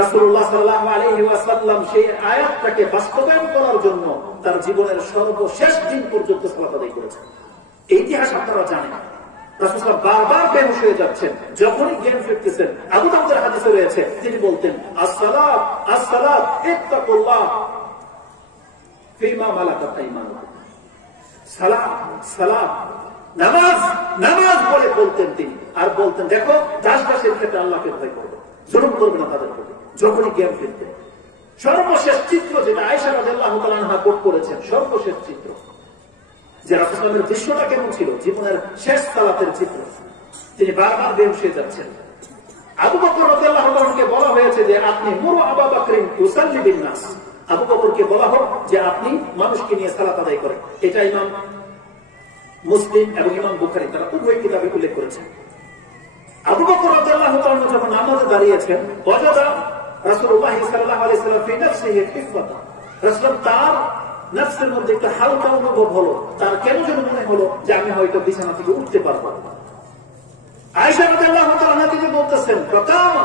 রাসূলুল্লাহ সাল্লাল্লাহু আলাইহি ওয়াসাল্লাম সেই আয়াতটাকে বাস্তবায়ন করার জন্য তার জীবনের সর্বশেষ দিন পর্যন্ত সালাত আদায় করেছেন। এই ইতিহাস আপনারা জানেন। রাসূলুল্লাহ বারবার বেহুশ হয়ে যাচ্ছেন, যখনই জ্ঞান ফিরতেছেন। আবু দাউদের হাদিসে রয়েছে তিনি বলতেন, আসসালাত আসসালাত ইত্তাকুল্লাহ ফিমা মালাকাত আইমানুকুম, সালাত সালাত, নামাজ নামাজ বলে বলতেন তিনি। আর বলতেন দেখো দাস-দাসের ক্ষেত্রে আল্লাহকে ভয় করবে, জুলুম করবে না তাদের প্রতি। যখনই জ্ঞান ফিরতেন সর্বশেষ চিত্র যেটা আয়েশা রাদিয়াল্লাহু তাআলা আনহা কোট করেছেন, সর্বশেষ চিত্র যে রাসূলের দৃশ্যটা কেমন ছিল, জীবনের শেষ সালাতের চিত্র। তিনি বারবার বেহুশ হয়ে যাচ্ছেন। আবু বকর রাদিয়াল্লাহু তাআলাকে বলা হয়েছে যে আপনি মুরু আবু বকরিন ইউসাল্লি বিন নাস, আবু বকরকে বলা হোক যে আপনি মানুষকে নিয়ে সালাত আদায় করেন। এটা ইমাম মুসলিম এবং ইমাম বুখারী তারা উভয় কিতাবে উল্লেখ করেছেন। আবু বকর রাদিয়াল্লাহু তাআলা যখন নামাজে দাঁড়িয়েছেন, ওয়াজাদা রাসূলুল্লাহ সাল্লাল্লাহু আলাইহি ওয়াসাল্লাম ফি নাফসিহি খিফাতা, রাসূল তার নফসের মধ্যে একটা হালকা অনুভব হলো, তার কেন যেন মনে হলো যে আমি হয়তো বিছানা থেকে উঠতে পারবো। আয়েশা রাদিয়াল্লাহু তাআলা তিনি বলতেছেন, ফাকামা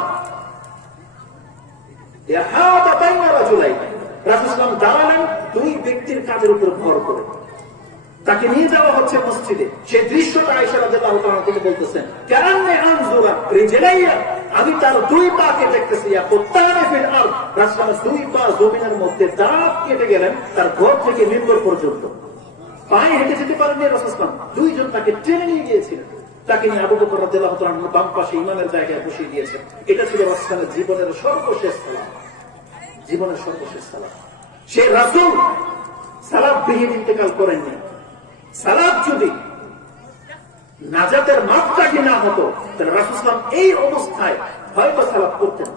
ইয়াহাদা বাইনা রাজুলাইন, রাসূল সাল্লাল্লাহু দাঁড়ালেন দুই ব্যক্তির কাঁধের উপর ভর করে, তাকে নিয়ে যাওয়া হচ্ছে মসজিদে। সেই দৃশ্যটা আয়েশা রাদিয়াল্লাহু তাআলা তিনি বলতেছেন, কান্নে আনজুরা রিজলাইয়া, আমি তার দুই পাকে দেখতেছি, ইয়াকুতানে ফিল আরদ, রাসূল দুই পা জমিনের মধ্যে দাঁত কেটে গেলেন তার ঘর থেকে মিম্বর পর্যন্ত। পায়ে হেঁটে যেতে পারেননি রাসূল সাল্লাল্লাহু আলাইহি ওয়াসাল্লাম, দুইজন তাকে টেনে নিয়ে গিয়েছিলেন। তাকে নিয়ে আবু বকর রাদিয়াল্লাহু তাআলা বাম পাশে ইমামের জায়গায় বসিয়ে দিয়েছেন। এটা ছিল রাসূলের জীবনের সর্বশেষ সালাত, জীবনের সর্বশেষ সালাত। সেই রাসূল সালাত বিহীন ইন্তেকাল করেননি। সালাত যদি নাজাতের মাপকাঠি না হতো তাহলে রাসূল সাল্লাল্লাহু আলাইহি ওয়াসাল্লাম এই অবস্থায় হয়তো সালাত করতেন।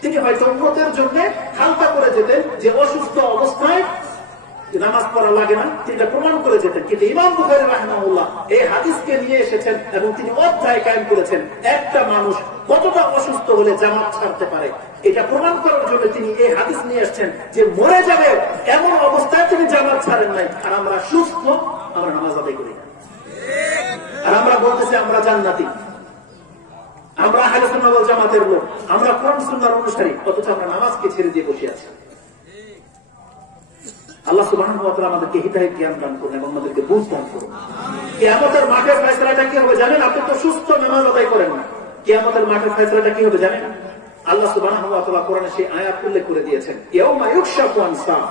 তিনি হয়তো উম্মতের জন্য হালকা করে যেতেন, যে অসুস্থ অবস্থায় নামাজ পড়া লাগে না, তিনি প্রমাণ করে যেতেন। কিন্তু ইমাম বুখারী রাহিমাহুল্লাহ এই হাদিসকে নিয়ে এসেছেন এবং তিনি অধ্যায় কায়েম করেছেন, একটা মানুষ কতটা অসুস্থ হলে জামাত ছাড়তে পারে এটা প্রমাণ করার জন্য তিনি এই হাদিস নিয়ে এসেছেন যে মরে যাবে এমন অবস্থায় তিনি জামাত ছাড়েন নাই। আর আমরা সুস্থ, আমরা নামাজ আদায় করি না, আর আমরা বলতেছি আমরা জান্নাতি, আমরা আহলে সুন্নাহ ওয়াল জামাতের লোক, আমরা কোরআন সুন্নাহর অনুসারী, অথচ আমরা নামাজকে ছেড়ে দিয়ে বসে আছি। আল্লাহ সুবহানাহু ওয়া তাআলা আমাদেরকে হিদায়াত জ্ঞান দান করুন এবং আমাদেরকে বুঝ দান করুন। কিয়ামতের মাঠের ফয়সালাটা কি হবে জানেন? আপনি তো সুস্থ, নামাজ আদায় করেন না। কিয়ামতের মাঠের ফয়সালাটা কি হবে জানেন? আল্লাহ সুবহানাহু ওয়া তাআলা কোরআনে সেই আয়াত উল্লেখ করে দিয়েছেন, ইয়াউমা ইউকশাফু আন সাক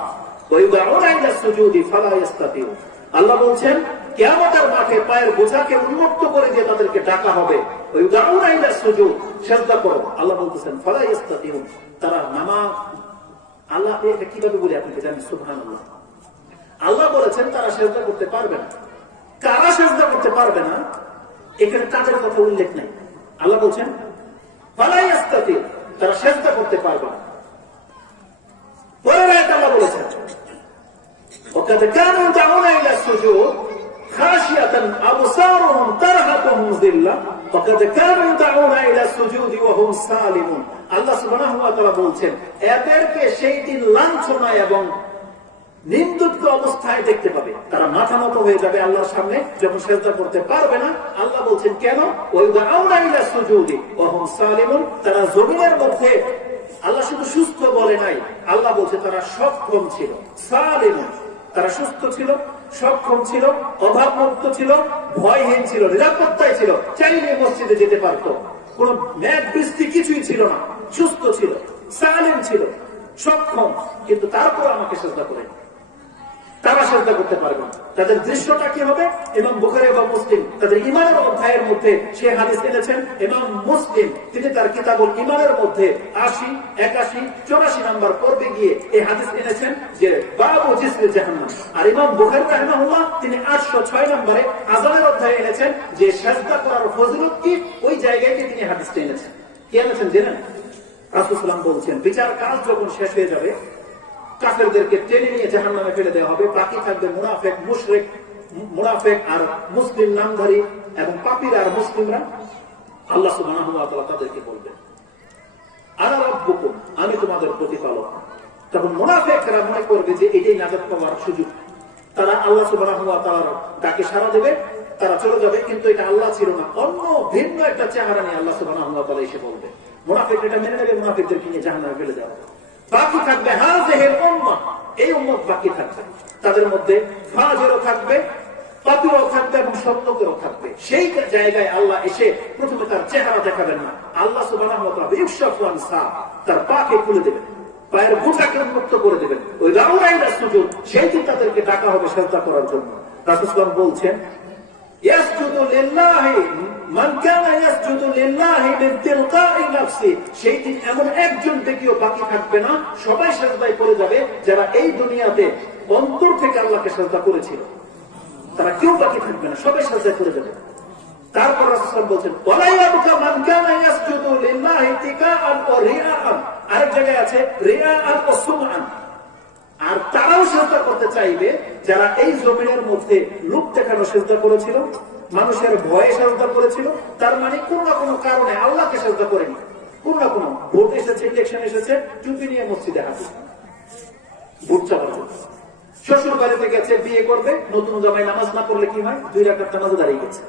ওয়া ইউদআউনা ইলা সুজুদি ফালা ইস্তাতিউন। আল্লাহ বলছেন কিয়ামতের মাঠে পায়ের বোঝাকে উন্মুক্ত করে দিয়ে তাদেরকে ডাকা হবে, ওয়া ইউদআউনা ইলা সুজুদ, সিজদা করো। আল্লাহ বলতেছেন ফালা ইস্তাতিউন, তারা নামাজ, আল্লাহ এটা কিভাবে বলে আপনাকে জানেন? সুবহানাল্লাহ, আল্লাহ বলেছেন তারা সিজদা করতে পারবে না। কারা সিজদা করতে পারবে না এখানে তাদের কথা উল্লেখ নেই। আল্লাহ বলছেন ফালা ইস্তাতিউ, তারা সিজদা করতে পারবে না। পরের আয়াতে আল্লাহ বলেছেন وقد كانوا يدعون الى السجود خاشعة ابصارهم ترهقهم ذلة وقد كانوا يدعون الى السجود وهم سالمون। আল্লাহ সুবহানাহু ওয়া তাআলা বলছেন এদেরকে সেই দিন লাঞ্ছনা এবং নিন্দুক অবস্থায় দেখতে পাবে, তারা মাথা নত হয়ে যাবে আল্লাহর সামনে যখন সিজদা করতে পারবে না। আল্লাহ বলছেন কেন? ওয়াইদাউনা ইলা সুজুদি ওয়া হুম সালিমুন, তারা জমিনের মধ্যে, আল্লাহ শুধু সুস্থ বলে নাই, আল্লাহ বলছে তারা সক্ষম ছিল, সালিমুন, তারা সুস্থ ছিল, সক্ষম ছিল, অভাবমুক্ত ছিল, ভয়হীন ছিল, নিরাপত্তায় ছিল, চাইলে মসজিদে যেতে পারত, কোন মেঘ বৃষ্টি কিছুই ছিল না, সুস্থ ছিল, সালিম ছিল, সক্ষম, কিন্তু তারপর আমাকে সিজদা করে তারা সিজদা করতে পারবে না। তাদের দৃশ্যটা কি হবে? ইমাম বুখারী এবং মুসলিম তাদের ঈমানের অধ্যায়ের মধ্যে সে হাদিস এনেছেন। ইমাম মুসলিম তিনি তার কিতাবুল ঈমানের মধ্যে 80, 81, 84 নাম্বার পর্বে গিয়ে এই হাদিস এনেছেন যে বাবু জিসমি জাহান্নাম। আর ইমাম বুখারী রাহিমাহুল্লাহ তিনি 806 নম্বরে আযানের অধ্যায়ে এনেছেন যে সিজদা করার ফজিলত কি, ওই জায়গায় তিনি হাদিসটা এনেছেন। কি এনেছেন জানেন? রাসূল সাল্লাল্লাহু আলাইহি ওয়াসাল্লাম বলছেন বিচার কাজ যখন শেষ হয়ে যাবে কাফেরদেরকে টেনে নিয়ে জাহান্নামে ফেলে দেওয়া হবে, বাকি থাকবে মুনাফিক, মুশরিক, মুনাফিক আর মুসলিম নামধারী এবং পাপীরা আর মুসলিমরা। আল্লাহ সুবহানাহু ওয়া তাআলা তাদেরকে বলবেন আনা রাব্বুকুম, আমি তোমাদের প্রতিপালক। তখন মুনাফিকরা মনে করবে যে এটাই নাজাত পাওয়ার সুযোগ, তারা আল্লাহ সুবহানাহু ওয়া তাআলার ডাকে সাড়া দেবে, তারা চলে যাবে। কিন্তু এটা আল্লাহ ছিল না, অন্য ভিন্ন একটা চেহারা নিয়ে আল্লাহ সুবহানাহু ওয়া তাআলা এসে বলবে। মুনাফিক এটা মেনে নেবে, মুনাফিকদেরকে নিয়ে জাহান্নামে ফেলে দেওয়া হবে। বাকি থাকবে হাযিহিল উম্মাহ, এই উম্মত বাকি থাকবে, তাদের মধ্যে ফাজিরও থাকবে, পাপীরও থাকবে এবং সত্যকেরও থাকবে। সেই জায়গায় আল্লাহ এসে প্রথমে তার চেহারা দেখাবেন না, আল্লাহ সুবহানাহু ওয়া তাআলা ইউকশাফু আন সাক, তার পাকে খুলে দেবেন, পায়ের বোঝাকে উন্মুক্ত করে দেবেন। ওই রাউনা ইলা সুজুদ, সেই দিন তাদেরকে ডাকা হবে সিজদা করার জন্য। রাসূল সাল্লাল্লাহু আলাইহি ওয়াসাল্লাম বলছেন ইয়াসজুদু লিল্লাহি মান কানা ইয়াসজুদু লিল্লাহি মিন তিলকাই নাফসি, সেই দিন এমন একজন ব্যক্তিও বাকি থাকবে না, সবাই সিজদায় পড়ে যাবে যারা এই দুনিয়াতে অন্তর থেকে আল্লাহকে সিজদা করেছিল, তারা কেউ বাকি থাকবে না, সবাই সিজদায় পড়ে যাবে। তারপর রাসূল সাল্লাল্লাহু আলাইহি ওয়াসাল্লাম বলছেন ওয়ালা ইয়াবকা মান কানা ইয়াসজুদু লিল্লাহি তিকাআন ওয়া রিআআন, আরেক জায়গায় আছে রিআআন ওয়া সুমআন, আর তারাও সেজদা করতে চাইবে যারা এই জমিনের মধ্যে লোক দেখানো সেজদা করেছিল, মানুষের ভয়ে সেজদা করেছিল। তার মানে কোন না কোনো কারণে আল্লাহকে সেজদা করেনি। কোন না কোনো ভোট এসেছে, ইলেকশন এসেছে, টুপি নিয়ে মসজিদে হাজির, ভোট চালানো। শ্বশুর বাড়িতে গেছে, বিয়ে করবে, নতুন জামাই নামাজ না পড়লে কি হয়? 2 রাকাত নামাজে দাঁড়িয়ে গেছে।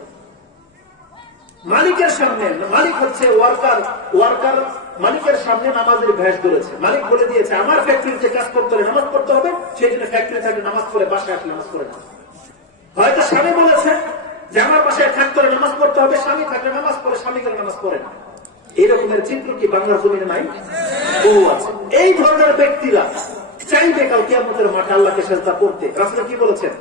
মালিকের সামনে, মালিক হচ্ছে ওয়ার্কার, ওয়ার্কার মালিকের সামনে নামাজের ভ্যাস ধরেছে। মালিক বলে দিয়েছে আমার ফ্যাক্টরিতে কাজ করতে হলে নামাজ পড়তে হবে, সেই জন্য ফ্যাক্টরি থাকলে নামাজ পড়ে, বাসায় আসলে নামাজ পড়ে না। হয়তো স্বামী বলেছে যে আমার বাসায় থাকতে হলে নামাজ পড়তে হবে, স্বামী থাকলে নামাজ পড়ে, স্বামী গেলে নামাজ পড়ে না। এই রকমের চিত্র কি বাংলার জমিনে নাই? বহু আছে। এই ধরনের ব্যক্তিরা চাইবে কাল কিয়ামতের মাঠে আল্লাহকে সেজদা করতে। রাসূল কি বলেছেন?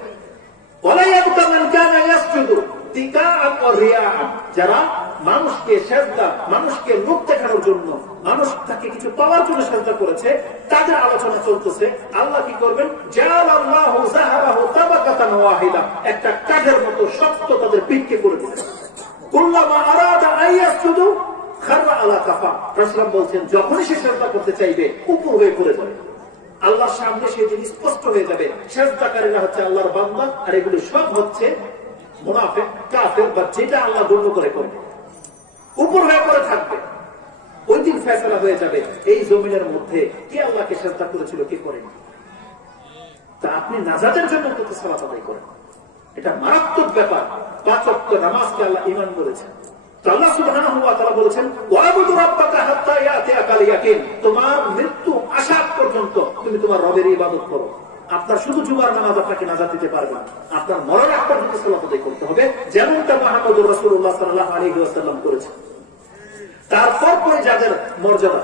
ওয়ালা ইয়াবকা মান কানা ইয়াসজুদু তিকাআন ওয়া রিয়াআন, যারা মানুষকে সেজদা, মানুষকে লোক দেখানোর জন্য, মানুষ তাকে কিছু পাওয়ার জন্য সেজদা করেছে, তাদের আলোচনা চলতেছে। আল্লাহ কি করবেন? জাআলাল্লাহু যাহরাহু তাবাকাতান ওয়াহিদা, একটা কাঠের মতো শক্ত তাদের পিঠকে করে দিবেন। কুল্লামা আরাদা আইয়াসজুদু খাররা আলা কাফা। রাসূল বলছেন যখনই সে সেজদা করতে চাইবে উপর হয়ে পড়ে যাবে, আল্লাহর সামনে সেই জিনিস স্পষ্ট হয়ে যাবে। সেজদাকারীরা হচ্ছে আল্লাহর বান্দা, আর এগুলো সব হচ্ছে মুনাফিক, কাফের, বা যেটা আল্লাহ গণ্য করে করবে, উপর হয়ে পড়ে থাকবে। ওই দিন ফয়সালা হয়ে যাবে এই জমিনের মধ্যে কে আল্লাহকে সেজদা করেছিল, কে করেনি। তা আপনি নাজাতের জন্য কত সালাত আদায় করেন, এটা মারাত্মক ব্যাপার। 5 ওয়াক্ত নামাজকে আল্লাহ ঈমান করেছেন। আল্লাহ সুবহানাহু ওয়া তাআলা বলেছেন ওয়াবুদু রাব্বাকা হাত্তা ইয়াতিয়াকাল ইয়াকিন, তোমার মৃত্যু আসা পর্যন্ত তুমি তোমার রবের ইবাদত করো। আপনার শুধু জুমার নামাজ আপনাকে নাজাত দিতে পারবে না, আপনার মরণ আগ পর্যন্ত সালাত আদায় করতে হবে, যেমনটা মুহাম্মদুর রাসূলুল্লাহ সাল্লাল্লাহু আলাইহি ওয়াসাল্লাম করেছেন। তারপর পরে যাদের মর্যাদা,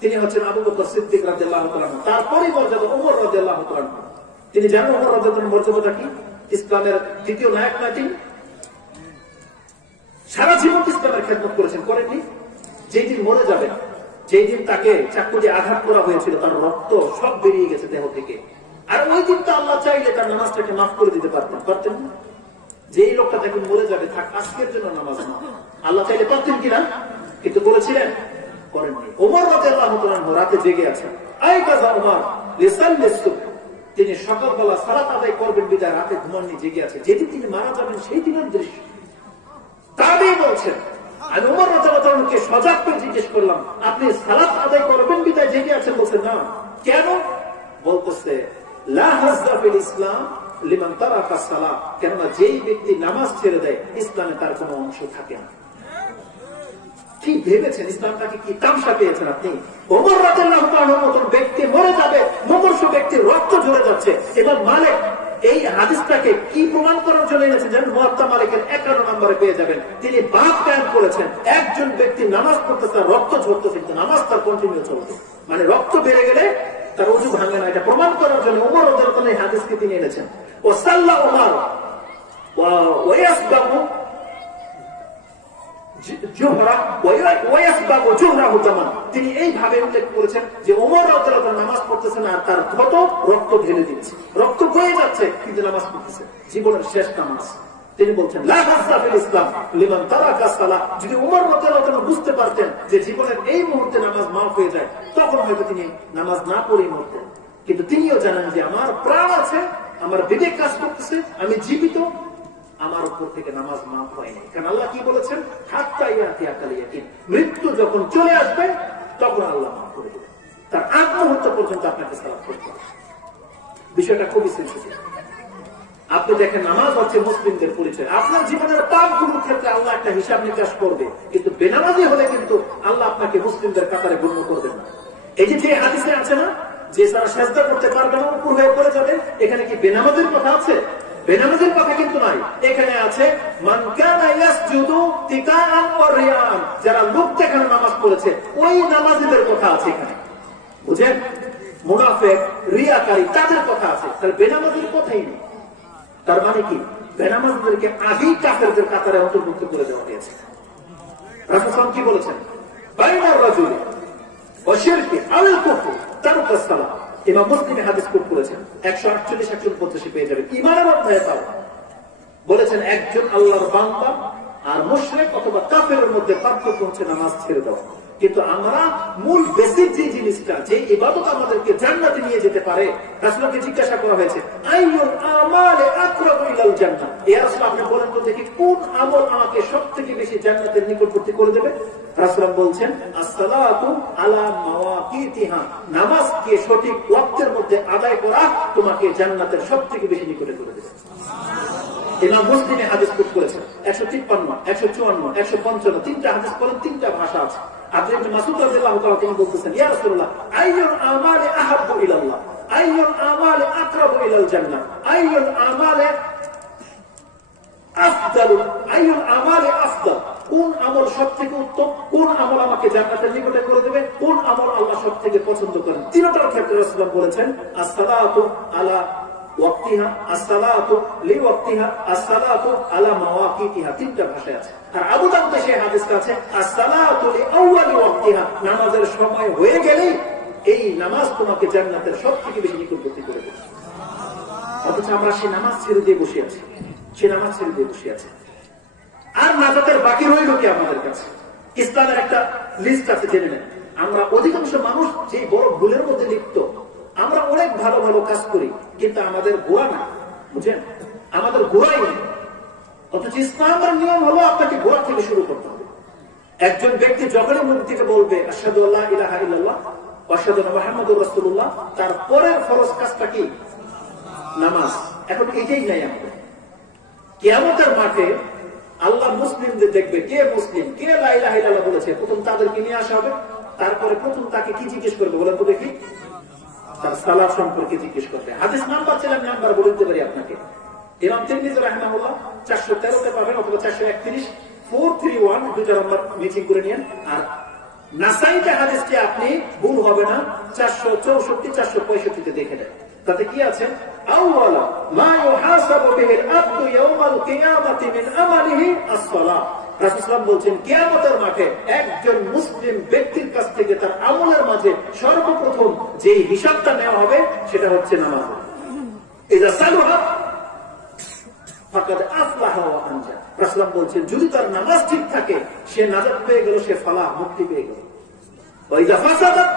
তিনি হচ্ছেন আবু বকর সিদ্দিক রাদিয়াল্লাহু তাআলা। তারপরে মর্যাদা ওমর রাদিয়াল্লাহু তাআলা। তিনি জানেন ওমর রাদিয়াল্লাহু তাআলার মর্যাদাটা কি? ইসলামের দ্বিতীয় নায়ক না তিনি? সারা জীবন ইসলামের খেদমত করেছেন, করেননি? যেই দিন মরে যাবেন, যেই দিন তাকে চাকু দিয়ে আঘাত করা হয়েছিল, তার রক্ত সব বেরিয়ে গেছে দেহ থেকে, আর ওই দিন তো আল্লাহ চাইলে তার নামাজটাকে মাফ করে দিতে পারতেন, পারতেন না? যেই লোকটা দেখুন মরে যাবে, থাক আজকের জন্য নামাজ না, আল্লাহ চাইলে পারতেন কিনা? কিন্তু বলেছিলেন, করেননি। ওমর রাদিয়াল্লাহু তাআলা রাতে জেগে আছেন, আই কাজা ওমর লিসাল্লিস সুবহ, তিনি সকালবেলা সালাত আদায় করবেন বিদায় রাতে ঘুমাননি, জেগে আছে। যেদিন তিনি মারা যাবেন সেই দিনের দৃশ্য। তাবেঈ বলছেন, আমি ওমর রাদিয়াল্লাহু তাআলাকে সজাগ করে জিজ্ঞেস করলাম, আপনি সালাত আদায় করবেন বিদায় জেগে আছেন? বলছেন না। কেন? বলতেছে লা হাজ্জা ফিল ইসলাম লিমান তারাকা সালাহ, কেননা যেই ব্যক্তি নামাজ ছেড়ে দেয় ইসলামে তার কোনো অংশ থাকে না। কি ভেবেছেন ইসলামটাকে কি তামসা পেয়েছেন আপনি? ওমর রাদিয়াল্লাহু তাআলার মতন ব্যক্তি মরে যাবে, মুমূর্ষু ব্যক্তির রক্ত ঝরে যাচ্ছে। এবং মালিক এই হাদিসটাকে কি প্রমাণ করার জন্য এনেছেন জানেন? মুয়াত্তা মালিকের 11 নম্বরে পেয়ে যাবেন। তিনি বাদ কায়েম করেছেন, একজন ব্যক্তি নামাজ পড়তে তার রক্ত ঝরতেছে কিন্তু নামাজ তার কন্টিনিউ চলছে, মানে রক্ত বেড়ে গেলে তার ওযু ভাঙে না। এটা প্রমাণ করার জন্য ওমর রাদিয়াল্লাহু তাআলা এই হাদিসকে তিনি এনেছেন। ও সাল্লা ওমর ওয়া ইয়াসবাহু তিনি এইভাবে উল্লেখ করেছেন যে ওমর রাদিয়াল্লাহু তাআলা নামাজ পড়তেছেন আর তার ক্ষত রক্ত ঢেলে দিচ্ছে, রক্ত বয়ে যাচ্ছে কিন্তু নামাজ পড়তেছে, জীবনের শেষ নামাজ। তিনি বলছেন লা হাজ্জা ফিল ইসলাম লিমান তারাকা সালাহ। যদি ওমর রাদিয়াল্লাহু তাআলা বুঝতে পারতেন যে জীবনের এই মুহূর্তে নামাজ মাফ হয়ে যায়, তখন হয়তো তিনি নামাজ না পড়েই মরতেন। কিন্তু তিনিও জানেন যে আমার প্রাণ আছে, আমার বিবেক কাজ করতেছে, আমি জীবিত, আমার উপর থেকে নামাজ মাফ হয়নি। কারণ আল্লাহ কি বলেছেন? হাত্তা ইয়াতিয়াকাল ইয়াকিন, মৃত্যু যখন চলে আসবে তখন আল্লাহ মাফ করে দেবেন। তার আগ মুহূর্ত পর্যন্ত আপনাকে সালাত করতে হবে। বিষয়টা খুবই সেনসিটিভ। আপনি দেখেন নামাজ হচ্ছে মুসলিমদের পরিচয়। আপনার জীবনের পাপগুলোর ক্ষেত্রে আল্লাহ একটা হিসাব নিকাশ করবে, কিন্তু বেনামাজি হলে কিন্তু আল্লাহ আপনাকে মুসলিমদের কাতারে গণ্য করবেন না। এই যে হাদিসে আছে না যে তারা সেজদা করতে পারবে না, উপর হয়ে পড়ে যাবে, এখানে কি বেনামাজির কথা আছে? বেনামাজির কথা কিন্তু নাই। এখানে আছে মান কানা ইয়াসজুদু তিকাআন ওয়া রিয়াআন, যারা লোক দেখানো নামাজ পড়েছে ওই নামাজীদের কথা আছে এখানে। বুঝেন? মুনাফিক, রিয়াকারী, তাদের কথা আছে, তাহলে বেনামাজির কথাই নেই। তার মানে কি? বেনামাজিদেরকে আগেই কাফেরদের কাতারে অন্তর্ভুক্ত করে দেওয়া হয়েছে। রাসূল সাল্লাল্লাহু কি বলেছেন? বাইনার রাজুলি ওয়া শিরকি আল কুফর তারকাস সালাহ। ইমাম মুসলিম হাদিস কোট করেছেন, 148-150 পেয়ে যাবেন। ঈমানের অধ্যায়ে তাও বলেছেন একজন আল্লাহর বান্দা আর মুশরিক অথবা কাফেরের মধ্যে পার্থক্য হচ্ছে নামাজ ছেড়ে দেওয়া। কিন্তু আমরা মূল বেসিক যে জিনিসটা, যে ইবাদত আমাদেরকে জান্নাতে নিয়ে যেতে পারে, রাসূলকে জিজ্ঞাসা করা হয়েছে আইয়ুল আমালি আকরাবু ইলাল জান্নাহ, ইয়া রাসূল আপনি বলেন তো দেখি কোন আমল আমাকে সবথেকে বেশি জান্নাতের নিকটবর্তী করে দেবে? রাসূল বলছেন আসসালাতু আলা মাওয়াকিতিহা, নামাজকে সঠিক ওয়াক্তের মধ্যে আদায় করা তোমাকে জান্নাতের সবথেকে বেশি নিকটে করে দেবে। ইমাম মুসলিমে হাদিস কোট করেছেন 153, 154, 155, তিনটা হাদিস পড়েন, তিনটা ভাষা আছে। আব্দুল্লাহ ইবনে মাসউদ রাদিয়াল্লাহু তাআলা তিনি বলতেছেন ইয়া রাসূলুল্লাহ আইয়ুল আমালি আহাব্বু ইলাল্লাহ, আইয়ুল আমালি আকরাবু ইলাল জান্নাহ, আইয়ুল আমালি আফদাল, আইয়ুল আমালি আফদাল, কোন আমল সবথেকে উত্তম, কোন আমল আমাকে জান্নাতের নিকটে করে দেবে, কোন আমল আল্লাহ সবথেকে পছন্দ করেন? তিনটার ক্ষেত্রে রাসূল বলেছেন আসসালাতু আলা ওয়াক্তিহা, আসসালাতু লিওয়াক্তিহা, আসসালাতু আলা মাওয়াকিতিহা, তিনটা ভাষায় আছে। আর আবু দাউদে সেই হাদিসটা আছে আসসালাতু লিআউয়ালি ওয়াক্তিহা, নামাজের সময় হয়ে গেলেই এই নামাজ তোমাকে জান্নাতের সবথেকে বেশি নিকটবর্তী করে দেবে। অথচ আমরা সেই নামাজ ছেড়ে দিয়ে বসে আছি, সেই নামাজ ছেড়ে দিয়ে বসে আছি। আর নাজাতের বাকি রইল কি আমাদের কাছে? ইসলামের একটা লিস্ট আছে, জেনে নেন। আমরা অধিকাংশ মানুষ যে বড় ভুলের মধ্যে লিপ্ত, আমরা অনেক ভালো ভালো কাজ করি কিন্তু আমাদের গোড়া না, বুঝছেন, আমাদের গোড়াই নেই। অথচ ইসলামের নিয়ম হলো আপনাকে গোড়া থেকে শুরু করতে হবে। একজন ব্যক্তি যখনই মুখ থেকে বলবে আশহাদু আল্লা ইলাহা ইল্লাল্লাহ ওয়া আশহাদু আন্না মুহাম্মাদুর রাসূলুল্লাহ, তার পরের ফরজ কাজটা কি? নামাজ। এখন এটাই নাই আমাদের। কিয়ামতের মাঠে আল্লাহ মুসলিমদের দেখবে, কে মুসলিম, কে লা ইলাহা ইল্লাল্লাহ বলেছে, প্রথম তাদেরকে নিয়ে আসা হবে। তারপরে প্রথম তাকে কি জিজ্ঞেস করবে বলেন তো দেখি? তার সালাত সম্পর্কে জিজ্ঞেস করবে। হাদিস নাম্বার ছিলাম, নাম্বার বলে দিতে পারি আপনাকে। ইমাম তিরমিজি রাহিমাহুল্লাহ 413 পাবেন অথবা 431, 431, দুটো নাম্বার মিটিং করে নিয়েন। আর নাসাইতে হাদিসটি আপনি ভুল হবে না, 464, 465 দেখে নেন। তাতে কি আছে? আউয়ালা মা ইউহাসাবু বিহিল আবদু ইয়াউমাল কিয়ামাতি মিন আমালিহি আস-সালাহ। রাসূল বলছেন কিয়ামতের মাঠে একজন মুসলিম ব্যক্তির কাছ থেকে তার আমলের মাঝে সর্বপ্রথম যে হিসাবটা নেওয়া হবে সেটা হচ্ছে নামাজ। ইযা সালুহা ফাকাদ আফলাহা ওয়া আনজা। রাসূল বলছেন যদি তার নামাজ ঠিক থাকে সে নাজাত পেয়ে গেল, সে ফালাহ, মুক্তি পেয়ে গেল। ওয়া ইযা ফাসাদাত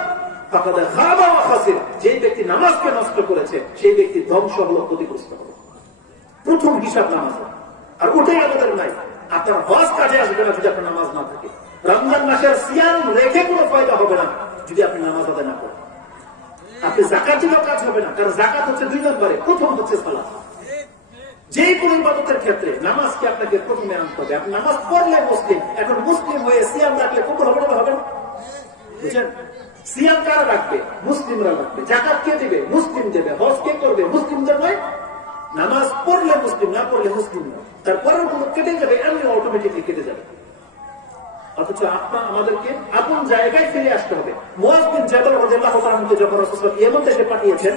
ফাকাদ খাবা ওয়া খাসির। যে ব্যক্তি নামাজকে নষ্ট করেছে সেই ব্যক্তি ধ্বংস হলো, ক্ষতিগ্রস্ত হলো। প্রথম হিসাব নামাজ। আর ওটাই আমাদের নাই। আপনার হজ কাজে আসবে না যদি আপনার নামাজ না থাকে। রমজান মাসের সিয়াম রেখে কোনো ফায়দা হবে না যদি আপনি নামাজ আদায় না করেন। আপনি যাকাত দিলেও কাজ হবে না, কারণ যাকাত হচ্ছে 2 নম্বরে, প্রথম হচ্ছে সালাত। যেই কোনো ইবাদতের ক্ষেত্রে নামাজকে আপনাকে প্রথমে আনতে হবে। আপনি নামাজ পড়লে মুসলিম, এখন মুসলিম হয়ে সিয়াম রাখলে কবুল হবে না? হবে না, বুঝছেন? সিয়াম কারা রাখবে? মুসলিমরা রাখবে। যাকাত কে দেবে? মুসলিম দেবে। হজ কে করবে? মুসলিমদের নয়। নামাজ পড়লে মুসলিম, না পড়লে মুসলিম না। তারপরেও কোনো কেটে যাবে, এমনি অটোমেটিকলি কেটে যাবে। অথচ আমাদেরকে আপন জায়গায় ফিরে আসতে হবে। মুয়াজ বিন জাবাল রাদিয়াল্লাহু তাআলা যখন রাসূল ইয়েমেন দেশে পাঠিয়েছেন,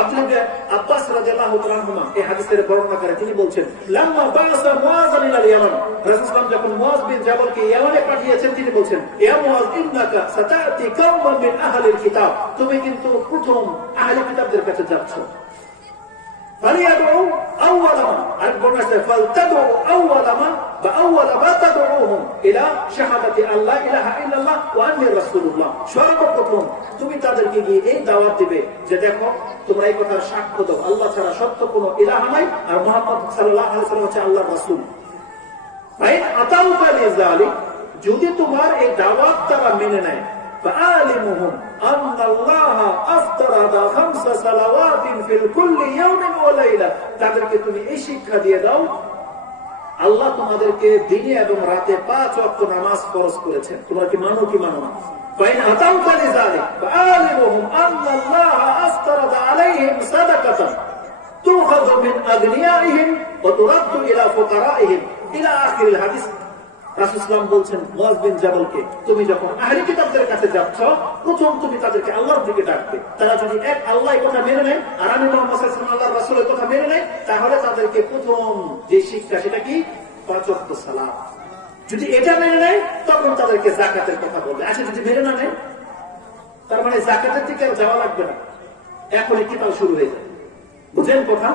আব্দুল্লাহ আব্বাস রাদিয়াল্লাহু তাআলা এই হাদিসের বর্ণনা করে তিনি বলছেন লাম্মা বাসা মুয়াজ ইলাল ইয়ামান, রাসূল যখন মুয়াজ বিন জাবালকে ইয়ামানে পাঠিয়েছেন তিনি বলছেন ইয়া মুয়াজ ইন্নাকা সাতাতি কাওমান মিন আহলিল কিতাব, তুমি কিন্তু প্রথম আহলে কিতাবদের কাছে যাচ্ছ। فليدعوا أول ما أكبرنا فلتدعوا أول ما بأول ما تدعوهم إلى شهادة أن لا إله إلا الله وأني رسول الله। সর্বপ্রথম তুমি তাদেরকে গিয়ে এই দাওয়াত দিবে যে দেখো তোমরা এই কথার সাক্ষ্য দাও আল্লাহ ছাড়া সত্য কোনো ইলাহ নাই আর মুহাম্মদ সাল্লাল্লাহু আলাইহি ওয়াসাল্লাম হচ্ছে আল্লাহর রাসূল। ফাইন আতাউকা লিযালিক, যদি তোমার এই দাওয়াত তারা মেনে নেয়, فعالمهم أن الله أفطرض 5 صلوات في كل يوم وليلة, তাদেরকে তুমি এই শিক্ষা দিয়ে দাও আল্লাহ তোমাদেরকে দিনে এবং রাতে 5 ওয়াক্ত নামাজ ফরজ করেছেন। তোমরা কি মানো কি মানো না? فإن أطعت لذلك فعالمهم أن الله أفطرض عليهم صدقة تؤخذ من أغنيائهم وترد إلى فقرائهم إلى آخر الحديث। রাসূল বলছেন মুয়াজ বিন জাবালকে তুমি যখন আহলে কিতাবদের কাছে যাচ্ছ প্রথম তুমি তাদেরকে আল্লাহর দিকে ডাকবে। তারা যদি এক আল্লাহর কথা মেনে নেয় আর আমি মুহাম্মদ সাল্লাল্লাহু আলাইহি ওয়াসাল্লাম আল্লাহর রাসূলের কথা মেনে নেয়, তাহলে তাদেরকে প্রথম যে শিক্ষা সেটা কি? 5 ওয়াক্ত সালাত। যদি এটা মেনে নেয় তখন তাদেরকে যাকাতের কথা বলবে। আচ্ছা যদি মেনে না নেয়, তার মানে যাকাতের দিকে আর যাওয়া লাগবে না, এখনই কিতাব শুরু হয়ে যাবে। বুঝেন কথা?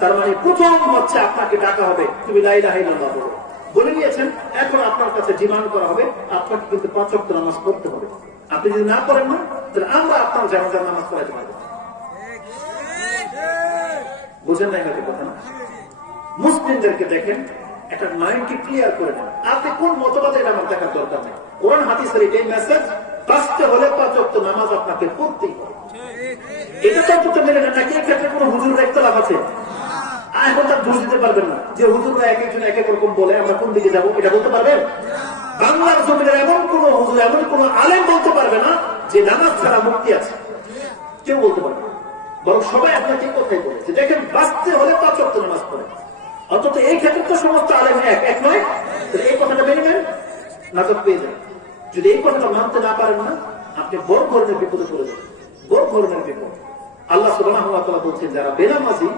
তার মানে প্রথম হচ্ছে আপনাকে ডাকা হবে তুমি লা ইলাহা ইল্লাল্লাহ বলো। বলে দিয়েছেন, এখন আপনার কাছে ডিমান্ড করা হবে আপনাকে কিন্তু 5 ওয়াক্ত নামাজ পড়তে হবে। আপনি যদি না পড়েন না, তাহলে আমরা আপনার জানাজার নামাজ পড়াইতে পারবো। বুঝেন না এখানে কথা না? মুসলিমদেরকে দেখেন, একটা মাইন্ডকে ক্লিয়ার করে নেন। আপনি কোন মতবাদে এটা আমার দেখার দরকার নেই। কোরআন হাদিসের এই মেসেজ বাঁচতে হলে 5 ওয়াক্ত নামাজ আপনাকে পড়তেই হবে। এটা তো অন্তত মেনে নেন নাকি এক্ষেত্রে কোনো হুজুর দেখতে লাভ আছে? এখন তার দোষ দিতে পারবেন না যে হুজুররা এক একজন এক এক রকম বলে আমরা কোন দিকে যাবো, এটা বলতে পারবেন? বাংলার জমিনের এমন কোন হুজুর, এমন কোন আলেম বলতে পারবে না যে নামাজ ছাড়া মুক্তি আছে, কেউ বলতে পারবে না। বরং সবাই আপনাকে কথাই বলে যে দেখেন বাঁচতে হলে 5 ওয়াক্ত নামাজ পড়ে। অন্তত এই ক্ষেত্রে তো সমস্ত আলেম এক নয়। এই কথাটা মেনে নেন, নাজাত পেয়ে যান। যদি এই কথাটা মানতে না পারেন না, আপনি বড় ধরনের বিপদে পড়ে যাবেন, বড় ধরনের বিপদ। আল্লাহ সুবহানাহু ওয়া তাআলা বলছেন যারা বেনামাজি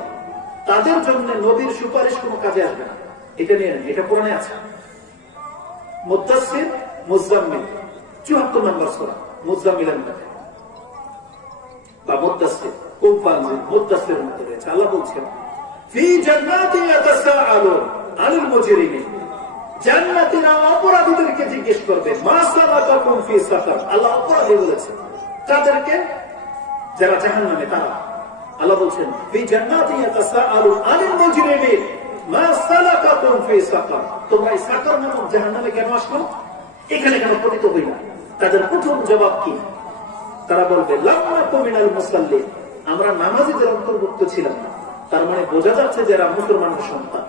তাদের জন্য নবীর সুপারিশ কোনো কাজে আসবে না। এটা নিয়ে নেন, এটা কোরআনে আছে। মুদ্দাসসির, মুজাম্মিল, 74 নম্বর সূরা মুজাম্মিলের মধ্যে, বা মুদ্দাসসির, কুমফানজিল, মুদ্দাসসিরের মধ্যে রয়েছে। আল্লাহ বলছেন ফি জান্নাতি ইয়াতাসাআলুন আনিল মুজরিমিন, জান্নাতীরা অপরাধীদেরকে জিজ্ঞেস করবে মা সালাকাকুম ফি সাকার। আল্লাহ অপরাধী বলেছেন তাদেরকে, যারা জাহান্নামে তারা। আল্লাহ বলছেন ফি জান্নাতি ইয়াতাসাআলুন আনিল মুজরিমিন মা সালাকাকুম ফি সাকার, তোমরা এই সাকার নামক জাহান্নামে কেন আসলো, এখানে কেন পতিত হইলা? তাদের প্রথম জবাব কি? তারা বলবে লাম নাকু মিনাল মুসাল্লিন, আমরা নামাজীদের অন্তর্ভুক্ত ছিলাম না। তার মানে বোঝা যাচ্ছে যারা মুসলমানের সন্তান,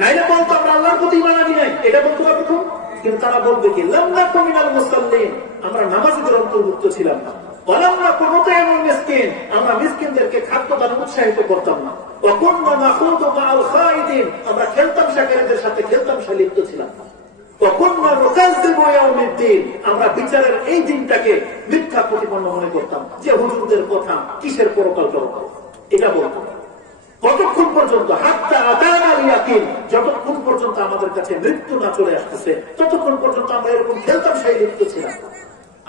নাইলে বলতো আমরা আল্লাহর প্রতি ঈমান আনি নাই, এটা বলতো না প্রথম। কিন্তু তারা বলবে কি লাম নাকু মিনাল মুসাল্লিন, আমরা নামাজীদের অন্তর্ভুক্ত ছিলাম না। ওয়ালাম নাকু নুতঈমুল মিসকিন, আমরা মিসকিনদেরকে খাদ্য দানে উৎসাহিত করতাম না। ওয়া কুননা নাখুদু মাআল খাইদিন, আমরা খেলতামশাকারীদের সাথে খেলতামশা লিপ্ত ছিলাম। ওয়া কুননা নুকাযযিবু ইয়াউমিদ্দিন, আমরা বিচারের এই দিনটাকে মিথ্যা প্রতিপন্ন মনে করতাম, যে হুজুরদের কথা কিসের পরকাল টরকাল, এটা বলতাম। কতক্ষণ পর্যন্ত? হাত্তা আতানাল ইয়াকিন, যতক্ষণ পর্যন্ত আমাদের কাছে মৃত্যু না চলে আসতেছে ততক্ষণ পর্যন্ত আমরা এরকম খেলতাম সেই লিপ্ত ছিলাম।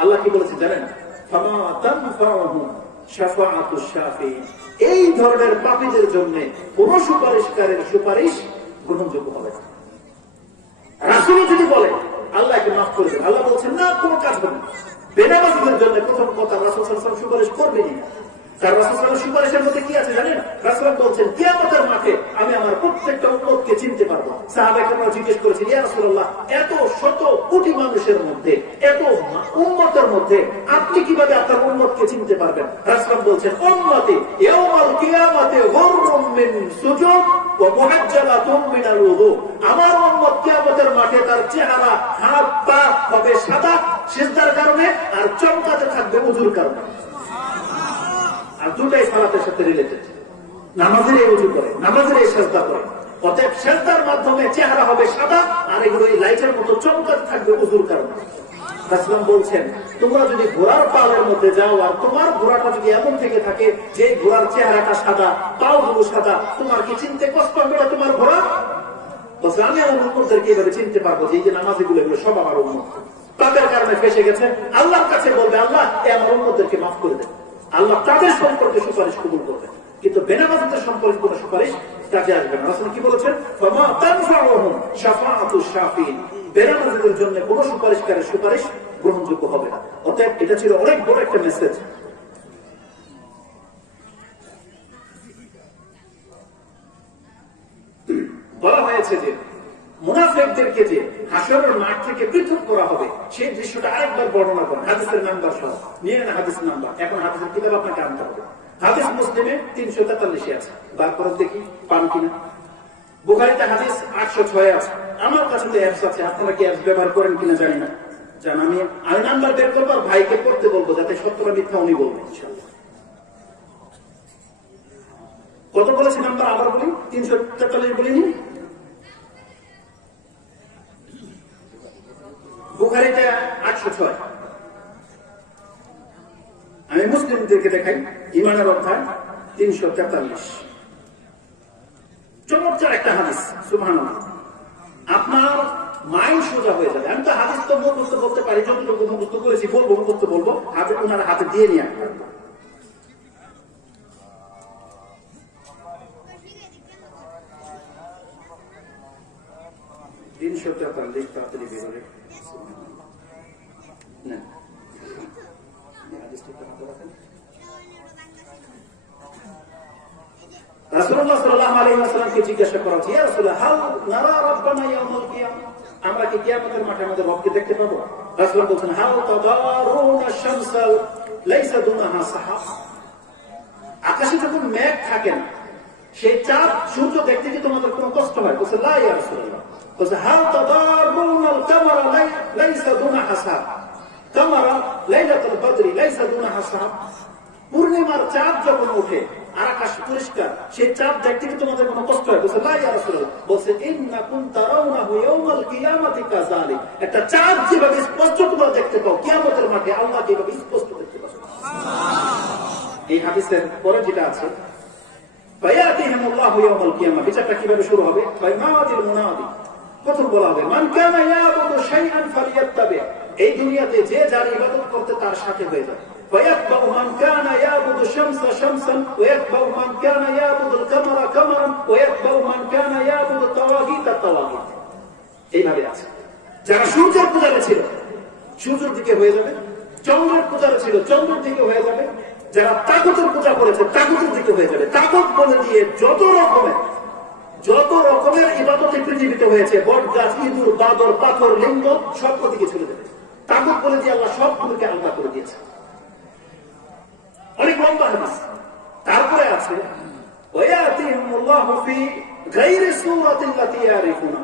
আল্লাহ কি বলেছে জানেন? ফামা তানফাউহুম শাফাআতুশ শাফিঈন, এই ধরনের পাপীদের জন্য কোন সুপারিশকারীর সুপারিশ গ্রহণযোগ্য হবে না। রাসূল যদি বলে আল্লাহকে মাফ করে দেন, আল্লাহ বলছেন না, কোনো কাজ হবে না। বেনামাজীদের জন্য প্রথম কথা রাসূল সাল্লাল্লাহু আলাইহি ওয়াসাল্লাম সুপারিশ করবেনই না। তার রাসূল সাল্লাল্লাহু আলাইহি ওয়াসাল্লাম সুপারিশের মধ্যে কি আছে জানেন? রাসূল বলছেন কিয়ামতের মাঠে আমি আমার প্রত্যেকটা উম্মতকে চিনতে পারবো। সাহাবায়ে জিজ্ঞেস করেছেন ইয়া রাসূলুল্লাহ, এত শত কোটি মানুষের মধ্যে, এত উম্মতের মধ্যে আপনি কিভাবে আপনার উম্মতকে চিনতে পারবেন? রাসূল বলছেন উম্মতি ইয়াউমাল কিয়ামাতি গুররুম মিন সুজুদ ওয়া মুহাজ্জালাতুম মিনাল ওযু, আমার উম্মত কিয়ামতের মাঠে তার চেহারা, হাত, পা হবে সাদা সিজদার কারণে, আর চমকাতে থাকবে ওযুর কারণে। আর দুটাই সালাতের সাথে রিলেটেড। নামাজের এই ওযু করে, নামাজের এই সিজদা করে, অতএব সিজদার মাধ্যমে চেহারা হবে সাদা, আর এগুলো এই লাইটের মতো চমকাতে থাকবে ওযুর কারণে। রাসূল বলছেন তোমরা যদি ঘোড়ার পালের মধ্যে যাও আর তোমার ঘোড়াটা যদি এমন থেকে থাকে যে ঘোড়ার চেহারাটা সাদা, পাগুলো সাদা, তোমার কি চিনতে কষ্ট হবে না তোমার ঘোড়া? বলছে আমি আমার উম্মতদেরকে এভাবে চিনতে পারবো যে এই যে নামাজীগুলো এগুলো সব আমার উম্মত, তাদের কারণে ফেসে গেছে। আল্লাহর কাছে বলবে আল্লাহ আমার উম্মতদেরকে মাফ করে দেন, আল্লাহ তাদের সম্পর্কে সুপারিশ কবুল করবেন। কিন্তু বেনামাজীদের সম্পর্কে কোন সুপারিশ কাজে আসবে না। রাসূল কি বলেছেন? ফামা তানফাউহুম শাফাআতুশ শাফিঈন, বেনামাজীদের জন্য কোন সুপারিশকারীর সুপারিশ গ্রহণযোগ্য হবে না। অতএব এটা ছিল অনেক বড় একটা মেসেজ। বলা হয়েছে যে মুনাফিকদেরকে যে হাসরের মাঠ থেকে পৃথক করা হবে সেই দৃশ্যটা আরেকবার বর্ণনা করেন হাদিসের নাম্বার সহ। নিয়ে না হাদিস নাম্বার, এখন হাদিসের কিতাব আপনাকে আনতে হবে। হাদিস মুসলিমে 343 আছে, বার করে দেখি পান কিনা। বুখারীতে হাদিস 806 আছে। আমার কাছে তো অ্যাপস আছে, আপনারা কি অ্যাপস ব্যবহার করেন কিনা জানি না। জান আমি নাম্বার বের করবো আর ভাইকে পড়তে বলবো যাতে সত্যটা মিথ্যা উনি বলবেন ইনশাআল্লাহ। কত বলেছে নাম্বার আবার বলি? 343 বলিনি? বুখারীতে 806। আমি মুসলিমদেরকে দেখাই ঈমানের অধ্যায় 343। চমৎকার একটা হাদিস, সুবহানাল্লাহ। আপনার মাইন্ড সোজা হয়ে যাবে। আমি তো হাদিস তো মুখস্থ করতে পারি, যতটুকু মুখস্থ করেছি বলবো, মুখস্থ বলবো, হাতে ওনার হাতে দিয়ে নিয়ে আসবো। 343 তাড়াতাড়ি বেরোলে না রাসূলুল্লাহ সাল্লাল্লাহু আলাইহি ওয়াসাল্লামকে জিজ্ঞাসা করা হচ্ছে, ইয়া রাসূলুল্লাহ, হাল নারা রাব্বানা ইয়াউমাল কিয়ামah, আমরা কি কিয়ামতের মাঠে আমাদের রবকে দেখতে পাবো? রাসূল বলেন, হাল তাদারুনা শামসা লাইসা দুনাহা সাহাব, আকাশে যখন মেঘ থাকে না, সেই চাঁদ সূর্য দেখতে কি তোমাদের কোনো কষ্ট হয়? বলছে, লা ইয়া রাসূলুল্লাহ। বলছে, হাল তাদারুনাল কামারা লাইসা দুনাহা সাহাব, কামারা লাইলাতুল বদরি লাইসা দুনাহা সাহাব, পূর্ণিমার চাঁদ যখন ওঠে আর আকাশ পরিষ্কার, সেই চাঁদ দেখতে কি তোমাদের কোনো কষ্ট হয়? বলছে, লা ইয়া রাসূলুল্লাহ। বলছে, ইন্নাকুম তারাউনাহু ইয়াওমাল কিয়ামাতি কাযালিক, একটা চাঁদ যেভাবে স্পষ্ট তোমরা দেখতে পাও, কিয়ামতের মাঠে আল্লাহ যেভাবে স্পষ্ট দেখতে পাও। এই হাদিসের পরে যেটা আছে, ফায়াতিহিমুল্লাহু ইয়াওমাল কিয়ামাহ, বিচারটা কিভাবে শুরু হবে? ফায়ামাতিল মুনাদি, প্রথম বলা হবে, মান কানা ইয়াবুদু শাইআন ফালিয়াত্তাবি, এই দুনিয়াতে যে যার ইবাদত করতে তার সাথে হয়ে যায়। ويتبع من كان يعبد الشمس شمسا ويتبع من كان يعبد القمر قمرا ويتبع من كان يعبد الطواغيت الطواغيت, এইভাবে আছে। যারা সূর্যের পূজারে ছিল সূর্যের দিকে হয়ে যাবে, চন্দ্রের পূজারে ছিল চন্দ্রের দিকে হয়ে যাবে, যারা তাগুতের পূজা করেছে তাগুতের দিকে হয়ে যাবে। তাগুত বলে দিয়ে যত রকমের ইবাদত পৃথিবীতে হয়েছে, বট গাছ, ইঁদুর, বাদর, পাথর, লিঙ্গ, সব দিকে চলে যাবে। তাগুত বলে দিয়ে আল্লাহ সবগুলোকে আলাদা করে দিয়েছে। অনেক লম্বা হাদিস। তারপরে আছে, ওয়ায়াতিহিমুল্লাহু ফি গায়রি সূরাতিল্লাতী ইয়ারিফুনা,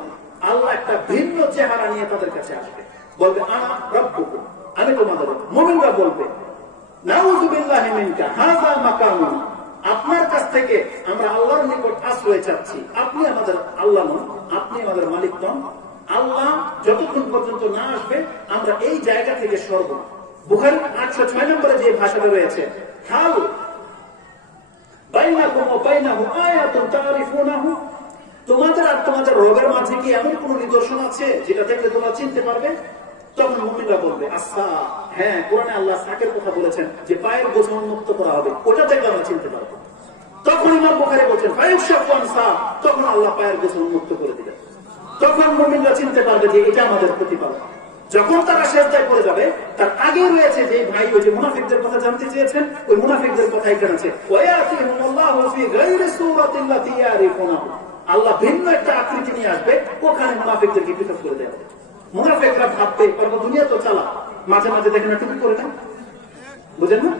আল্লাহ একটা ভিন্ন চেহারা নিয়ে তাদের কাছে আসবে, বলবে, আনা রাব্বুকুম, আমি তোমাদের রব। মুমিনরা বলবে, নাউযু বিল্লাহি মিনকা হাযা মাকানুনা, আপনার কাছ থেকে আমরা আল্লাহর নিকট আশ্রয় চাচ্ছি, আপনি আমাদের আল্লাহ নন, আপনি আমাদের মালিক নন, আল্লাহ যতক্ষণ পর্যন্ত না আসবে আমরা এই জায়গা থেকে সরব। বুখারী 806 নম্বরে যে ভাষাটা রয়েছে, হাল বাইনাকুম ওয়া বাইনাহু আয়াতুন তারিফুনাহু, তোমাদের আর তোমাদের রবের মাঝে কি এমন কোন নিদর্শন আছে যেটা দেখলে তোমরা চিনতে পারবে? তখন মুমিনরা বলবে, আচ্ছা হ্যাঁ, কোরআনে আল্লাহ সাকের কথা বলেছেন যে পায়ের বোঝা উন্মুক্ত করা হবে, ওটা দেখলে আমরা চিনতে পারবো। তখন ইমাম বুখারী বলেন, ফায়ুশাফু আনসা, তখন আল্লাহ পায়ের বোঝা উন্মুক্ত করে দিবেন। তখন মুমিনরা চিনতে পারবে যে এটা আমাদের প্রতিপালক। যখন তারা সেজদায় পড়ে যাবে, তার আগে রয়েছে যে ভাই ওই যে মুনাফিকদের কথা জানতে চেয়েছেন, ওই মুনাফিকদের কথা এখানে আছে, ওয়ায়াতিহিমুল্লাহু ফি গায়রি সূরাতিল্লাতী ইয়ারিফুনাহু, আল্লাহ ভিন্ন একটা আকৃতি নিয়ে আসবে, ওখানে মুনাফিকদেরকে পৃথক করে দেওয়া হবে। মুনাফিকরা ভাববে, কারণ দুনিয়া তো চালা, মাঝে মাঝে দেখেন টুপি করে না, বুঝেন না?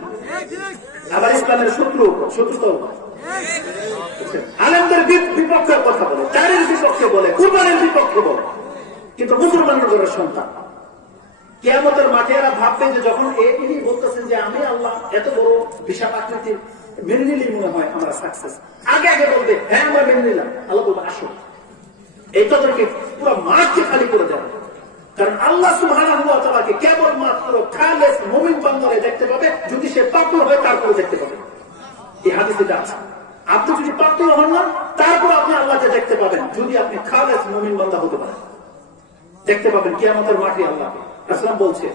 আবার ইসলামের শত্রুতাও আলেমদের বিপক্ষের কথা বলে, দাড়ির বিপক্ষে বলে, কুরবানির বিপক্ষে বলে, কিন্তু মুসলমানদের সন্তান। কিয়ামতের মাঠে এরা ভাববে যে যখন ইনি বলতেছেন যে আমি আল্লাহ এত বড় বিশাল আকৃতির, মেনে নিলেই মনে হয় আমরা সাকসেস, আগে বলবে হ্যাঁ আমরা মেনে নিলাম, আল্লাহ বলবে আসো, এই তাদেরকে পুরো মাঠকে খালি করে দেওয়া। কারণ আল্লাহ সুবহানাহু ওয়া তাআলাকে কেবলমাত্র খালেস মুমিন বান্দারা দেখতে পাবে, যদি সে পাপী হয় তারপরে দেখতে পাবে। এই হাদিসে আছে, আপনি যদি পাপী হন না তারপর আপনি আল্লাহকে দেখতে পাবেন, যদি আপনি খালেস মুমিন বান্দা হতে পারেন, দেখতে পাবেন কিয়ামতের মাঠে আল্লাহকে। রাসূল বলছে,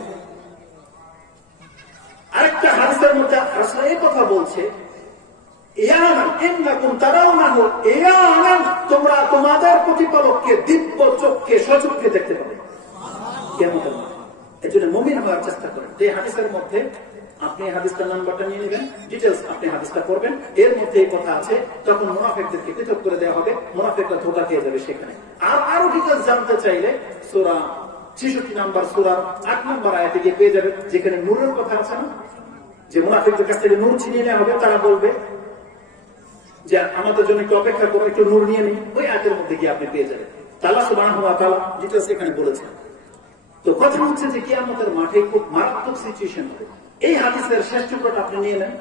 আরেকটা হাদিসের মধ্যে রাসূল এই কথা বলছে, ইয়ানান ইন্নাকুম তারাউনাহু ইয়ানান, তোমরা তোমাদের প্রতিপালককে দিব্য চক্ষে সচক্ষে দেখতে পাবে কিয়ামতের মাঠে। এজন্য মুমিন হওয়ার চেষ্টা করেন। এই হাদিসের মধ্যে আপনি হাদিসটার নাম্বারটা নিয়ে নেবেন, ডিটেইলস আপনি হাদিসটা পড়বেন, এর মধ্যে এই কথা আছে, তখন মুনাফিকদেরকে পৃথক করে দেওয়া হবে, মুনাফিকরা ধোঁকা খেয়ে যাবে সেখানে। আর আরো ডিটেইলস জানতে চাইলে সূরা 66 নম্বর সূরার 8 নম্বর আয়াতে গিয়ে পেয়ে যাবে, যেখানে নূরের কথা আছে না, যে মুনাফিকদের কাছ থেকে নূর ছিনিয়ে নেওয়া হবে, তারা বলবে যে আমাদের জন্য একটু অপেক্ষা করো, একটু নূর নিয়ে নিই, ওই আয়াতের মধ্যে গিয়ে আপনি পেয়ে যাবেন। আল্লাহ সুবহানাহু ওয়া তাআলা ডিটেইলস এখানে বলেছেন। তো কথা হচ্ছে যে কিয়ামতের মাঠে খুব মারাত্মক সিচুয়েশন হবে। এই হাদিসের শেষ টুকরোটা আপনি নিয়ে নেন,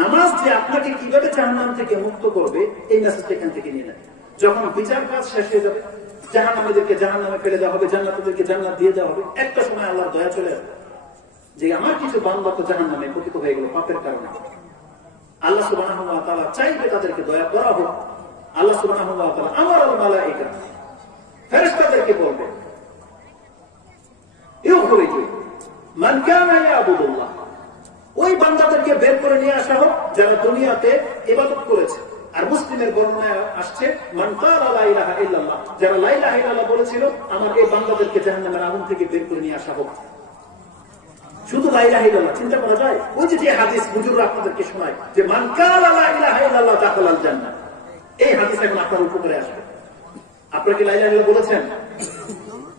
নামাজ যে আপনাকে কিভাবে জাহান্নাম থেকে মুক্ত করবে, এই মেসেজটা এখান থেকে নিয়ে নেন। যখন বিচার কাজ শেষ হয়ে যাবে, জাহান্নামীদেরকে জাহান্নামে ফেলে দেওয়া হবে, জান্নাতীদেরকে জান্নাত দিয়ে দেওয়া হবে, একটা সময় আল্লাহর দয়া চলে আসবে যে আমার কিছু বান্দা তো জাহান্নামে পতিত হয়ে গেল পাপের কারণে। আল্লাহ সুবহানাহু ওয়া তাআলা চাইবে তাদেরকে দয়া করা হোক। আল্লাহ সুবহানাহু ওয়া তাআলা আমার আল মালায়েকা, ফেরেশতাদেরকে বলবে, ইউখরিজু মান কানা ইয়াবুদুল্লাহ, ওই বান্দাদেরকে বের করে নিয়ে আসা হোক যারা দুনিয়াতে ইবাদত করেছে, আর মুসলিমের বর্ণনায় আসছে মান ক্বালা লা ইলাহা ইল্লাল্লাহ, যারা লা ইলাহা ইল্লাল্লাহ বলেছিল আমার এই বান্দাদেরকে জাহান্নামের আগুন থেকে বের করে নিয়ে আসা হোক। শুধু লা ইলাহা ইল্লাল্লাহ, চিন্তা করা যায়? ওই যে হাদিস হুজুররা আপনাদেরকে শোনায় যে মান ক্বালা লা ইলাহা ইল্লাল্লাহ দাখালাল জান্নাহ, এই হাদিস এখন আপনার উপকারে আসবে। আপনারা কি লা ইলাহা ইল্লাল্লাহ বলেছেন?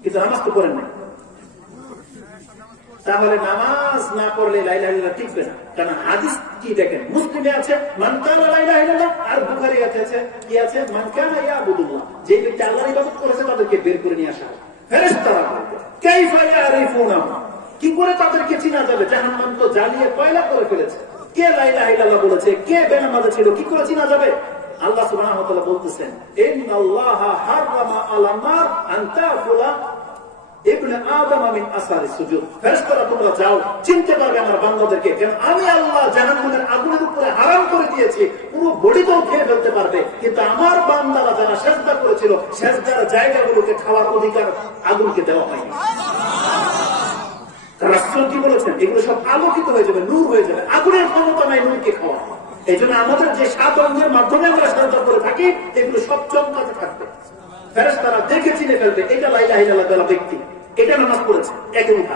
কিন্তু নামাজ তো পড়েন না। তাহলে নামাজ না পড়লে লা ইলাহা ইল্লাল্লাহ টিকবে না। কারণ হাদিস কি দেখেন, মুসলিমে আছে মান ক্বালা লা ইলাহা ইল্লাল্লাহ, আর বুখারীতে আছে কি আছে, মান কানা ইয়াবুদুল্লাহ, যে ব্যক্তি আল্লাহর ইবাদত করেছে তাদেরকে বের করে নিয়ে আসা। ফেরেশতারা বলবে কাইফা ইয়ারিফুনা, কি করে তাদেরকে চিনা যাবে? জাহান্নাম তো জ্বালিয়ে কয়লা করে ফেলেছে। কে লা ইলাহা ইল্লাল্লাহ বলেছে, কে বেনামাজে ছিল, কি করে চিনা যাবে? আল্লাহ সুবহানাহু ওয়া তাআলা বলতেছেন ইন্নাল্লাহা হারামা আলান নার আন তাকুলা ইবনে আদম মিন আসারিস সুজুদ। ফেরেশতারা তোমরা যাও, চিনতে পারবে আমার বান্দাদেরকে, কারণ আমি আল্লাহ জাহান্নামের আগুনের উপরে হারাম করে দিয়েছি, পুরো বডিটাও খেয়ে ফেলতে পারবে, কিন্তু আমার বান্দারা যারা সিজদা করেছিল সিজদার জায়গাগুলোকে খাওয়ার অধিকার আগুনকে দেওয়া হয়নি। রাসূল কি বলেছেন? এগুলো সব আলোকিত হয়ে যাবে, নূর হয়ে যাবে, আগুনের ক্ষমতা নাই নূরকে খাওয়া। এই জন্য আমাদের যে 7 অঙ্গের মাধ্যমে আমরা সিজদা করে থাকি এগুলো সব চমকাতে থাকবে। ফেরেশতারা দেখে চিনে ফেলবে এটা লা ইলাহা ইল্লাল্লাহ বলা ব্যক্তি, এটা নামাজ পড়েছে, একে উঠা।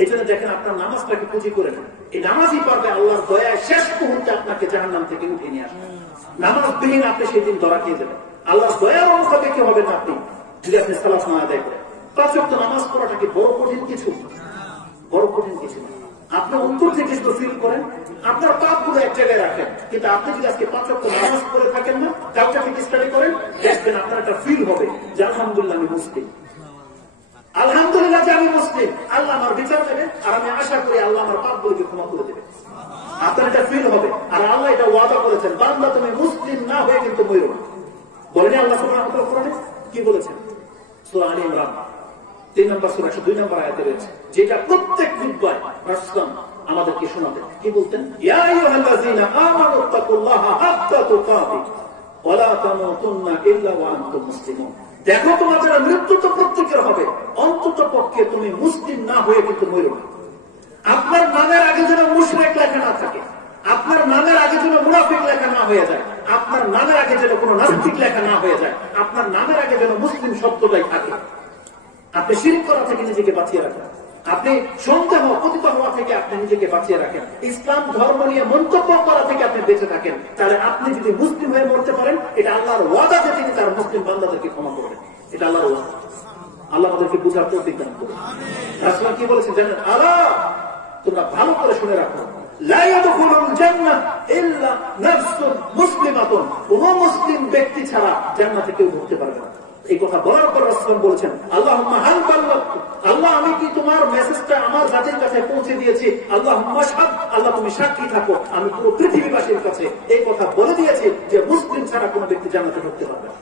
এই জন্য দেখেন আপনার নামাজটাকে পুঁজি করে নেন, এই নামাজই পারবে আল্লাহর দয়ায় শেষ মুহূর্তে আপনাকে জাহান্নাম থেকে উঠিয়ে নিয়ে আসবে। নামাজ বিহীন আপনি সেদিন ধরা খেয়ে যাবেন, আল্লাহর দয়ার অংশকে কি হবে না আপনি যদি আপনি সালাত না আদায় করেন। 5 ওয়াক্ত নামাজ পড়াটা কি বড় কঠিন কিছু? বড় কঠিন কিছু না। আপনি অন্তর থেকে শুধু ফিল করেন, আপনার পাপগুলো এক জায়গায় রাখেন, কিন্তু আপনি যদি আজকে 5 ওয়াক্ত নামাজ পড়ে থাকেন না, কালকে থেকে স্টাডি করেন, দেখবেন আপনার একটা ফিল হবে যে আলহামদুলিল্লাহ আমি মুসলিম, আলহামদুলিল্লাহ যে আমি মুসলিম, আল্লাহ আমার বিচার দেবেন, আর আমি আশা করি আল্লাহ আমার পাপগুলোকে ক্ষমা করে দেবেন। আপনার এটা ফিল হবে, আর আল্লাহ এটা ওয়াদা করেছেন বান্দা তুমি মুসলিম না হয়ে কিন্তু মরো না। বলেনি আল্লাহ সুবহানাহু ওয়া তাআলা কোরআনে কি বলেছেন? সূরা আলে ইমরান 3 নম্বর সূরা 102 নম্বর আয়াতে রয়েছে, যেটা প্রত্যেক খুতবায় রাসূল আমাদেরকে শোনাতেন। কি বলতেন? ইয়া আইয়ুহাল্লাযীনা আমানু তাকুল্লাহা হাক্কা তুকাতিহি ওয়া লা তামুতুন্না ইল্লা ওয়া আনতুম মুসলিমুন। দেখো তোমাদের মৃত্যু তো প্রত্যেকের হবে, অন্তত পক্ষে তুমি মুসলিম না হয়ে কিন্তু মরো না। আপনার নামের আগে যেন মুশরিক লেখা না থাকে, আপনার নামের আগে যেন মুনাফিক লেখা না হয়ে যায়, আপনার নামের আগে যেন কোনো নাস্তিক লেখা না হয়ে যায়, আপনার নামের আগে যেন মুসলিম শব্দটাই থাকে। আপনি শিরক করা থেকে নিজেকে বাঁচিয়ে রাখেন, আপনি সন্দেহ পতিত হওয়া থেকে আপনি নিজেকে বাঁচিয়ে রাখেন, ইসলাম ধর্ম নিয়ে মন্তব্য করা থেকে আপনি বেঁচে থাকেন, তাহলে আপনি যদি মুসলিম হয়ে মরতে পারেন, এটা আল্লাহর ওয়াদা যে তিনি তার মুসলিম বান্দাদেরকে ক্ষমা করবেন। এটা আল্লাহর ওয়াদা। আল্লাহ আমাদেরকে বুঝার তৌফিক দান করুন। রাসূল কি বলেছেন জানেন? আলা, তোমরা ভালো করে শুনে রাখো, লা ইয়াদখুলুল জান্নাহ ইল্লা নাফসুন মুসলিমাতুন, কোন মুসলিম ব্যক্তি ছাড়া জান্নাতে কেউ ঢুকতে পারবে না। এই কথা বলার পর রাসূল বলেছেন আল্লাহুম্মা হাল বাল্লাগতু, আল্লাহ আমি কি তোমার মেসেজটা আমার জাতির কাছে পৌঁছে দিয়েছি? আল্লাহুম্মা শাহাদ, আল্লাহ তুমি সাক্ষী থাকো আমি পুরো পৃথিবীবাসীর কাছে এই কথা বলে দিয়েছি যে মুসলিম ছাড়া কোনো ব্যক্তি জান্নাতে ঢুকতে পারবে না।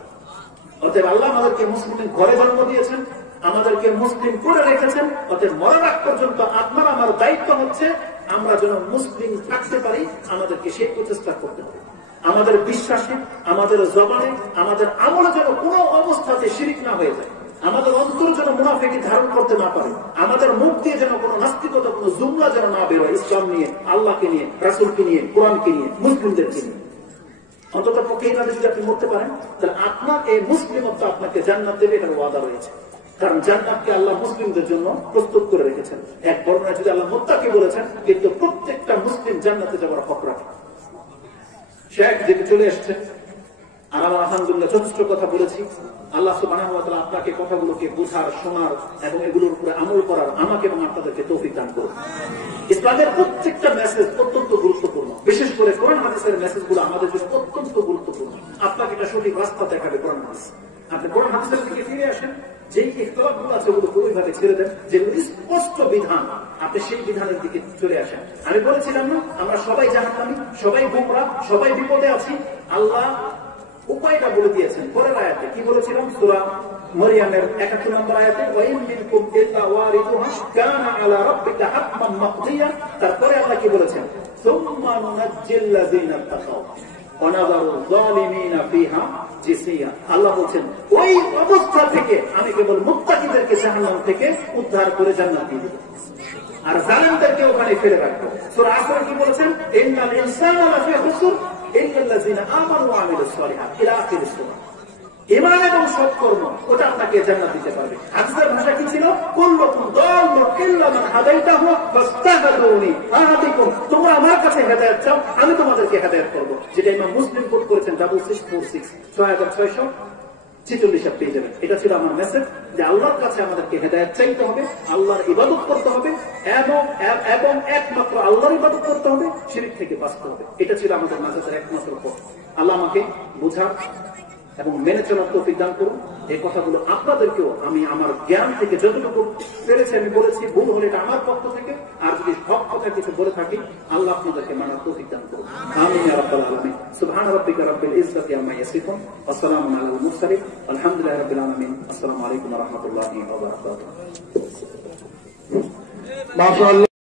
অতএব আল্লাহ আমাদেরকে মুসলিমের ঘরে জন্ম দিয়েছেন, আমাদেরকে মুসলিম করে রেখেছেন, অতএব মরার আগ পর্যন্ত আপনার আমার দায়িত্ব হচ্ছে আমরা যেন মুসলিম থাকতে পারি, আমাদেরকে সেই প্রচেষ্টা করতে হবে। আমাদের বিশ্বাসে, আমাদের জবানে, আমাদের আমলে যেন কোনো অবস্থাতে শিরিক না হয়ে যায়, আমাদের অন্তর যেন মুনাফিকি ধারণ করতে না পারে, আমাদের মুখ দিয়ে যেন কোনো নাস্তিকতা, কোনো জুমলা যেন না বেরোয় ইসলাম নিয়ে, আল্লাহকে নিয়ে, রাসূলকে নিয়ে, কোরআনকে নিয়ে, মুসলিমদেরকে নিয়ে। অন্তত পক্ষে এই কাজে যদি আপনি মরতে পারেন, তাহলে আপনার এই মুসলিমত্ব আপনাকে জান্নাত দেবে, এটার ওয়াদা রয়েছে। কারণ জান্নাতকে আল্লাহ মুসলিমদের জন্য প্রস্তুত করে রেখেছেন। এক বর্ণনায় যদি আল্লাহ মুত্তাকি বলেছেন, কিন্তু প্রত্যেকটা মুসলিম জান্নাতে যাওয়ার হক রাখে। শেখ যেতে চলে এসছে, আর আমরা আলহামদুলিল্লাহ যথেষ্ট কথা বলেছি। আল্লাহ সুবহানাহু ওয়া তাআলা আপনাকে কথাগুলোকে বোঝার, শোনার এবং এগুলোর উপরে আমল করার আমাকে এবং আপনাদেরকে তৌফিক দান করুন। ইসলামের প্রত্যেকটা মেসেজ অত্যন্ত গুরুত্বপূর্ণ, বিশেষ করে কোরআন হাদিসের মেসেজগুলো আমাদের জন্য অত্যন্ত গুরুত্বপূর্ণ। আপনাকে এটা সঠিক রাস্তা দেখাবে কোরআন হাদিস। আপনি কোরআন হাদিসের দিকে ফিরে আসেন, যেই ইখতিলাফগুলো আছে ওগুলো ওইভাবে ছেড়ে দেন, যেগুলো স্পষ্ট বিধান আপনি সেই বিধানের দিকে চলে আসেন। আমি বলেছিলাম না আমরা সবাই জাহান্নামী, সবাই গোমরা, সবাই বিপদে আছি। আল্লাহ উপায়টা বলে দিয়েছেন পরের আয়াতে। কি বলেছিলাম? সূরা মারইয়ামের 71 নম্বর আয়াতে, ওয়া ইন মিনকুম ইল্লা ওয়ারিদুহা কানা আলা রাব্বিকা হাতমান মাকদিয়া। তারপরে আল্লাহ কি বলেছেন? সুম্মা নুনাজ্জিল লাযিনা তাকাও ওয়া নাযারু যালিমিনা ফিহা জিসিয়া। আল্লাহ বলেন ওই অবস্থা থেকে আমি কেবল মুত্তাকিদেরকে জাহান্নাম থেকে উদ্ধার করে জান্নাত দিব, আর জালিমদেরকে ওখানে ফেলে রাখবো। সূরা আসর কি বলেছেন? ইন্নাল ইনসানা লাফি খুসর ইল্লাল্লাযিনা আমানু ওয়া আমিলুস সালিহাত ইলা আখিরিস সূরা। ঈমান এবং সৎকর্ম ওটা আপনাকে জান্নাত দিতে পারবে। হাদিসের ভাষা কি ছিল? কুল্লুকুম দাল্লুন ইল্লা মান হাদাইতাহু ফাস্তাহদুনি আহাদিকুম, তোমরা আমার কাছে হেদায়েত চাও, আমি তোমাদেরকে হেদায়েত করব। যেটা ইমাম মুসলিম কোট করেছেন 6646 6646 পেয়ে যাবেন। এটা ছিল আমার মেসেজ, যে আল্লাহর কাছে আমাদেরকে হেদায়েত চাইতে হবে, আল্লাহর ইবাদত করতে হবে এবং একমাত্র আল্লাহর ইবাদত করতে হবে, শিরক থেকে বাঁচতে হবে। এটা ছিল আমাদের মেসেজের একমাত্র পথ। আল্লাহ আমাকে বোঝার এবং মেনে চলার তৌফিক দান করুন। এই কথাগুলো আপনাদেরকেও আমি আমার জ্ঞান থেকে যতটুকু পেরেছি আমি বলেছি, ভুল হলে এটা আমার পক্ষ থেকে, আর যদি সব কথা কিছু বলে থাকি আল্লাহ আপনাদেরকে মানার তৌফিক দান করুন। আমিন ইয়া রাব্বাল আলামিন। সুবহান রাব্বিকা রাব্বিল ইজ্জাতি আম্মা ইয়াসিফুন ওয়া সালামুন আলাল মুরসালিন আলহামদুলিল্লাহি রাব্বিল আলামিন। আসসালামু আলাইকুম ওয়া রাহমাতুল্লাহি ওয়া বারাকাতুহু। মাশাআল্লাহ।